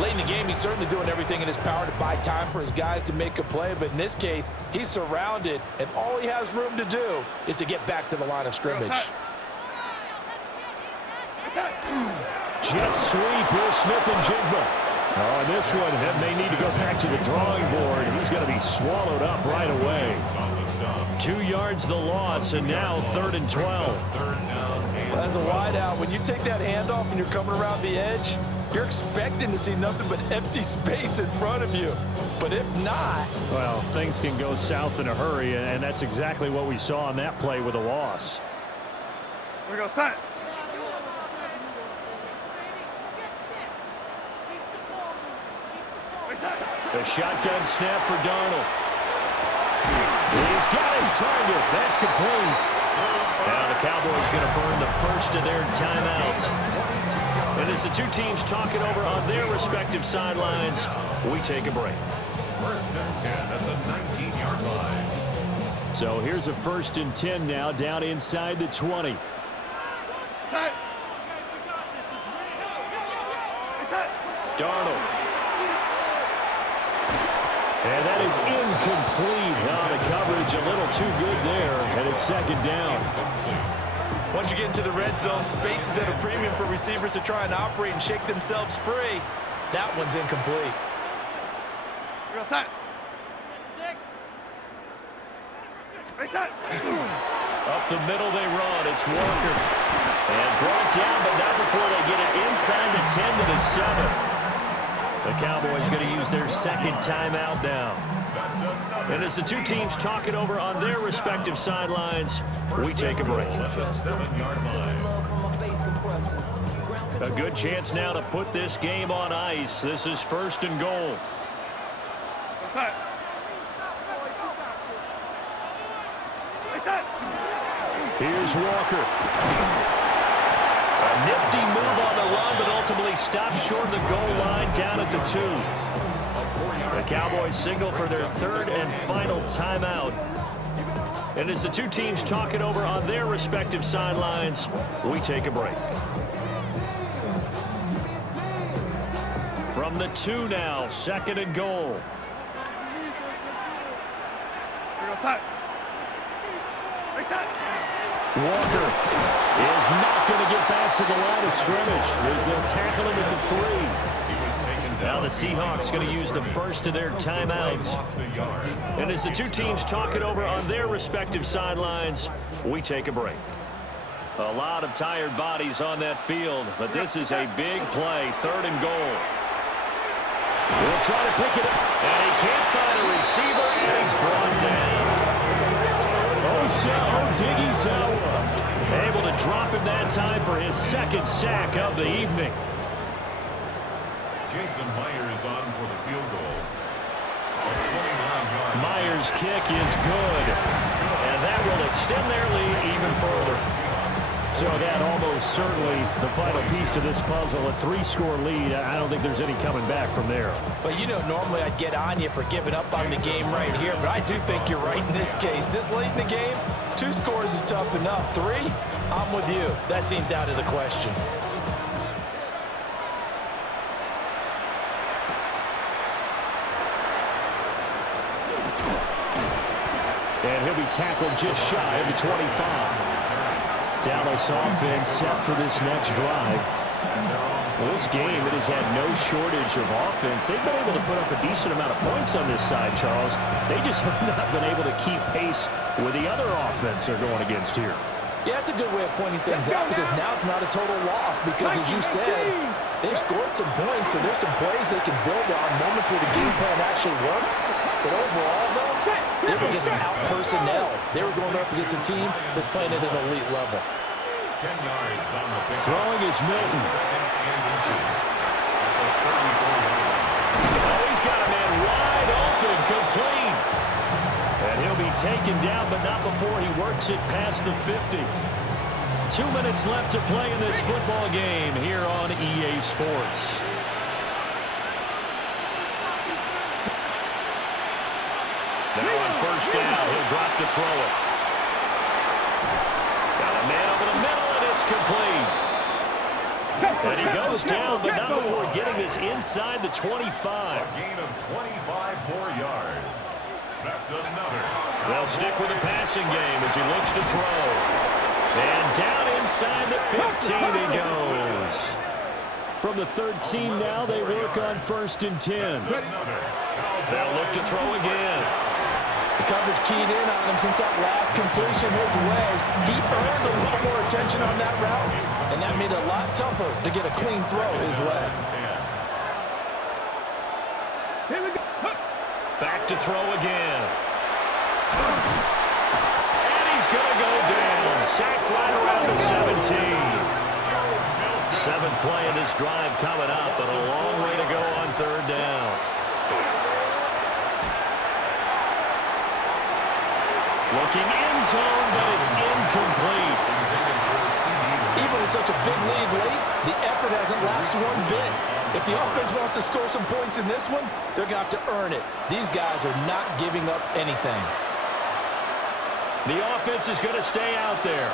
Late in the game, he's certainly doing everything in his power to buy time for his guys to make a play, but in this case, he's surrounded, and all he has room to do is to get back to the line of scrimmage. Jet sweep, Will Smith and Jigba. Oh, and this one may need to go back to the drawing board. He's going to be swallowed up right away. 2 yards the loss, and now 3rd and 12. As a wideout, when you take that handoff and you're coming around the edge, you're expecting to see nothing but empty space in front of you. But if not... Well, things can go south in a hurry, and that's exactly what we saw on that play with a loss. Here we go, set. The shotgun snap for Darnold. He's got his target. That's complete. Now the Cowboys going to burn the first of their timeouts. And as the two teams talk it over on their respective sidelines, we take a break. 1st and 10 at the 19-yard line. So here's a 1st and 10 now, down inside the 20. Darnold. And that is incomplete. Oh, the coverage a little too good there, and it's 2nd down. Once you get into the red zone, space is at a premium for receivers to try and operate and shake themselves free. That one's incomplete. Real set. 6. Up the middle they run. It's Walker. And brought down, but not before they get it inside the 10 to the 7. The Cowboys going to use their second timeout now. And as the two teams talk it over on their respective sidelines, we take a break. A good chance now to put this game on ice. This is 1st and goal. Here's Walker. A nifty move on the run, but ultimately stops short of the goal line down at the 2. The Cowboys signal for their 3rd and final timeout. And as the two teams talk it over on their respective sidelines, we take a break. From the 2 now, 2nd and goal. Walker is not going to get back to the line of scrimmage as they'll tackle him at the 3. Now the Seahawks going to use the first of their timeouts. And as the two teams talk it over on their respective sidelines, we take a break. A lot of tired bodies on that field, but this is a big play, 3rd and goal. He'll try to pick it up, and he can't find a receiver, and he's brought down. Odighizuwa able to drop him that time for his 2nd sack of the evening. Jason Myers on for the field goal. Myers' kick is good, and that will extend their lead even further. So that almost certainly the final piece to this puzzle, a 3-score lead. I don't think there's any coming back from there. But, you know, normally I'd get on you for giving up on the game right here, but I do think you're right in this case. This late in the game, 2 scores is tough enough. 3, I'm with you. That seems out of the question. And he'll be tackled just shy of the 25. Dallas offense set for this next drive. Well, this game, it has had no shortage of offense. They've been able to put up a decent amount of points on this side, Charles. They just have not been able to keep pace with the other offense they're going against here. Yeah, that's a good way of pointing things out because now it's not a total loss because, as you said, they've scored some points, so there's some plays they can build on, moments where the game plan actually worked. But overall, though, they were just out-personnel. They were going up against a team that's playing at an elite level. 10 yards on the pick. Throwing is Milton. Oh, he's got a man wide open, complete. And he'll be taken down, but not before he works it past the 50. 2 minutes left to play in this football game here on EA Sports. Now on 1st down, he'll drop to throw it. Got a man over the middle, and it's complete. And he goes down, but not before getting this inside the 25. A gain of 25 more yards. That's another. They'll stick with the passing game as he looks to throw. And down inside the 15 he goes. From the 13 now, they work on 1st and 10. They'll look to throw again. The coverage keyed in on him since that last completion his way. He earned a lot more attention on that route, and that made it a lot tougher to get a clean throw his way. Back to throw again. And he's going to go down. Sacked right around the 17. 7th play in this drive coming up, but a long way to go on 3rd down. Looking end zone, but it's incomplete. Even with such a big lead late, the effort hasn't lapsed one bit. If the offense wants to score some points in this one, they're going to have to earn it. These guys are not giving up anything. The offense is going to stay out there.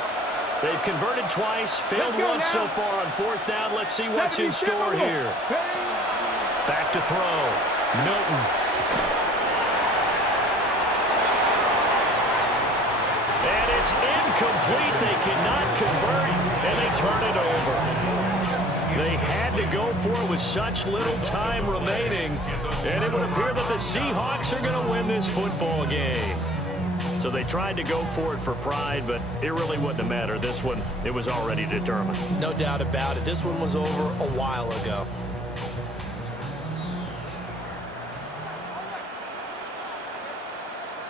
They've converted twice, failed once so far on 4th down. Let's see what's in store here. Back to throw. Milton. And it's incomplete. They cannot convert, and they turn it over. They had to go for it with such little time remaining, and it would appear that the Seahawks are going to win this football game. So they tried to go for it for pride, but it really wouldn't have mattered. This one, it was already determined. No doubt about it. This one was over a while ago.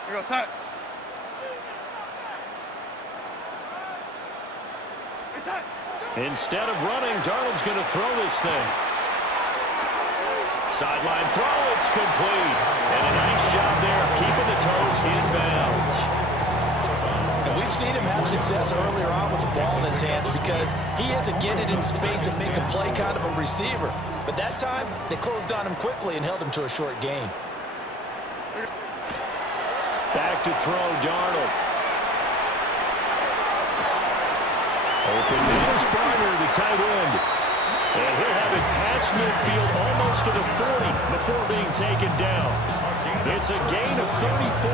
Here we go, set. Instead of running, Darnold's going to throw this thing. Sideline throw, it's complete. And a nice job there of keeping the toes in bounds. And we've seen him have success earlier on with the ball in his hands because he is a get it in space and make a play kind of a receiver. But that time, they closed on him quickly and held him to a short gain. Back to throw, Darnold. Open is Barner, the tight end. And he'll have it past midfield almost to the 40 before being taken down. It's a gain of 34.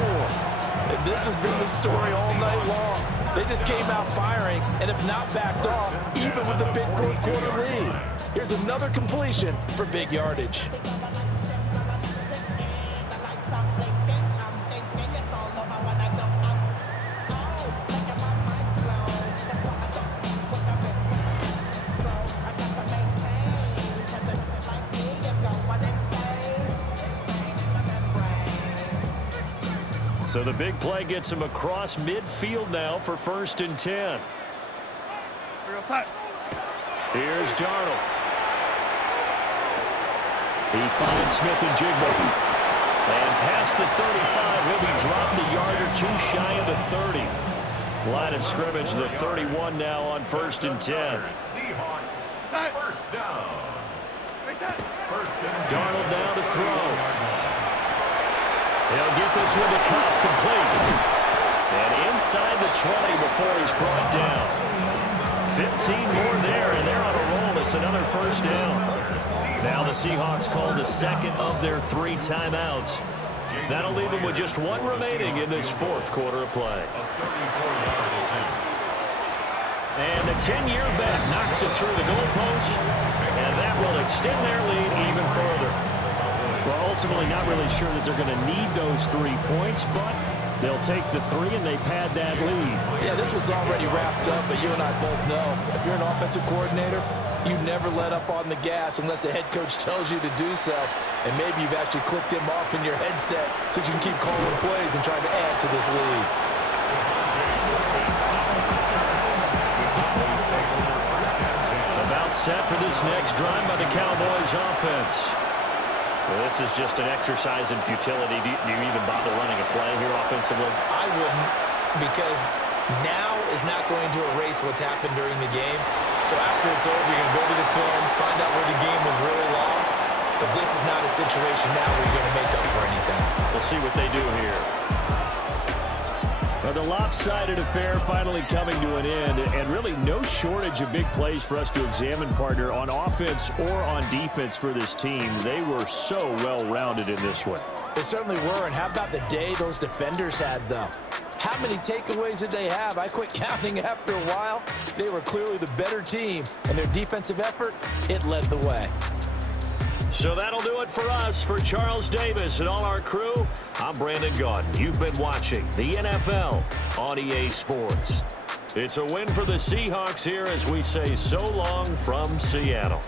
And this has been the story all night long. They just came out firing and have not backed off, even with the big fourth-quarter lead. Here's another completion for big yardage. So the big play gets him across midfield now for 1st and 10. Here's Darnold. He finds Smith and Jigba. And past the 35, he'll be dropped a yard or two shy of the 30. Line of scrimmage, the 31 now on 1st and 10. Seahawks, first down. Darnold now to throw. He'll get this with a cut complete. And inside the 20 before he's brought down. 15 more there, and they're on a roll. It's another 1st down. Now the Seahawks call the second of their 3 timeouts. That'll leave them with just 1 remaining in this 4th quarter of play. And the 10-year vet knocks it through the goalpost, and that will extend their lead even further. Well, ultimately not really sure that they're going to need those 3 points, but they'll take the 3 and they pad that lead. Yeah, this one's already wrapped up, but you and I both know if you're an offensive coordinator, you never let up on the gas unless the head coach tells you to do so. And maybe you've actually clicked him off in your headset so you can keep calling plays and trying to add to this lead. About set for this next drive by the Cowboys offense. Well, this is just an exercise in futility. Do you even bother running a play here offensively? I wouldn't, because now is not going to erase what's happened during the game. So after it's over, you're going to go to the film, find out where the game was really lost. But this is not a situation now where you're going to make up for anything. We'll see what they do here. Well, the lopsided affair finally coming to an end, and really no shortage of big plays for us to examine, partner, on offense or on defense for this team. They were so well-rounded in this one. They certainly were, and how about the day those defenders had, though? How many takeaways did they have? I quit counting after a while. They were clearly the better team, and their defensive effort, it led the way. So that'll do it for us. For Charles Davis and all our crew, I'm Brandon Gaudin. You've been watching the NFL on EA Sports. It's a win for the Seahawks here as we say so long from Seattle.